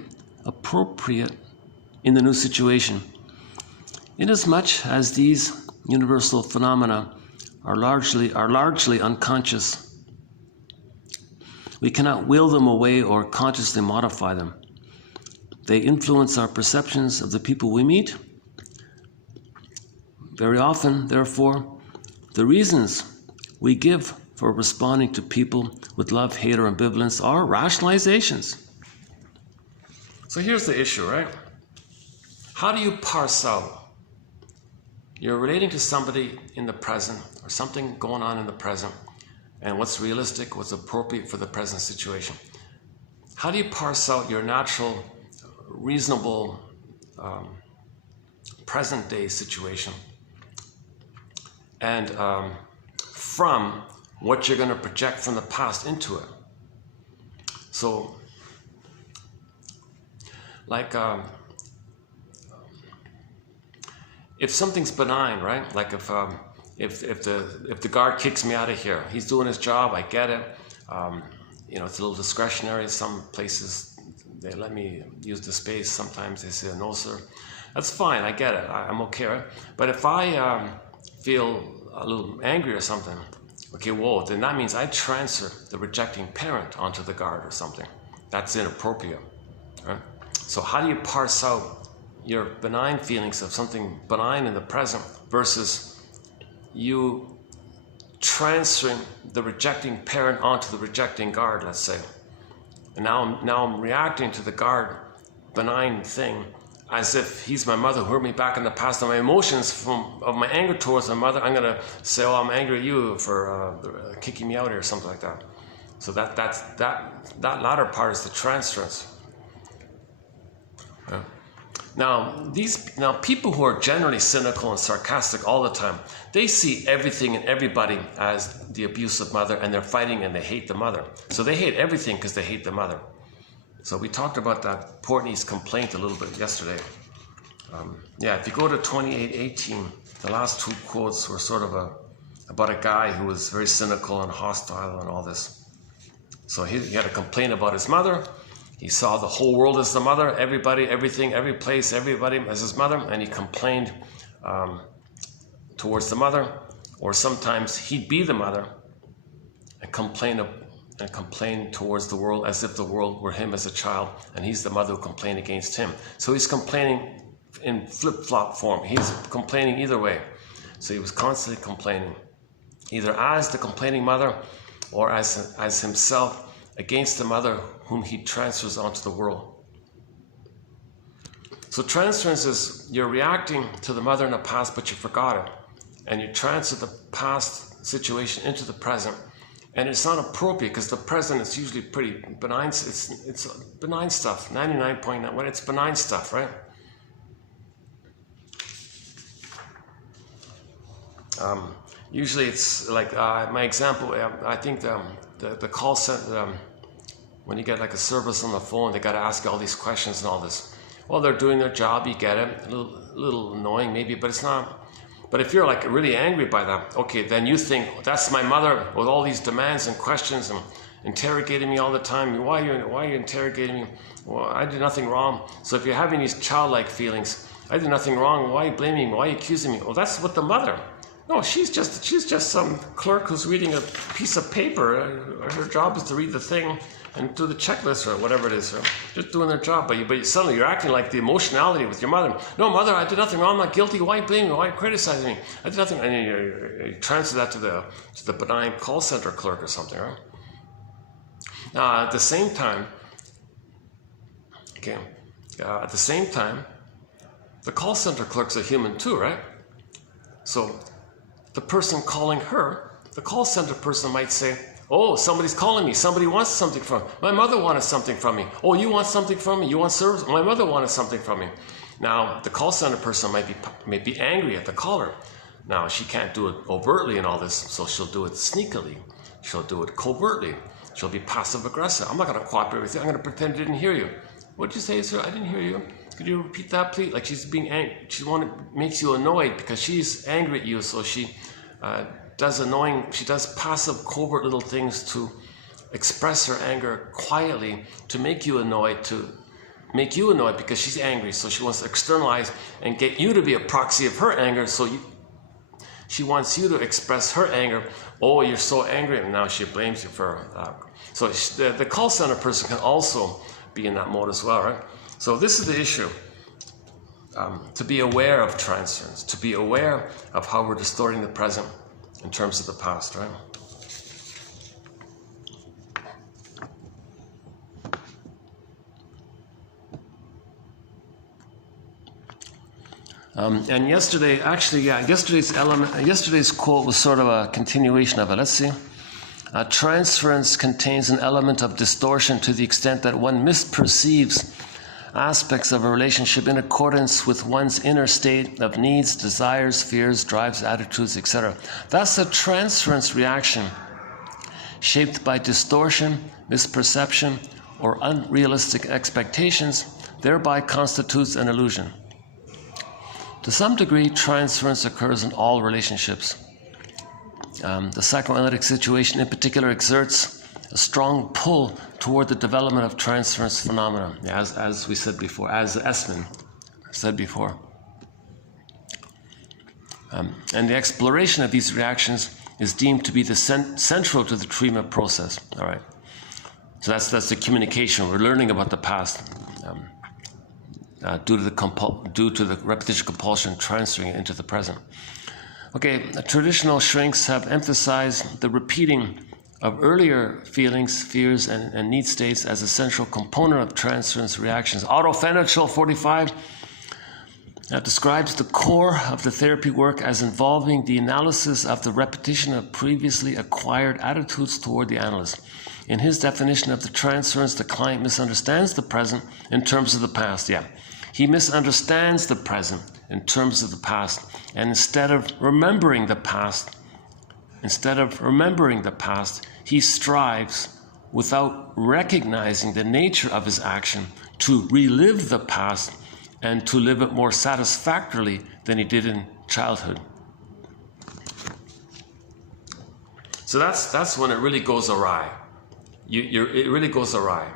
in the new situation. Inasmuch as these universal phenomena are largely unconscious, we cannot will them away or consciously modify them. They influence our perceptions of the people we meet. Very often, therefore, the reasons we give for responding to people with love, hate, or ambivalence are rationalizations. So here's the issue, right? How do you parse out? You're relating to somebody in the present, or something going on in the present, and what's realistic, what's appropriate for the present situation. How do you parse out your natural, reasonable, present-day situation and from what you're going to project from the past into it? So, like, if something's benign, right? Like if the guard kicks me out of here, he's doing his job, I get it. It's a little discretionary. Some places they let me use the space. Sometimes they say no, sir. That's fine, I get it, I'm okay, right? But if I feel a little angry or something, okay, whoa, then that means I transfer the rejecting parent onto the guard or something. That's inappropriate, right? So how do you parse out your benign feelings of something benign in the present versus you transferring the rejecting parent onto the rejecting guard, let's say. And now I'm reacting to the guard benign thing as if he's my mother who hurt me back in the past. And my emotions of my anger towards my mother, I'm going to say, oh, I'm angry at you for kicking me out here or something like that. So that latter part is the transference. Yeah. Now people who are generally cynical and sarcastic all the time, they see everything and everybody as the abusive mother, and they're fighting and they hate the mother. So they hate everything because they hate the mother. So we talked about that Portney's complaint a little bit yesterday. If you go to 28:18, the last two quotes were sort of about a guy who was very cynical and hostile and all this. So he had a complaint about his mother. He saw the whole world as the mother, everybody, everything, every place, everybody as his mother, and he complained towards the mother, or sometimes he'd be the mother and complain towards the world as if the world were him as a child, and he's the mother who complained against him. So he's complaining in flip-flop form. He's complaining either way. So he was constantly complaining, either as the complaining mother or as himself against the mother whom he transfers onto the world. So transference is you're reacting to the mother in the past, but you forgot it. And you transfer the past situation into the present. And it's not appropriate because the present is usually pretty benign. It's benign stuff, 99.9. It's benign stuff, right? Usually it's like my example, I think the call center, when you get like a service on the phone, they got to ask you all these questions and all this. Well, they're doing their job, you get it. A little annoying maybe, but it's not. But if you're like really angry by that, okay, then you think, that's my mother with all these demands and questions and interrogating me all the time. Why are you interrogating me? Well, I did nothing wrong. So if you're having these childlike feelings, I did nothing wrong. Why are you blaming me? Why are you accusing me? Well, that's what the mother. No, she's just some clerk who's reading a piece of paper. Her job is to read the thing and do the checklist or whatever it is. Just doing their job. But suddenly you're acting like the emotionality with your mother. No, mother, I did nothing wrong. I'm not guilty. Why are you blaming me? Why are you criticizing me? I did nothing. And you transfer that to the benign call center clerk or something, right? Now, at the same time, the call center clerk's a human too, right? So the person calling her, the call center person might say, oh, somebody's calling me. Somebody wants something from me. My mother wanted something from me. Oh, you want something from me? You want service? My mother wanted something from me. Now, the call center person might be angry at the caller. Now, she can't do it overtly and all this, so she'll do it sneakily. She'll do it covertly. She'll be passive-aggressive. I'm not going to cooperate with you. I'm going to pretend I didn't hear you. What did you say, sir? I didn't hear you. Could you repeat that, please? Like she's being angry. Makes you annoyed because she's angry at you, so she she does passive, covert little things to express her anger quietly, to make you annoyed because she's angry. So she wants to externalize and get you to be a proxy of her anger. So she wants you to express her anger. Oh, you're so angry, and now she blames you for that. So the call center person can also be in that mode as well, right? So this is the issue. To be aware of transference, to be aware of how we're distorting the present in terms of the past, right? And yesterday's quote was sort of a continuation of it. Let's see. Transference contains an element of distortion to the extent that one misperceives aspects of a relationship in accordance with one's inner state of needs, desires, fears, drives, attitudes, etc. That's a transference reaction shaped by distortion, misperception, or unrealistic expectations, thereby constitutes an illusion. To some degree, transference occurs in all relationships. The psychoanalytic situation in particular exerts a strong pull toward the development of transference phenomena, as we said before, as Esmond said before. And the exploration of these reactions is deemed to be the central to the treatment process. All right. So that's the communication. We're learning about the past due to the repetition compulsion, transferring it into the present. Okay, traditional shrinks have emphasized the repeating of earlier feelings, fears, and need states as a central component of transference reactions. Otto Fenichel, 45, describes the core of the therapy work as involving the analysis of the repetition of previously acquired attitudes toward the analyst. In his definition of the transference, the client misunderstands the present in terms of the past. Yeah, he misunderstands the present in terms of the past, and instead of remembering the past, he strives, without recognizing the nature of his action, to relive the past and to live it more satisfactorily than he did in childhood. So that's when it really goes awry. It really goes awry.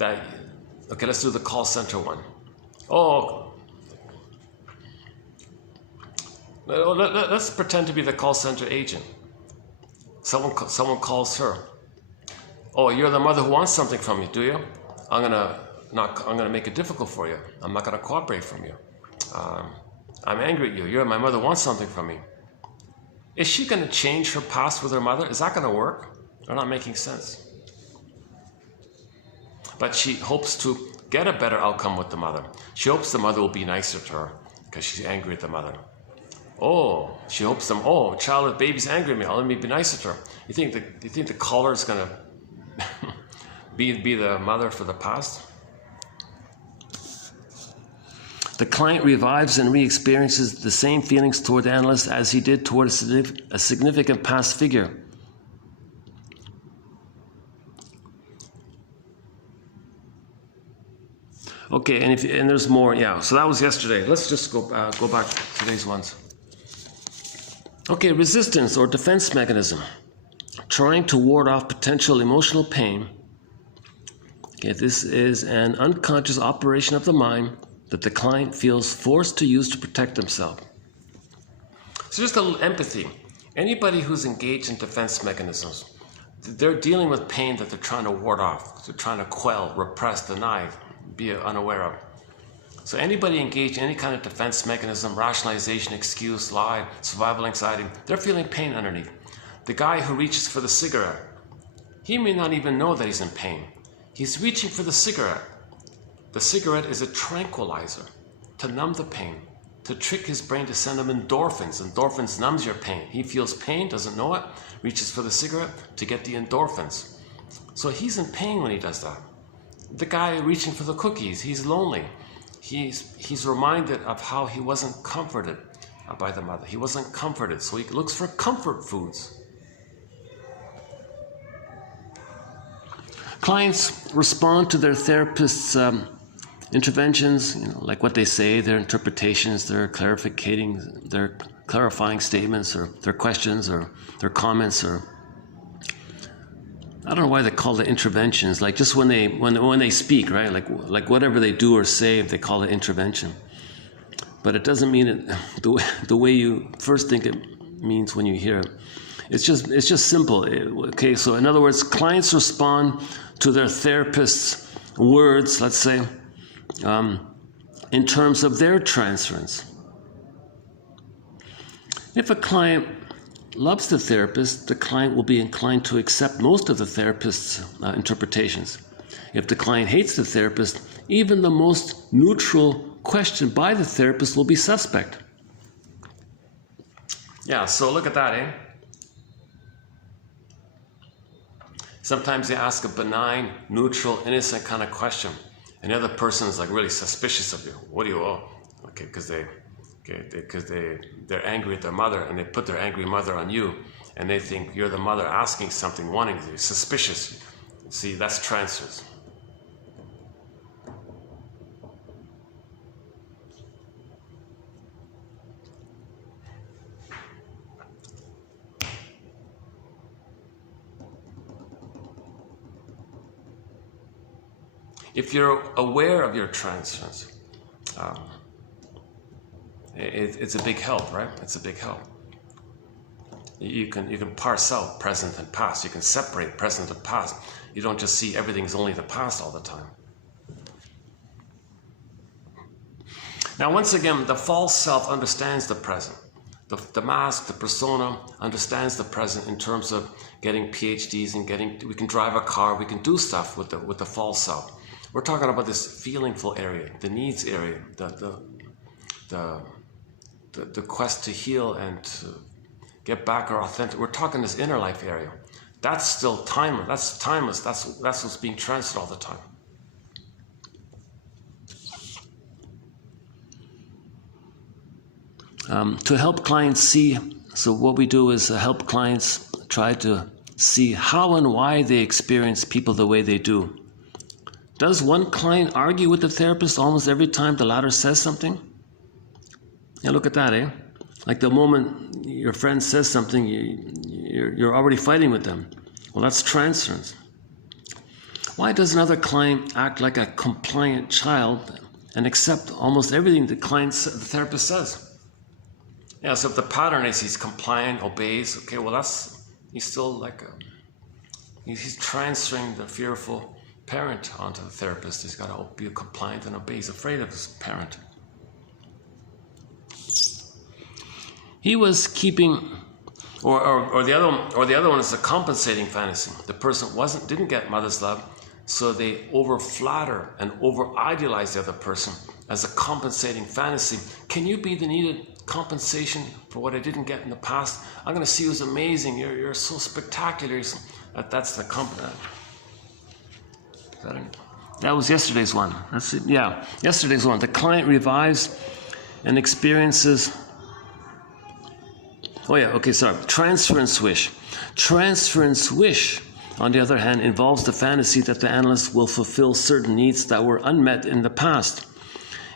Okay, let's do the call center one. Let's pretend to be the call center agent. Someone calls her. Oh, you're the mother who wants something from you, do you? I'm gonna make it difficult for you. I'm not gonna cooperate from you. I'm angry at you. My mother wants something from me. Is she gonna change her past with her mother? Is that gonna work? They're not making sense. But she hopes to get a better outcome with the mother. She hopes the mother will be nicer to her because she's angry at the mother. Oh, she hopes the baby's angry at me. Let me be nicer to her. You think the caller is gonna be the mother for the past? The client revives and re-experiences the same feelings toward the analyst as he did toward a significant past figure. Okay, and there's more. Yeah, so that was yesterday. Let's just go back to today's ones. Okay, resistance or defense mechanism, trying to ward off potential emotional pain. Okay, this is an unconscious operation of the mind that the client feels forced to use to protect himself. So just a little empathy. Anybody who's engaged in defense mechanisms, they're dealing with pain that they're trying to ward off. They're trying to quell, repress, deny, be unaware of. So anybody engaged in any kind of defense mechanism, rationalization, excuse, lie, survival anxiety, they're feeling pain underneath. The guy who reaches for the cigarette, he may not even know that he's in pain. He's reaching for the cigarette. The cigarette is a tranquilizer to numb the pain, to trick his brain to send him endorphins. Endorphins numbs your pain. He feels pain, doesn't know it, reaches for the cigarette to get the endorphins. So he's in pain when he does that. The guy reaching for the cookies, he's lonely. He's reminded of how he wasn't comforted by the mother. He wasn't comforted, so he looks for comfort foods. Clients respond to their therapist's interventions, like what they say, their interpretations, their clarifying statements, or their questions, or their comments, or I don't know why they call it interventions. Like just when they speak, right? Like whatever they do or say, they call it intervention. But it doesn't mean it the way you first think it means when you hear it. It's just simple. Okay, so in other words, clients respond to their therapist's words, let's say, in terms of their transference. If a client loves the therapist, the client will be inclined to accept most of the therapist's interpretations. If the client hates the therapist, even the most neutral question by the therapist will be suspect. Yeah, so look at that, eh? Sometimes they ask a benign, neutral, innocent kind of question, and the other person is like really suspicious of you. What do you owe? Okay, because they're angry at their mother, and they put their angry mother on you, and they think you're the mother asking something, wanting to be suspicious. See, that's transfers. If you're aware of your transference, it's a big help, right? It's a big help. You can parse out present and past. You can separate present and past. You don't just see everything's only the past all the time. Now, once again, the false self understands the present. The mask, the persona, understands the present in terms of getting PhDs and we can drive a car, we can do stuff with the false self. We're talking about this feelingful area, the needs area, the quest to heal and to get back our authentic. We're talking this inner life area. That's still timeless. That's timeless. That's what's being transferred all the time. To help clients see, so what we do is help clients try to see how and why they experience people the way they do. Does one client argue with the therapist almost every time the latter says something? Yeah, look at that, eh? Like the moment your friend says something, you're already fighting with them. Well, that's transference. Why does another client act like a compliant child and accept almost everything the therapist says? Yeah, so if the pattern is he's compliant, obeys, okay, well he's still like he's transferring the fearful parent onto the therapist. He's got to be compliant and obey. He's afraid of his parent. He was keeping, or the other one is a compensating fantasy. The person didn't get mother's love, so they over-flatter and over-idealize the other person as a compensating fantasy. Can you be the needed compensation for what I didn't get in the past? I'm going to see you as amazing. You're so spectacular. That's the compliment. That was yesterday's one. That's it. Yeah, yesterday's one. The client revives and experiences. Oh yeah, okay, sorry. Transference wish. Transference wish, on the other hand, involves the fantasy that the analyst will fulfill certain needs that were unmet in the past.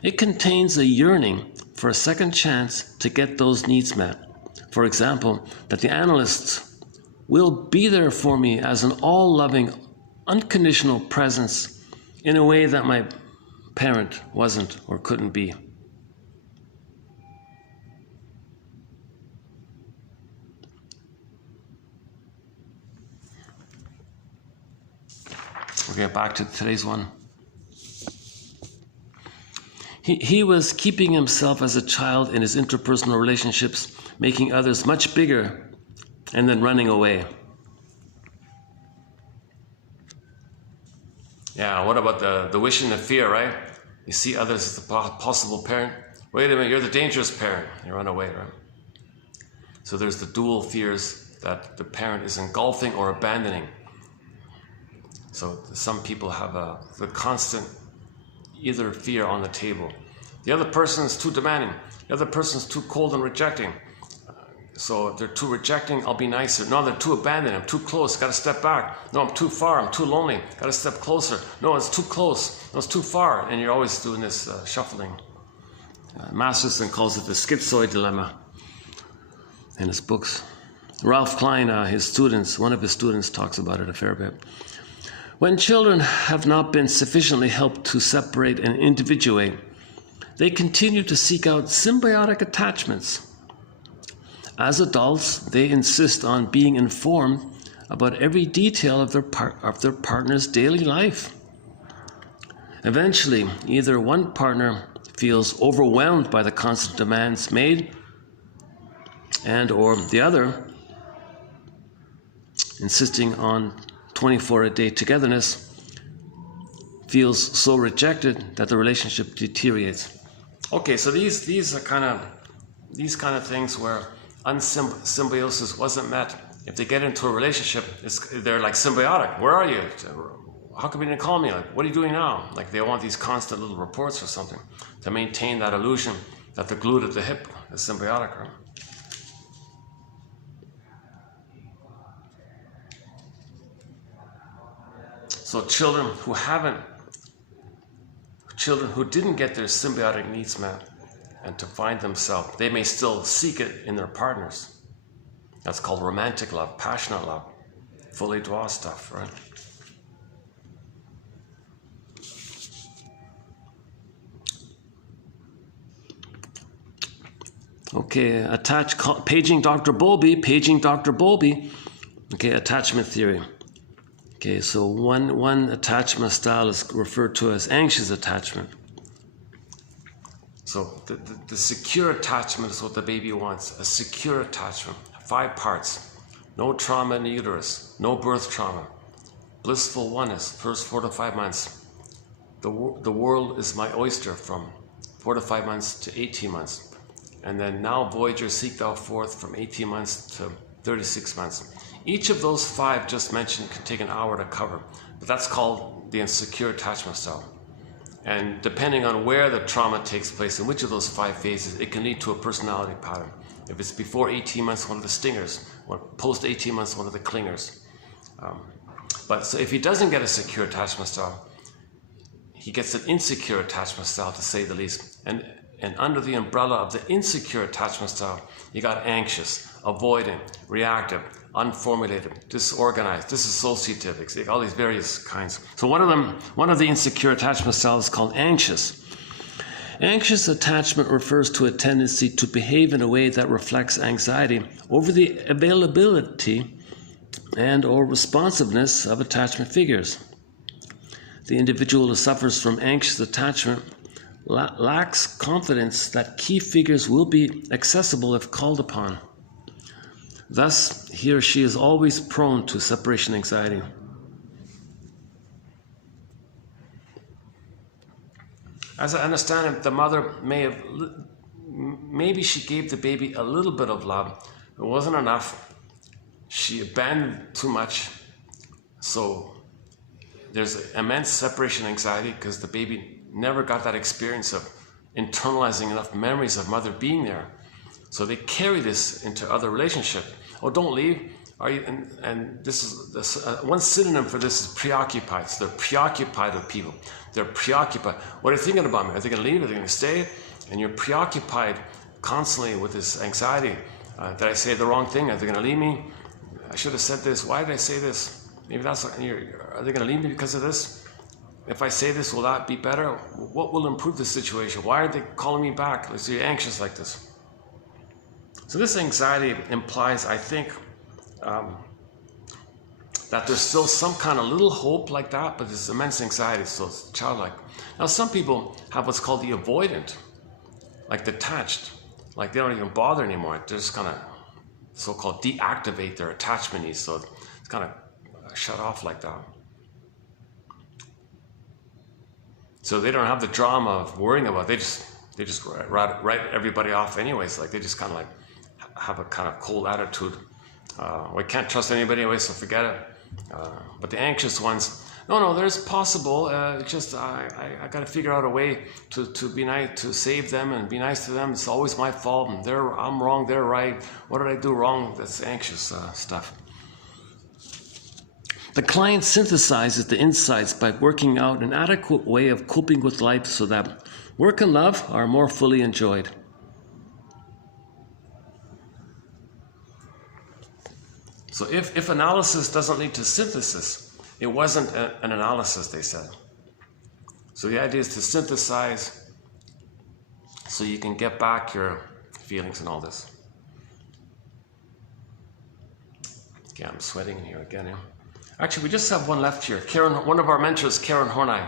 It contains a yearning for a second chance to get those needs met. For example, that the analyst will be there for me as an all-loving, unconditional presence in a way that my parent wasn't or couldn't be. Okay, back to today's one. He was keeping himself as a child in his interpersonal relationships, making others much bigger, and then running away. Yeah, what about the wish and the fear, right? You see others as the possible parent. Wait a minute, you're the dangerous parent. You run away, right? So there's the dual fears that the parent is engulfing or abandoning. So some people have the constant either fear on the table. The other person is too demanding. The other person is too cold and rejecting. So if they're too rejecting, I'll be nicer. No, they're too abandoning. I'm too close. Got to step back. No, I'm too far. I'm too lonely. Got to step closer. No, it's too close. No, it's too far. And you're always doing this shuffling. Masterson calls it the schizoid dilemma in his books. Ralph Klein, one of his students, talks about it a fair bit. When children have not been sufficiently helped to separate and individuate, they continue to seek out symbiotic attachments. As adults, they insist on being informed about every detail of their partner's daily life. Eventually, either one partner feels overwhelmed by the constant demands made, and or the other, insisting on 24-a-day togetherness, feels so rejected that the relationship deteriorates. Okay, so these kind of things where symbiosis wasn't met. If they get into a relationship, they're like symbiotic. Where are you? How come you didn't call me? Like, what are you doing now? Like they want these constant little reports or something to maintain that illusion that they're glued at the hip is symbiotic, right? So children who didn't get their symbiotic needs met and to find themselves, they may still seek it in their partners. That's called romantic love, passionate love, fully droit stuff, right? Okay, paging Dr. Bowlby. Okay, attachment theory. Okay, so one attachment style is referred to as anxious attachment. So the secure attachment is what the baby wants, a secure attachment. 5 parts. No trauma in the uterus, no birth trauma. Blissful oneness, first 4 to 5 months. The world is my oyster from 4 to 5 months to 18 months. And then now Voyager seek thou forth from 18 months to 36 months. Each of those 5 just mentioned can take an hour to cover, but that's called the insecure attachment style. And depending on where the trauma takes place, in which of those 5 phases, it can lead to a personality pattern. If it's before 18 months, one of the stingers, or post 18 months, one of the clingers. But so if he doesn't get a secure attachment style, he gets an insecure attachment style, to say the least. And under the umbrella of the insecure attachment style, you got anxious, avoidant, reactive, unformulated, disorganized, disassociative, all these various kinds. So one of the insecure attachment styles is called anxious. Anxious attachment refers to a tendency to behave in a way that reflects anxiety over the availability and or responsiveness of attachment figures. The individual who suffers from anxious attachment lacks confidence that key figures will be accessible if called upon. Thus, he or she is always prone to separation anxiety. As I understand it, the mother maybe she gave the baby a little bit of love. It wasn't enough. She abandoned too much. So there's immense separation anxiety because the baby never got that experience of internalizing enough memories of mother being there. So they carry this into other relationships. Oh, don't leave. Are you? And this is one synonym for this is preoccupied. So they're preoccupied with people. They're preoccupied. What are they thinking about me? Are they going to leave? Are they going to stay? And you're preoccupied constantly with this anxiety. Did I say the wrong thing? Are they going to leave me? I should have said this. Why did I say this? Maybe that's. Are they going to leave me because of this? If I say this, will that be better? What will improve the situation? Why are they calling me back? Let's say you're anxious like this. So this anxiety implies, I think, that there's still some kind of little hope like that, but there's immense anxiety, so it's childlike. Now, some people have what's called the avoidant, like detached, like they don't even bother anymore. They're just kind of so-called deactivate their attachment needs, so it's kind of shut off like that. So they don't have the drama of worrying about it. They just write everybody off anyways. Like they just kind of like have a kind of cold attitude. We can't trust anybody anyway, so forget it. But the anxious ones, no, there's possible. Just I got to figure out a way to be nice, to save them and be nice to them. It's always my fault, and I'm wrong, they're right. What did I do wrong? That's anxious stuff. The client synthesizes the insights by working out an adequate way of coping with life so that work and love are more fully enjoyed. So if analysis doesn't lead to synthesis, it wasn't an analysis, they said. So the idea is to synthesize so you can get back your feelings and all this. Okay, I'm sweating in here again. Yeah? Actually, we just have one left here. Karen, one of our mentors, Karen Horney.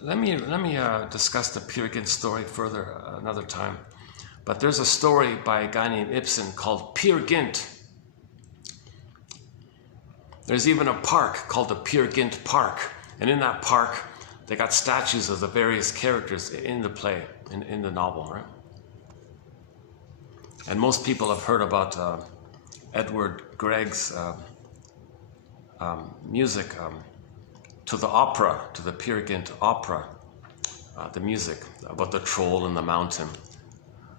Let me discuss the Peer Gynt story further another time. But there's a story by a guy named Ibsen called Peer Gynt. There's even a park called the Peer Gynt Park. And in that park, they got statues of the various characters in the play, in the novel, right? And most people have heard about Edward Grieg's music to the opera, to the Peer Gynt opera, the music about the troll in the mountain.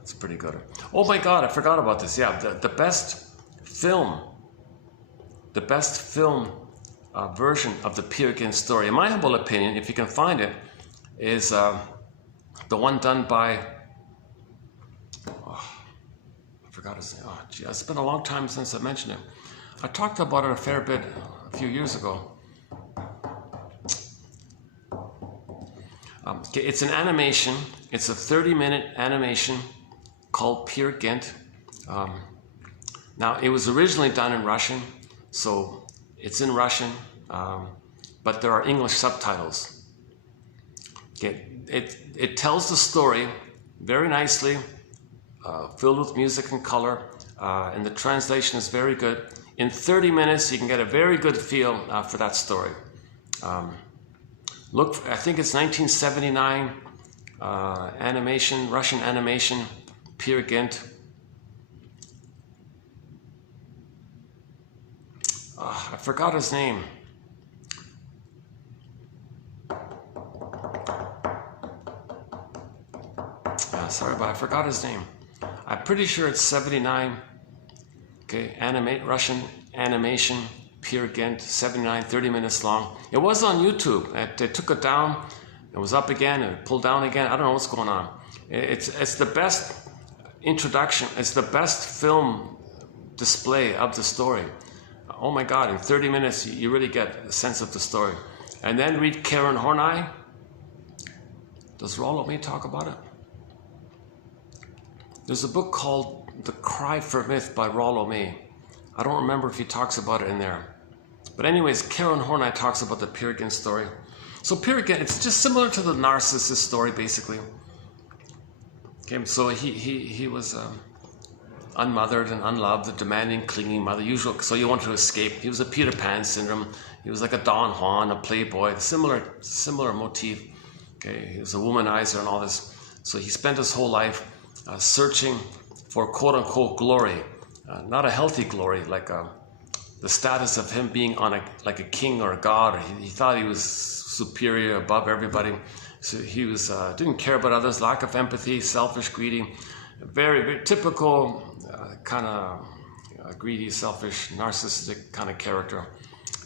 It's pretty good. Oh my God, I forgot about this. Yeah, the best film version of the Peer Gynt story, in my humble opinion, if you can find it, is the one done by, I forgot his name. Oh, gee, it's been a long time since I mentioned him. I talked about it a fair bit a few years ago. Okay, it's an animation. It's a 30-minute animation called Peer Gynt. Now, it was originally done in Russian, so it's in Russian, but there are English subtitles. Okay, it tells the story very nicely, filled with music and color, and the translation is very good. In 30 minutes, you can get a very good feel for that story. Look, I think it's 1979 animation, Russian animation, Peer Gynt. I forgot his name. Sorry, but I forgot his name. I'm pretty sure it's 79. Okay, Russian animation, Peer Gynt, 79, 30 minutes long. It was on YouTube. They took it down. It was up again and pulled down again. I don't know what's going on. It's the best introduction. It's the best film display of the story. Oh my God, in 30 minutes, you really get a sense of the story. And then read Karen Horney. Does Rollo May talk about it? There's a book called The Cry for Myth by Rollo May. I don't remember if he talks about it in there. But anyways, Karen Horney talks about the Peer Gynt story. So Peer Gynt, it's just similar to the narcissist story, basically. Okay, so he was unmothered and unloved, a demanding, clinging mother, usual. So you wanted to escape. He was a Peter Pan syndrome. He was like a Don Juan, a playboy, similar motif. Okay, he was a womanizer and all this. So he spent his whole life searching for quote-unquote glory, not a healthy glory, like the status of him being on like a king or a god. Or he thought he was superior, above everybody. So he was didn't care about others, lack of empathy, selfish, greedy, very, very typical kind of greedy, selfish, narcissistic kind of character.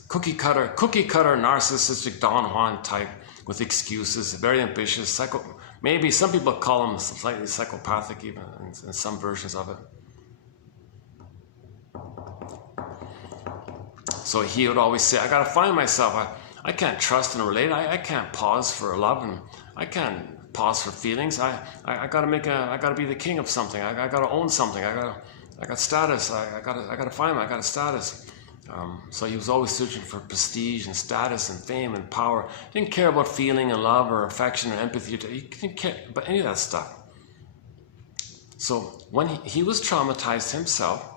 Cookie cutter, narcissistic Don Juan type with excuses, very ambitious, maybe some people call him slightly psychopathic even in some versions of it. So he would always say, I gotta find myself. I can't trust and relate. I can't pause for love, and I can't pause for feelings. I gotta be the king of something. I gotta own something. I got status. I gotta find. I got a status. So he was always searching for prestige and status and fame and power. He didn't care about feeling and love or affection or empathy. He didn't care about any of that stuff. So when he was traumatized himself,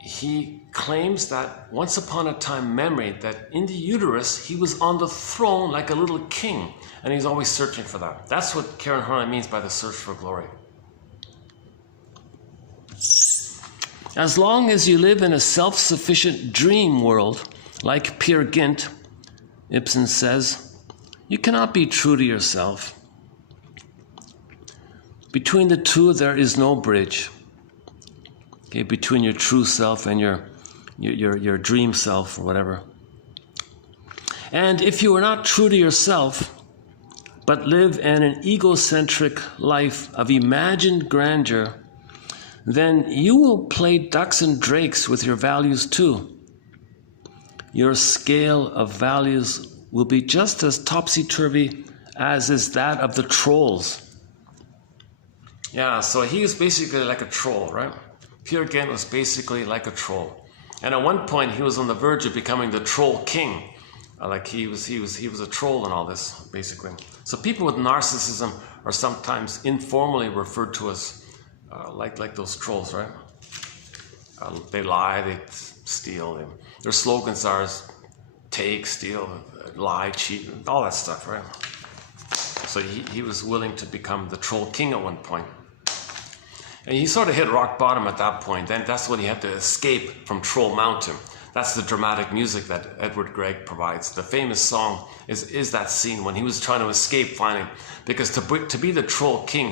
he claims that once upon a time memory that in the uterus he was on the throne like a little king, and he's always searching for that. That's what Karen Horney means by the search for glory. As long as you live in a self-sufficient dream world, like Peer Gynt, Ibsen says, you cannot be true to yourself. Between the two, there is no bridge. Okay, between your true self and your dream self or whatever. And if you are not true to yourself, but live in an egocentric life of imagined grandeur, then you will play ducks and drakes with your values too. Your scale of values will be just as topsy-turvy as is that of the trolls. Yeah, so he was basically like a troll, right? Peer Gynt was basically like a troll. And at one point he was on the verge of becoming the troll king. Like he was a troll and all this, basically. So people with narcissism are sometimes informally referred to as like those trolls, right? They lie, they steal. Their slogans are take, steal, lie, cheat, all that stuff, right? So he was willing to become the troll king at one point. And he sort of hit rock bottom at that point. Then that's when he had to escape from Troll Mountain. That's the dramatic music that Edward Grieg provides. The famous song is that scene when he was trying to escape finally. Because to be the troll king,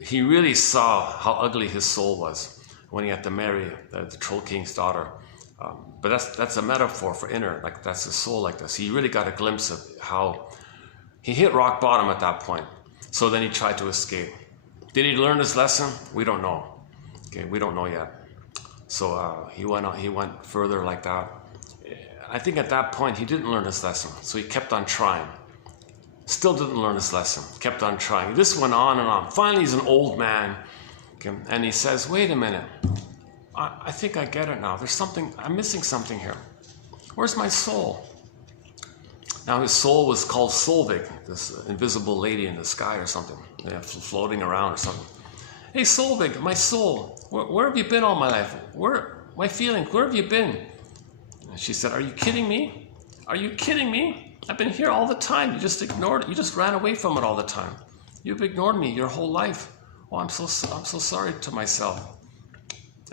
he really saw how ugly his soul was when he had to marry the troll king's daughter. But that's a metaphor for inner, like that's his soul like this. He really got a glimpse of how he hit rock bottom at that point. So then he tried to escape. Did he learn his lesson? We don't know. Okay, we don't know yet. So he went further like that. I think at that point he didn't learn his lesson, so he kept on trying. Still didn't learn his lesson. Kept on trying. This went on and on. Finally, he's an old man. Okay, and he says, wait a minute. I think I get it now. There's something, I'm missing something here. Where's my soul? Now his soul was called Solvig, this invisible lady in the sky or something, floating around or something. Hey Solvig, my soul, where have you been all my life? My feelings, where have you been? And she said, are you kidding me? Are you kidding me? I've been here all the time. You just ignored it. You just ran away from it all the time. You've ignored me your whole life. Oh, I'm so sorry to myself.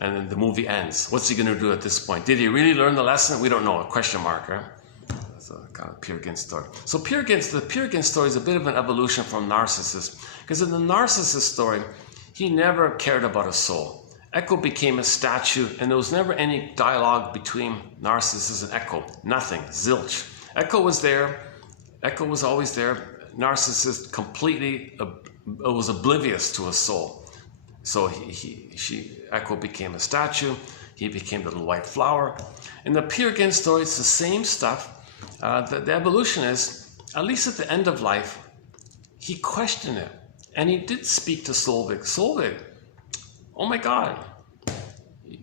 And then the movie ends. What's he going to do at this point? Did he really learn the lesson? We don't know. A question mark, right? That's a kind of Peer Gynt story. So the Peer Gynt story is a bit of an evolution from Narcissus. Because in the Narcissus story, he never cared about a soul. Echo became a statue, and there was never any dialogue between Narcissus and Echo. Nothing. Zilch. Echo was there. Echo was always there. Narcissus completely was oblivious to a soul. So Echo became a statue. He became the little white flower. In the Peer Gynt story, it's the same stuff. The evolution is, at least at the end of life, he questioned it. And he did speak to Solvig. Solvig, oh my God,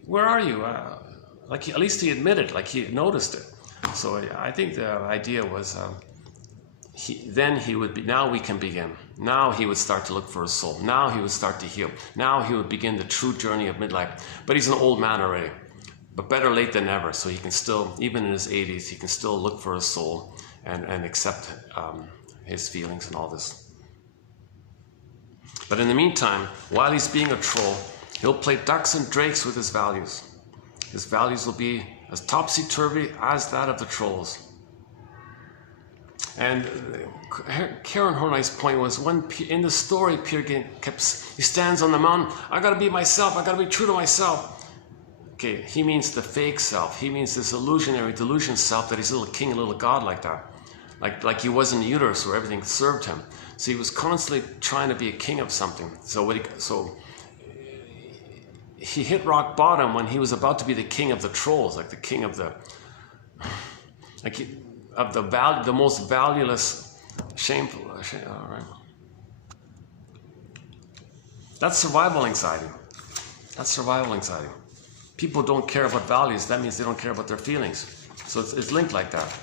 where are you? At least he admitted, like he noticed it. So I think the idea was, then he would be, now we can begin. Now he would start to look for his soul. Now he would start to heal. Now he would begin the true journey of midlife. But he's an old man already. But better late than never. So he can still, even in his 80s, he can still look for his soul and accept his feelings and all this. But in the meantime, while he's being a troll, he'll play ducks and drakes with his values. His values will be as topsy-turvy as that of the trolls. And Karen Horney's point was, when in the story, Peer Gynt he stands on the mountain, I gotta be myself, I gotta be true to myself. Okay, he means the fake self. He means this illusionary delusion self that he's a little king, a little god like that. Like he was in the uterus where everything served him. So he was constantly trying to be a king of something. So he hit rock bottom when he was about to be the king of the trolls, like the king of the, the most valueless, shameful. All right. That's survival anxiety. That's survival anxiety. People don't care about values. That means they don't care about their feelings. So it's linked like that.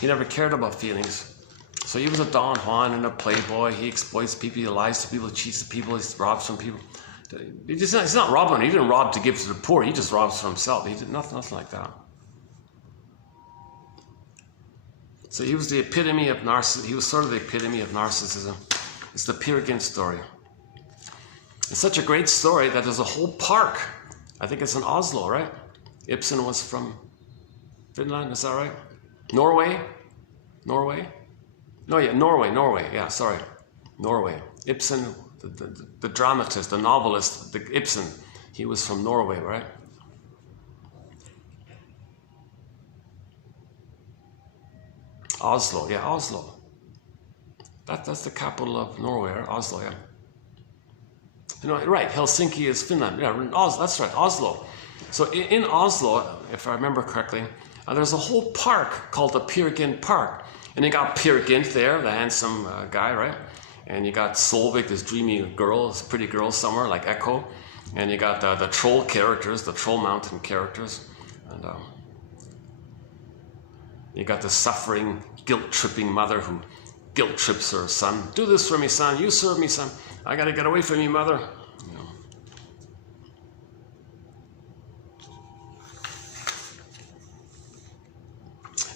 He never cared about feelings. So he was a Don Juan and a playboy. He exploits people. He lies to people. He cheats to people. He robs from people. He's not robbing. He didn't rob to give to the poor. He just robs for himself. He did nothing like that. So he was the epitome of narcissism. He was sort of the epitome of narcissism. It's the Peer Gynt story. It's such a great story that there's a whole park. I think it's in Oslo, right? Ibsen was from Finland, is that right? Norway? No, yeah, Norway, yeah, sorry. Norway. Ibsen, the dramatist, the novelist, Ibsen, he was from Norway, right? Oslo, yeah, Oslo. That's the capital of Norway, right? Oslo, yeah. You know, right, Helsinki is Finland. Yeah, Oslo, that's right, Oslo. So in Oslo, if I remember correctly, there's a whole park called the Peer Gynt Park. And you got Peer Gynt there, the handsome guy, right? And you got Solvig, this dreamy girl, this pretty girl somewhere, like Echo. And you got the troll characters, the Troll Mountain characters. And you got the suffering, guilt-tripping mother who guilt-trips her son. Do this for me, son. You serve me, son. I gotta get away from you, mother. You know.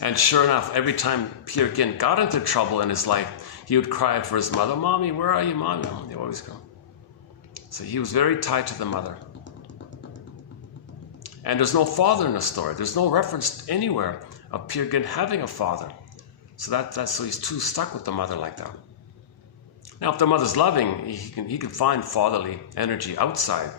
And sure enough, every time Peer Gynt got into trouble in his life, he would cry for his mother, Mommy, where are you, Mommy? They always go. So he was very tied to the mother. And there's no father in the story. There's no reference anywhere of Peer Gynt having a father. So so he's too stuck with the mother like that. Now, if the mother's loving, he can find fatherly energy outside.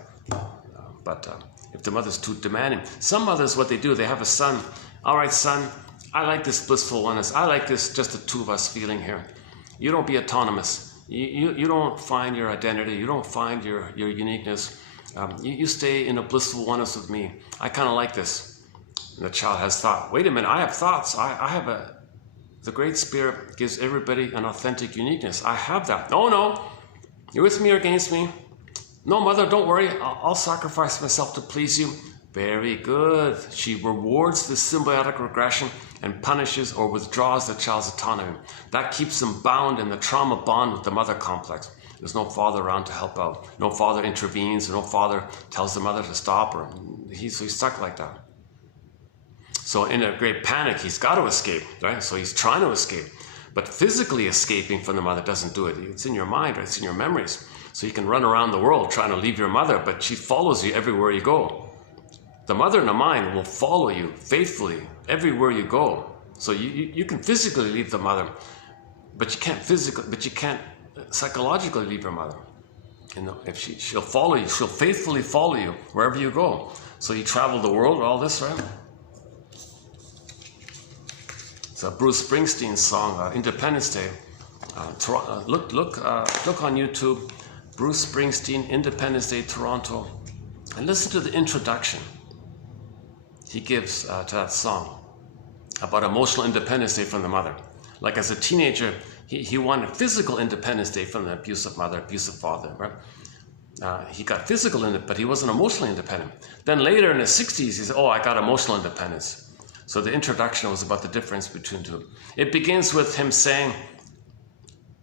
But if the mother's too demanding, some mothers, what they do, they have a son. All right, son, I like this blissful oneness. I like this, just the two of us feeling here. You don't be autonomous. You don't find your identity. You don't find your uniqueness. You stay in a blissful oneness with me. I kind of like this. And the child has thought, wait a minute, I have thoughts. I have a The Great Spirit gives everybody an authentic uniqueness. I have that. Oh no, you're with me or against me? No, mother, don't worry. I'll sacrifice myself to please you. Very good. She rewards the symbiotic regression and punishes or withdraws the child's autonomy. That keeps them bound in the trauma bond with the mother complex. There's no father around to help out. No father intervenes. No father tells the mother to stop her. He's stuck like that. So in a great panic, he's got to escape, right? So he's trying to escape. But physically escaping from the mother doesn't do it. It's in your mind, right? It's in your memories. So you can run around the world trying to leave your mother, but she follows you everywhere you go. The mother in the mind will follow you faithfully everywhere you go. So you can physically leave the mother, but you can't psychologically leave your mother. You know, if she'll follow you, she'll faithfully follow you wherever you go. So you travel the world, all this, right? It's a Bruce Springsteen song, Independence Day. Look on YouTube, Bruce Springsteen, Independence Day, Toronto, and listen to the introduction he gives to that song about emotional independence day from the mother. Like as a teenager, he wanted physical independence day from the abusive mother, abusive father, right? He got physical independence, but he wasn't emotionally independent. Then later in his 60s, he said, oh, I got emotional independence. So the introduction was about the difference between two. It begins with him saying,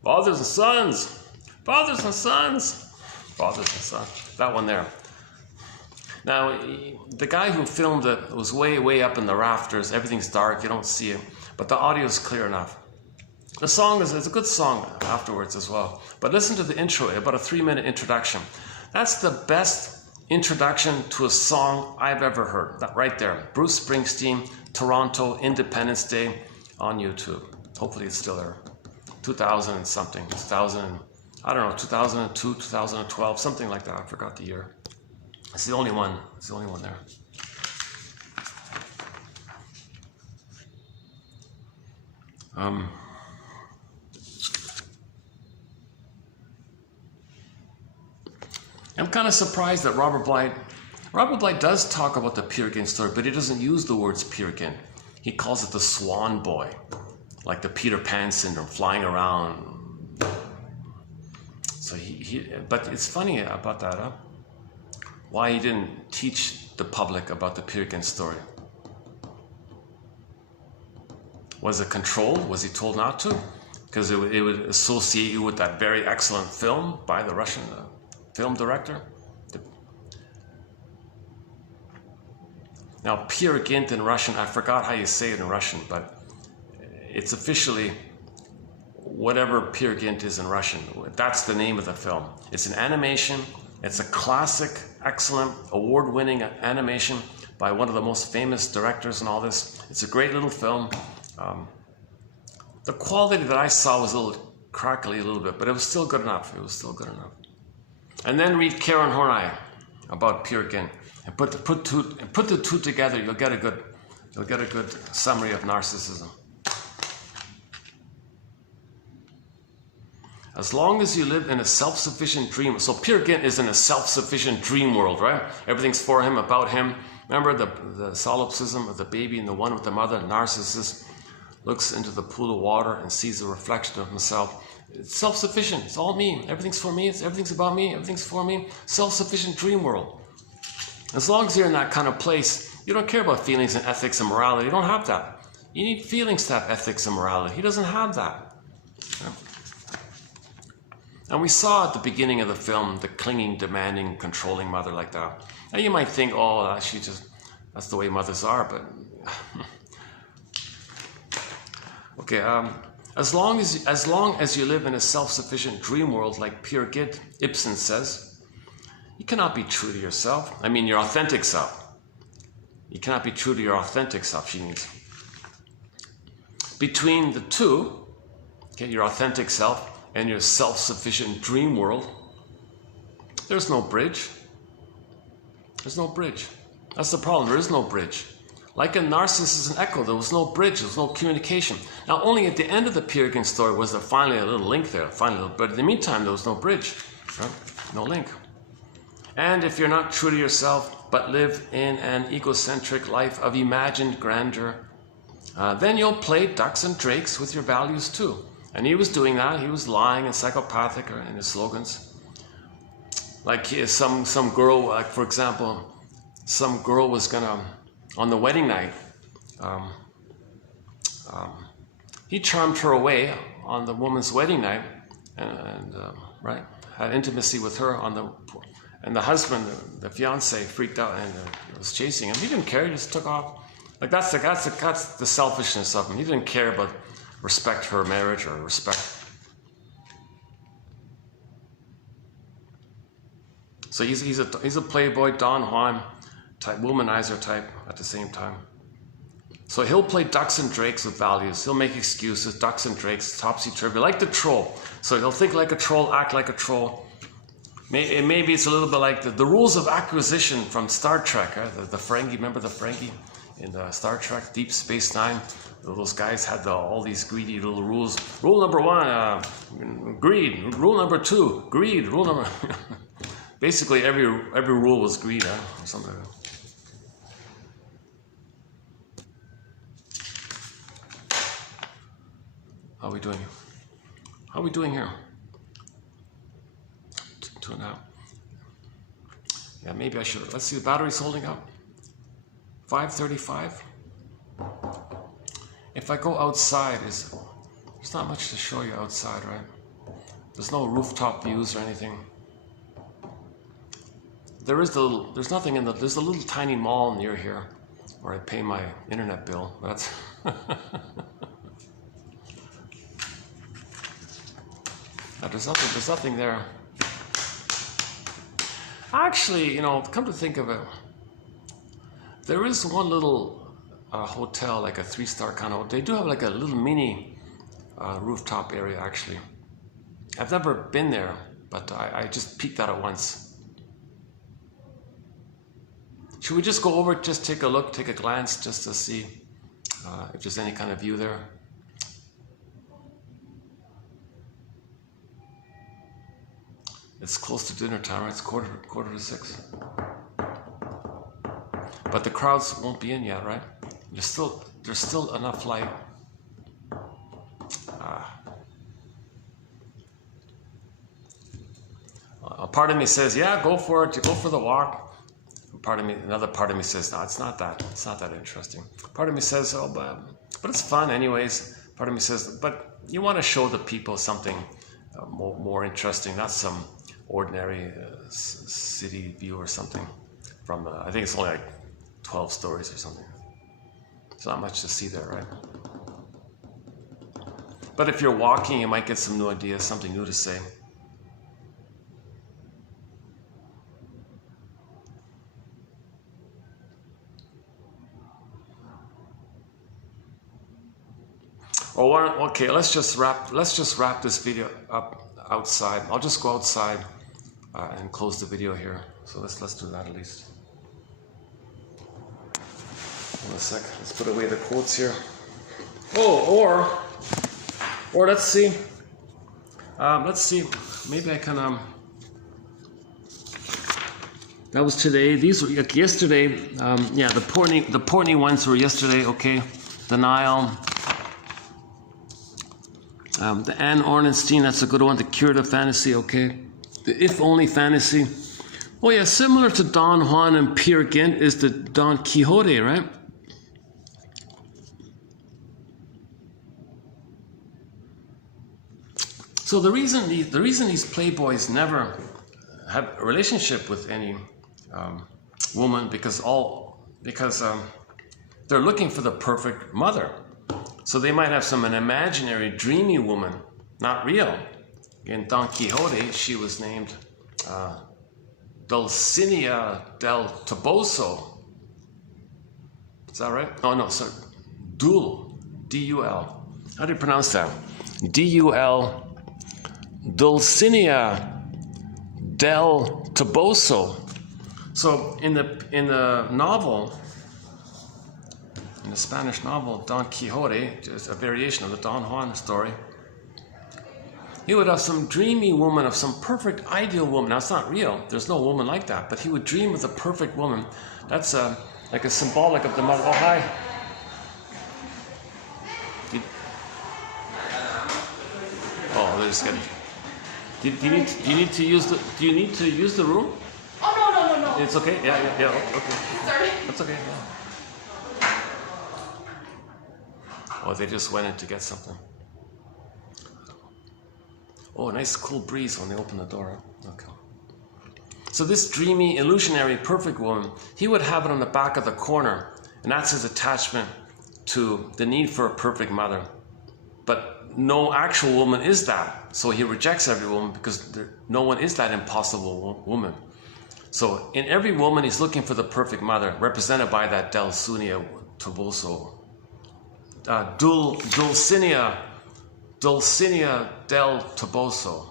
fathers and sons, fathers and sons, fathers and sons. That one there. Now, the guy who filmed it was way, way up in the rafters. Everything's dark, you don't see it, but the audio is clear enough. The song it's a good song afterwards as well. But listen to the intro, about a 3-minute introduction. That's the best introduction to a song I've ever heard. That right there. Bruce Springsteen, Toronto, Independence Day on YouTube. Hopefully it's still there. 2000 and something. 2000, I don't know, 2002, 2012, something like that. I forgot the year. It's the only one. It's the only one there. I'm kind of surprised that Robert Bly does talk about the Peer Gynt story, but he doesn't use the words Peer Gynt. He calls it the Swan Boy, like the Peter Pan syndrome, flying around. So but it's funny about that, huh? Why he didn't teach the public about the Peer Gynt story. Was it controlled? Was he told not to? Because it would associate you with that very excellent film by the Russian film director. Now, Peer Gynt in Russian, I forgot how you say it in Russian, but it's officially whatever Peer Gynt is in Russian. That's the name of the film. It's an animation. It's a classic, excellent, award-winning animation by one of the most famous directors and all this. It's a great little film. The quality that I saw was a little crackly a little bit, but it was still good enough. It was still good enough. And then read Karen Horney about Peer Gynt, and put the two together. You'll get a good summary of narcissism. As long as you live in a self-sufficient dream, so Peer Gynt is in a self-sufficient dream world, right? Everything's for him, about him. Remember the solipsism of the baby and the one with the mother, narcissist looks into the pool of water and sees a reflection of himself. It's self-sufficient. It's all me. Everything's for me. Everything's about me. Everything's for me. Self-sufficient dream world. As long as you're in that kind of place, you don't care about feelings and ethics and morality. You don't have that. You need feelings to have ethics and morality. He doesn't have that. And we saw at the beginning of the film the clinging, demanding, controlling mother like that. And you might think, oh, that's the way mothers are, but okay. As long as you live in a self-sufficient dream world like Peer Gynt, Ibsen says, you cannot be true to yourself. I mean, your authentic self. You cannot be true to your authentic self, she means. Between the two, okay, your authentic self and your self-sufficient dream world, there's no bridge. There's no bridge. That's the problem. There is no bridge. Like in Narcissus and Echo, there was no bridge, there was no communication. Now, only at the end of the Peer Gynt story was there finally a little link there, but in the meantime, there was no bridge, right? No link. And if you're not true to yourself, but live in an egocentric life of imagined grandeur, then you'll play ducks and drakes with your values too. And he was doing that. He was lying and psychopathic in his slogans. Like some girl, like for example, some girl was gonna, on the wedding night, he charmed her away on the woman's wedding night, and right, had intimacy with her on the, and the husband, the fiance, freaked out and was chasing him. He didn't care. He just took off. Like that's the selfishness of him. He didn't care about respect for marriage or respect. So he's a playboy, Don Juan type, womanizer type at the same time. So he'll play ducks and drakes with values. He'll make excuses, ducks and drakes, topsy-turvy, like the troll. So he'll think like a troll, act like a troll. Maybe it's a little bit like the rules of acquisition from Star Trek. The Ferengi, remember the Ferengi in Star Trek, Deep Space Nine? Those guys had all these greedy little rules. Rule number 1, greed. Rule number 2, greed. Rule number... Basically, every rule was greed, or something like that. How are we doing? How are we doing here? 2.5. Yeah, maybe I should. Let's see, the battery's holding up. 5:35. If I go outside, there's not much to show you outside, right? There's no rooftop views or anything. There's nothing in there's a little tiny mall near here where I pay my internet bill. That's there's nothing there. Actually, you know, come to think of it, there is one little hotel, like a 3-star kind of. They do have like a little mini rooftop area. Actually, I've never been there, but I just peeked at it once. Should we just go over, just take a look, take a glance, just to see if there's any kind of view there? It's close to dinner time, right? It's quarter to 6. But the crowds won't be in yet, right? There's still enough light. A part of me says, yeah, go for it, go for the walk. Another part of me says, no, it's not that interesting. Part of me says, oh, but it's fun anyways. Part of me says, but you want to show the people something more interesting, not some ordinary city view or something. From I think it's only like 12 stories or something. There's not much to see there, right? But if you're walking, you might get some new ideas, something new to say. Oh, okay. Let's just wrap this video up outside. I'll just go outside and close the video here. So let's do that at least. Hold on a sec. Let's put away the quotes here. Oh, or let's see. Maybe I can. That was today. These were yesterday. Yeah, the porny ones were yesterday. Okay, denial. The Anne Ornstein, that's a good one. The curative fantasy, okay. The if only fantasy. Oh yeah, similar to Don Juan and Peer Gynt is the Don Quixote, right? So the reason these playboys never have a relationship with any woman because they're looking for the perfect mother. So they might have an imaginary, dreamy woman, not real. In Don Quixote, she was named Dulcinea del Toboso. Is that right? Oh no, sorry. Dul, D-U-L. How do you pronounce that? D-U-L. Dulcinea del Toboso. So in the novel. In the Spanish novel, Don Quixote, just a variation of the Don Juan story, he would have some dreamy woman of some perfect ideal woman. Now, it's not real. There's no woman like that. But he would dream of the perfect woman. That's like a symbolic of the mother. Oh, hi. just getting. Do you need to use the room? Oh no. It's okay. Yeah. Okay. Sorry. That's okay. Yeah. Oh, they just went in to get something. Oh, nice cool breeze when they open the door. Okay. So this dreamy, illusionary, perfect woman, he would have it on the back of the corner, and that's his attachment to the need for a perfect mother. But no actual woman is that. So he rejects every woman because no one is that impossible woman. So in every woman, he's looking for the perfect mother, represented by that Dulcinea Toboso. Dulcinea del Toboso.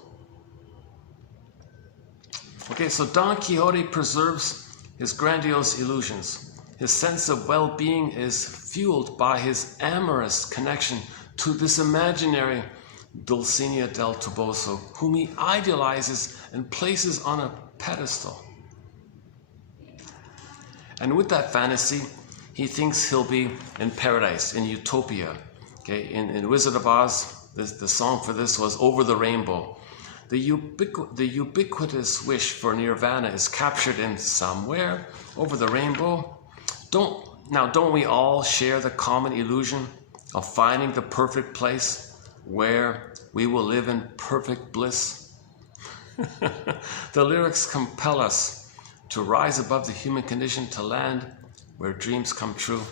Okay, so Don Quixote preserves his grandiose illusions. His sense of well-being is fueled by his amorous connection to this imaginary Dulcinea del Toboso, whom he idealizes and places on a pedestal. And with that fantasy, he thinks he'll be in paradise, in utopia. Okay, in Wizard of Oz, the song for this was Over the Rainbow. The ubiquitous wish for nirvana is captured in Somewhere Over the Rainbow. Don't we all share the common illusion of finding the perfect place where we will live in perfect bliss? The lyrics compel us to rise above the human condition, to land where dreams come true.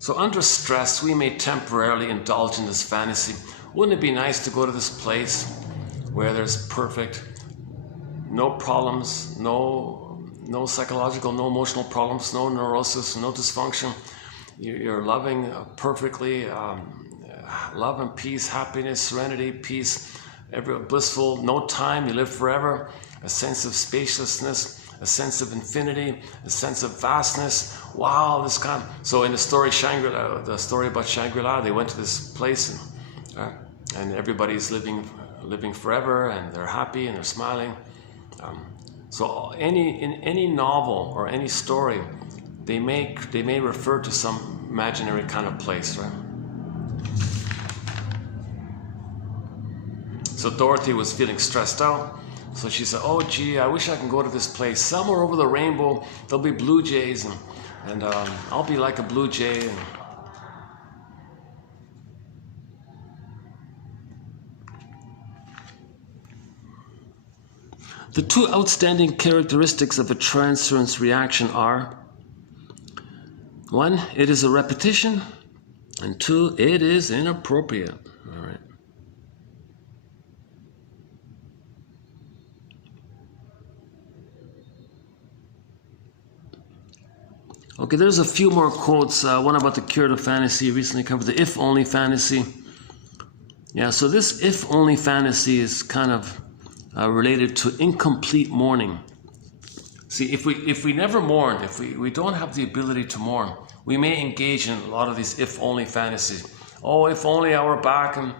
So under stress, we may temporarily indulge in this fantasy. Wouldn't it be nice to go to this place where there's perfect, no problems, no psychological, no emotional problems, no neurosis, no dysfunction. You're loving perfectly, love and peace, happiness, serenity, peace, blissful, no time, you live forever, a sense of spaciousness, a sense of infinity, a sense of vastness. Wow, this kind of... So in the story Shangri-La, the story about Shangri-La, they went to this place and everybody's living forever, and they're happy and they're smiling. So in any novel or any story, they may refer to some imaginary kind of place, right? So Dorothy was feeling stressed out. So she said, oh gee, I wish I can go to this place. Somewhere over the rainbow, there'll be blue jays, and I'll be like a blue jay. The two outstanding characteristics of a transference reaction are: 1, it is a repetition, and 2, it is inappropriate. All right. Okay, there's a few more quotes. One about the curative fantasy, recently covered the if-only fantasy. Yeah, so this if-only fantasy is kind of related to incomplete mourning. See, if we never mourn, if we don't have the ability to mourn, we may engage in a lot of these if-only fantasies. Oh, if only I were back in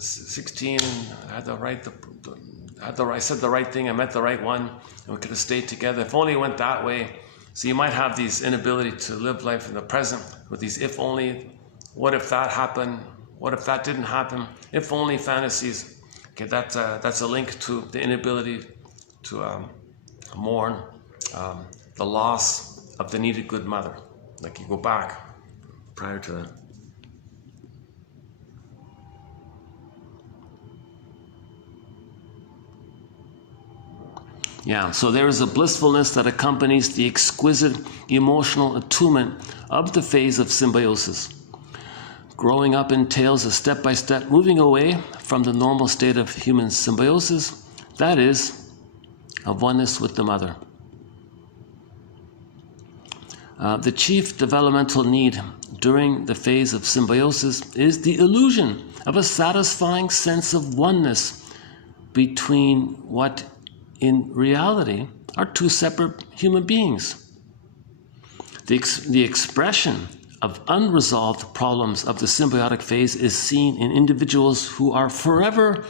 16 and I said the right thing, I met the right one, and we could have stayed together. If only it went that way. So you might have these inability to live life in the present with these if only, what if that happened, what if that didn't happen, if only fantasies. Okay, that's a link to the inability to mourn the loss of the needed good mother. Like you go back prior to that. Yeah, so there is a blissfulness that accompanies the exquisite emotional attunement of the phase of symbiosis. Growing up entails a step-by-step moving away from the normal state of human symbiosis, that is, of oneness with the mother. The chief developmental need during the phase of symbiosis is the illusion of a satisfying sense of oneness between what in reality are two separate human beings. The expression of unresolved problems of the symbiotic phase is seen in individuals who are forever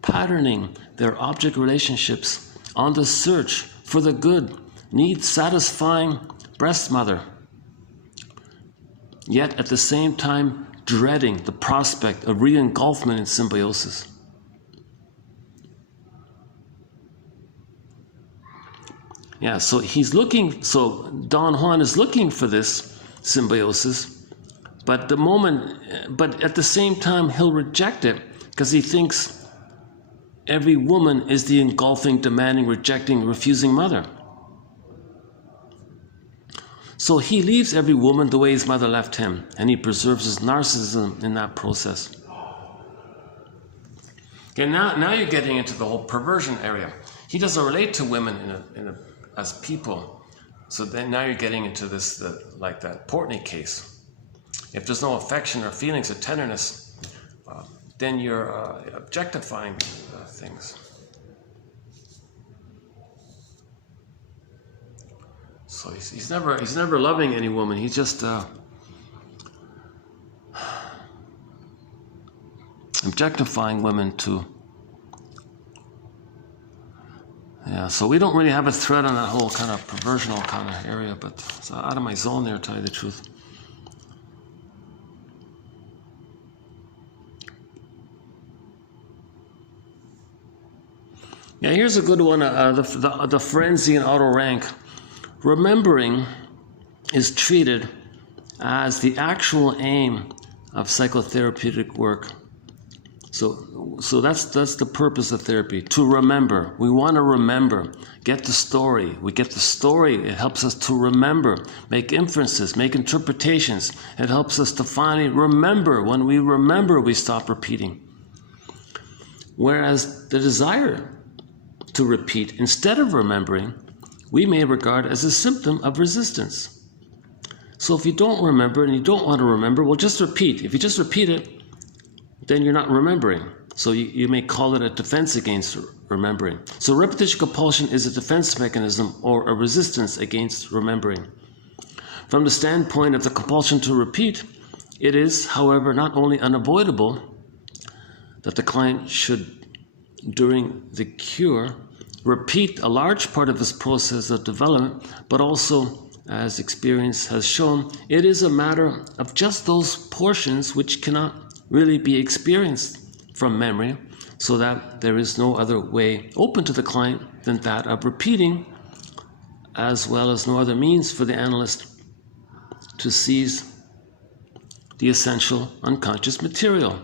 patterning their object relationships on the search for the good, need-satisfying breast mother, yet at the same time dreading the prospect of re-engulfment in symbiosis. Yeah, so Don Juan is looking for this symbiosis, but at the same time he'll reject it because he thinks every woman is the engulfing, demanding, rejecting, refusing mother. So he leaves every woman the way his mother left him, and he preserves his narcissism in that process. Okay, now you're getting into the whole perversion area. He doesn't relate to women as people. So then now you're getting into this, like that Portney case. If there's no affection or feelings or tenderness, then you're objectifying things. So he's never loving any woman. He's just objectifying women too. Yeah, so we don't really have a thread on that whole kind of perversional kind of area, but it's out of my zone there, to tell you the truth. Yeah, here's a good one, the frenzy in auto rank. Remembering is treated as the actual aim of psychotherapeutic work. So that's the purpose of therapy, to remember. We want to remember, get the story. We get the story, it helps us to remember, make inferences, make interpretations. It helps us to finally remember. When we remember, we stop repeating. Whereas the desire to repeat instead of remembering, we may regard as a symptom of resistance. So if you don't remember and you don't want to remember, well, just repeat. If you just repeat it, then you're not remembering. So you may call it a defense against remembering. So repetition compulsion is a defense mechanism or a resistance against remembering. From the standpoint of the compulsion to repeat, it is, however, not only unavoidable that the client should, during the cure, repeat a large part of this process of development, but also, as experience has shown, it is a matter of just those portions which cannot really be experienced from memory, so that there is no other way open to the client than that of repeating, as well as no other means for the analyst to seize the essential unconscious material.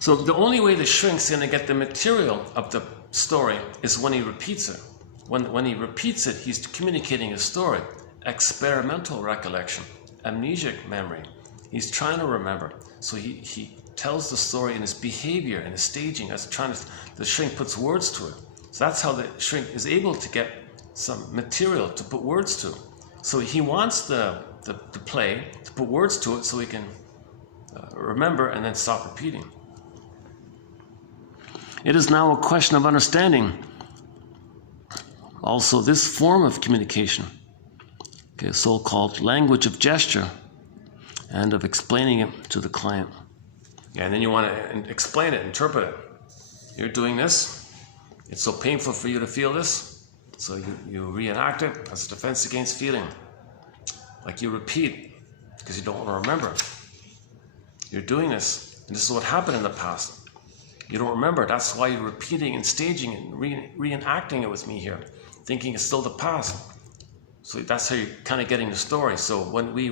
So the only way the shrink's going to get the material of the story is when he repeats it. When he repeats it, he's communicating a story. Experimental recollection, amnesic memory. He's trying to remember. So he tells the story in his behavior, in his staging, the shrink puts words to it. So that's how the shrink is able to get some material to put words to. So he wants the play to put words to it so he can remember and then stop repeating. It is now a question of understanding also this form of communication, okay, so-called language of gesture, and of explaining it to the client. Yeah, and then you want to explain it, interpret it. You're doing this. It's so painful for you to feel this. So you reenact it as a defense against feeling. Like you repeat because you don't want to remember. You're doing this, and this is what happened in the past. You don't remember. That's why you're repeating and staging it and reenacting it with me here, thinking it's still the past. So that's how you're kind of getting the story. So when we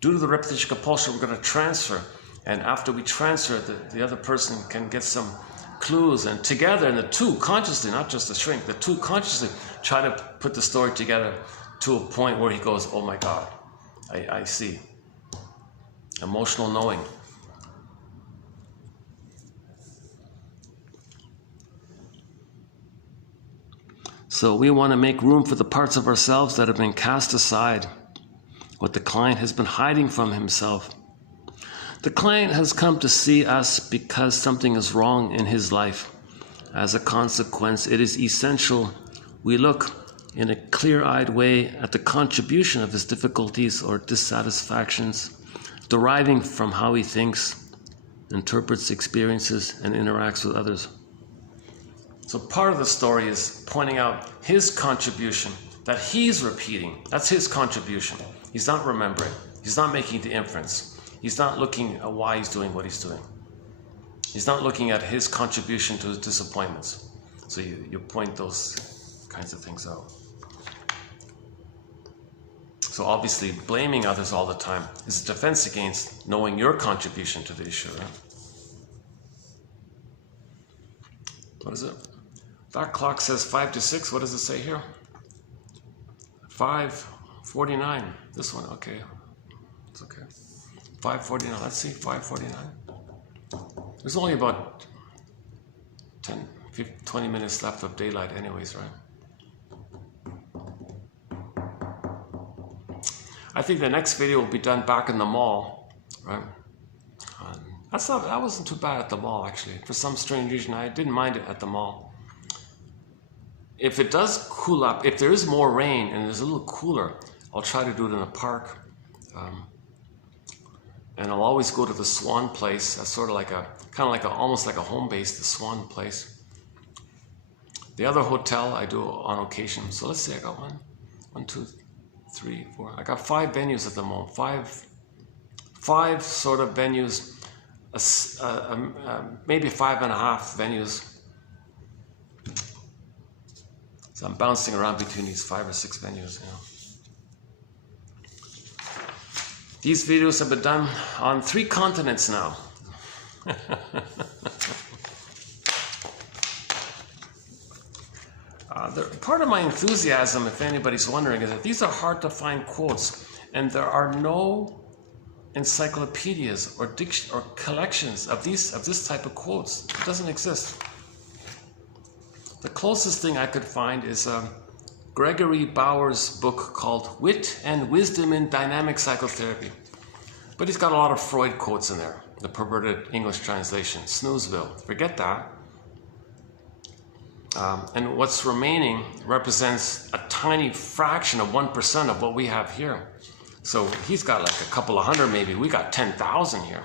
due to the repetition compulsion, we're going to transfer. And after we transfer, the other person can get some clues. And together, and the two consciously, not just the shrink, the two consciously try to put the story together to a point where he goes, oh my God, I see. Emotional knowing. So we want to make room for the parts of ourselves that have been cast aside, what the client has been hiding from himself. The client has come to see us because something is wrong in his life. As a consequence, it is essential we look in a clear-eyed way at the contribution of his difficulties or dissatisfactions, deriving from how he thinks, interprets experiences, and interacts with others. So part of the story is pointing out his contribution that he's repeating. That's his contribution. He's not remembering. He's not making the inference. He's not looking at why he's doing what he's doing. He's not looking at his contribution to his disappointments. So you point those kinds of things out. So obviously blaming others all the time is a defense against knowing your contribution to the issue, right? What is it? That clock says 5 to 6. What does it say here? 5:49. This one, okay. It's okay. 5:49. Let's see, 5:49. There's only about 10, 15, 20 minutes left of daylight anyways, right? I think the next video will be done back in the mall, right? That wasn't too bad at the mall, actually. For some strange reason, I didn't mind it at the mall. If it does cool up, if there is more rain and it's a little cooler, I'll try to do it in a park. And I'll always go to the Swan place. That's sort of like almost like a home base, the Swan place. The other hotel I do on occasion. So let's see, I got 1, 2, 3, 4. I got 5 venues at the moment. Five sort of venues, maybe 5.5 venues. So I'm bouncing around between these 5 or 6 venues. These videos have been done on 3 continents now. Part of my enthusiasm, if anybody's wondering, is that these are hard to find quotes, and there are no encyclopedias or collections of this type of quotes. It doesn't exist. The closest thing I could find is Gregory Bauer's book called Wit and Wisdom in Dynamic Psychotherapy. But he's got a lot of Freud quotes in there. The perverted English translation, Snoozeville. Forget that. And what's remaining represents a tiny fraction of 1% of what we have here. So he's got like a couple of hundred maybe. We got 10,000 here,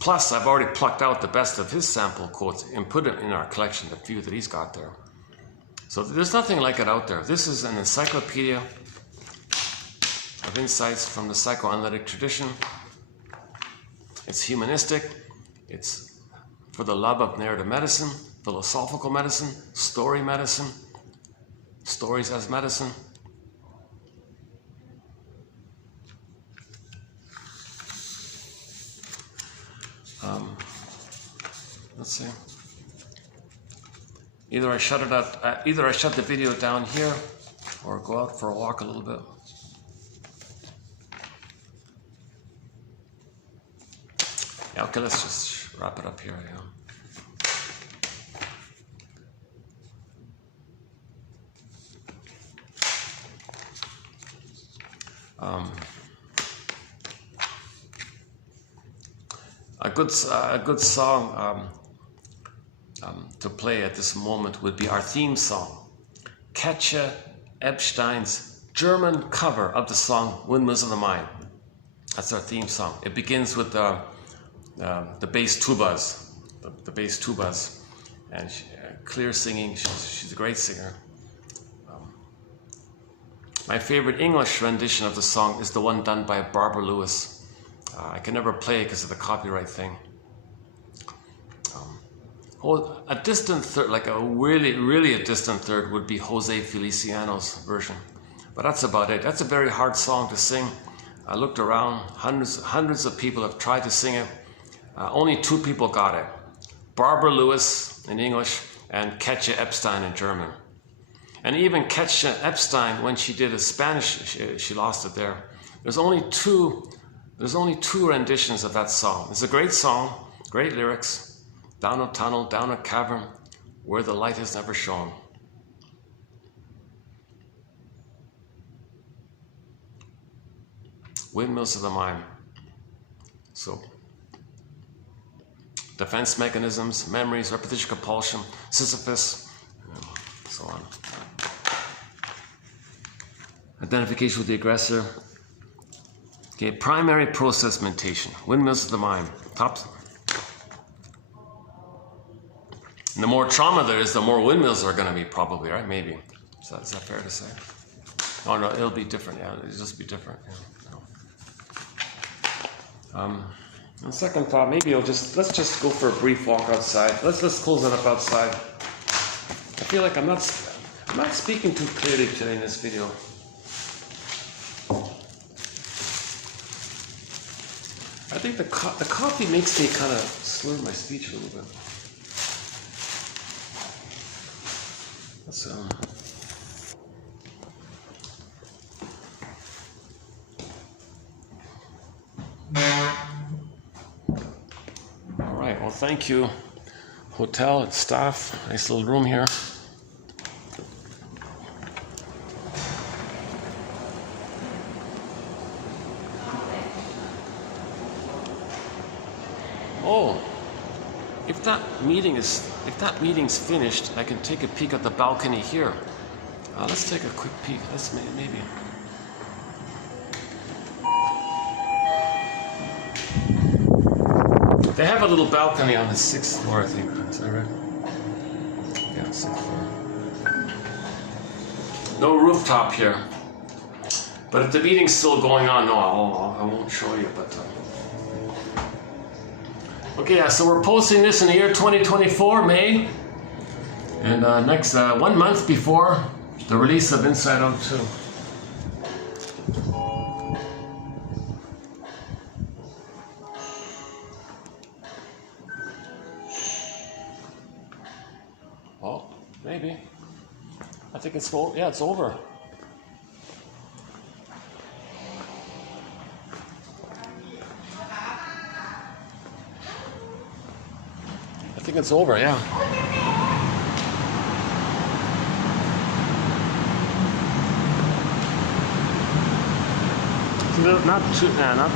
Plus, I've already plucked out the best of his sample quotes and put it in our collection, the few that he's got there. So there's nothing like it out there. This is an encyclopedia of insights from the psychoanalytic tradition. It's humanistic. It's for the love of narrative medicine, philosophical medicine, story medicine, stories as medicine. Let's see. Either I shut the video down here, or go out for a walk a little bit. Yeah, okay, let's just wrap it up here. A good song to play at this moment would be our theme song, Katja Epstein's German cover of the song Windmills of the Mind. That's our theme song. It begins with the bass tubas, the bass tubas, and clear singing. She's a great singer. My favorite English rendition of the song is the one done by Barbara Lewis. I can never play it because of the copyright thing. A distant third, like a really a distant third, would be Jose Feliciano's version. But that's about it. That's a very hard song to sing. I looked around, hundreds of people have tried to sing it. Only 2 people got it. Barbara Lewis in English and Katja Epstein in German. And even Katja Epstein, when she did a Spanish, she lost it there. There's only two renditions of that song. It's a great song, great lyrics. Down a tunnel, down a cavern, where the light has never shone. Windmills of the mind. So, defense mechanisms, memories, repetition compulsion, Sisyphus, and so on. Identification with the aggressor. Okay, primary process mentation. Windmills of the mind. And the more trauma there is, the more windmills there are going to be, probably, right? Maybe. Is that fair to say? Oh no, it'll be different. Yeah, it'll just be different. Yeah. And second thought, maybe let's just go for a brief walk outside. Let's close it up outside. I feel like I'm not speaking too clearly today in this video. I think the coffee makes me kind of slur my speech a little bit. Let's all right. Well, thank you, hotel and staff. Nice little room here. Oh, if that meeting's finished, I can take a peek at the balcony here. Let's take a quick peek. Let's maybe. They have a little balcony on the 6th floor, I think. Is that right? Yeah, 6th floor. No rooftop here. But if the meeting's still going on, no, I won't show you. But okay, yeah. So we're posting this in the year 2024, May, and next 1 month before the release of Inside Out 2. Well, maybe. I think it's over. Yeah, it's over. I think it's over, yeah. Not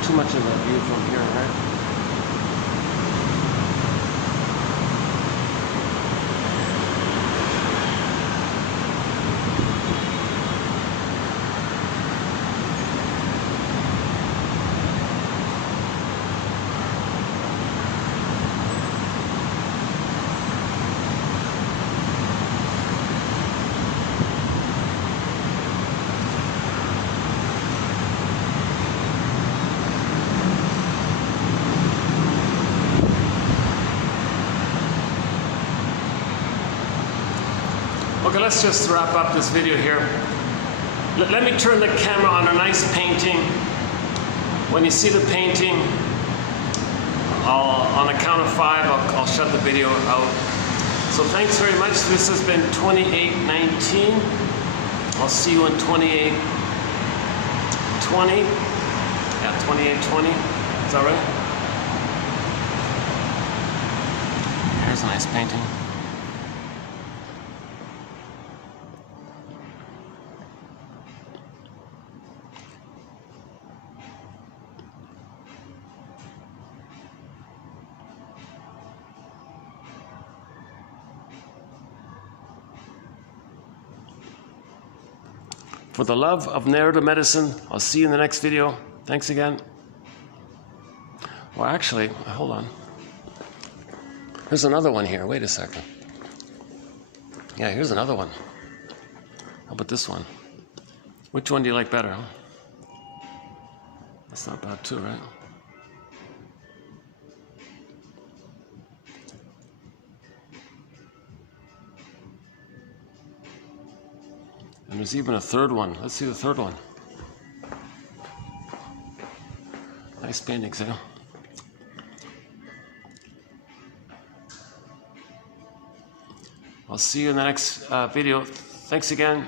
too much of a view from here, right? Okay, let's just wrap up this video here. Let me turn the camera on a nice painting. When you see the painting, on a count of 5, I'll shut the video out. So thanks very much. This has been 2819. I'll see you in 2820. Yeah, 2820. Is that right? Here's a nice painting. For the love of narrative medicine, I'll see you in the next video. Thanks again. Well, actually, hold on. There's another one here. Wait a second. Yeah, here's another one. How about this one? Which one do you like better? Huh? That's not bad too, right? And there's even a third one. Let's see the third one. Nice paintings, eh? I'll see you in the next video. Thanks again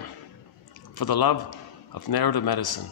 for the love of narrative medicine.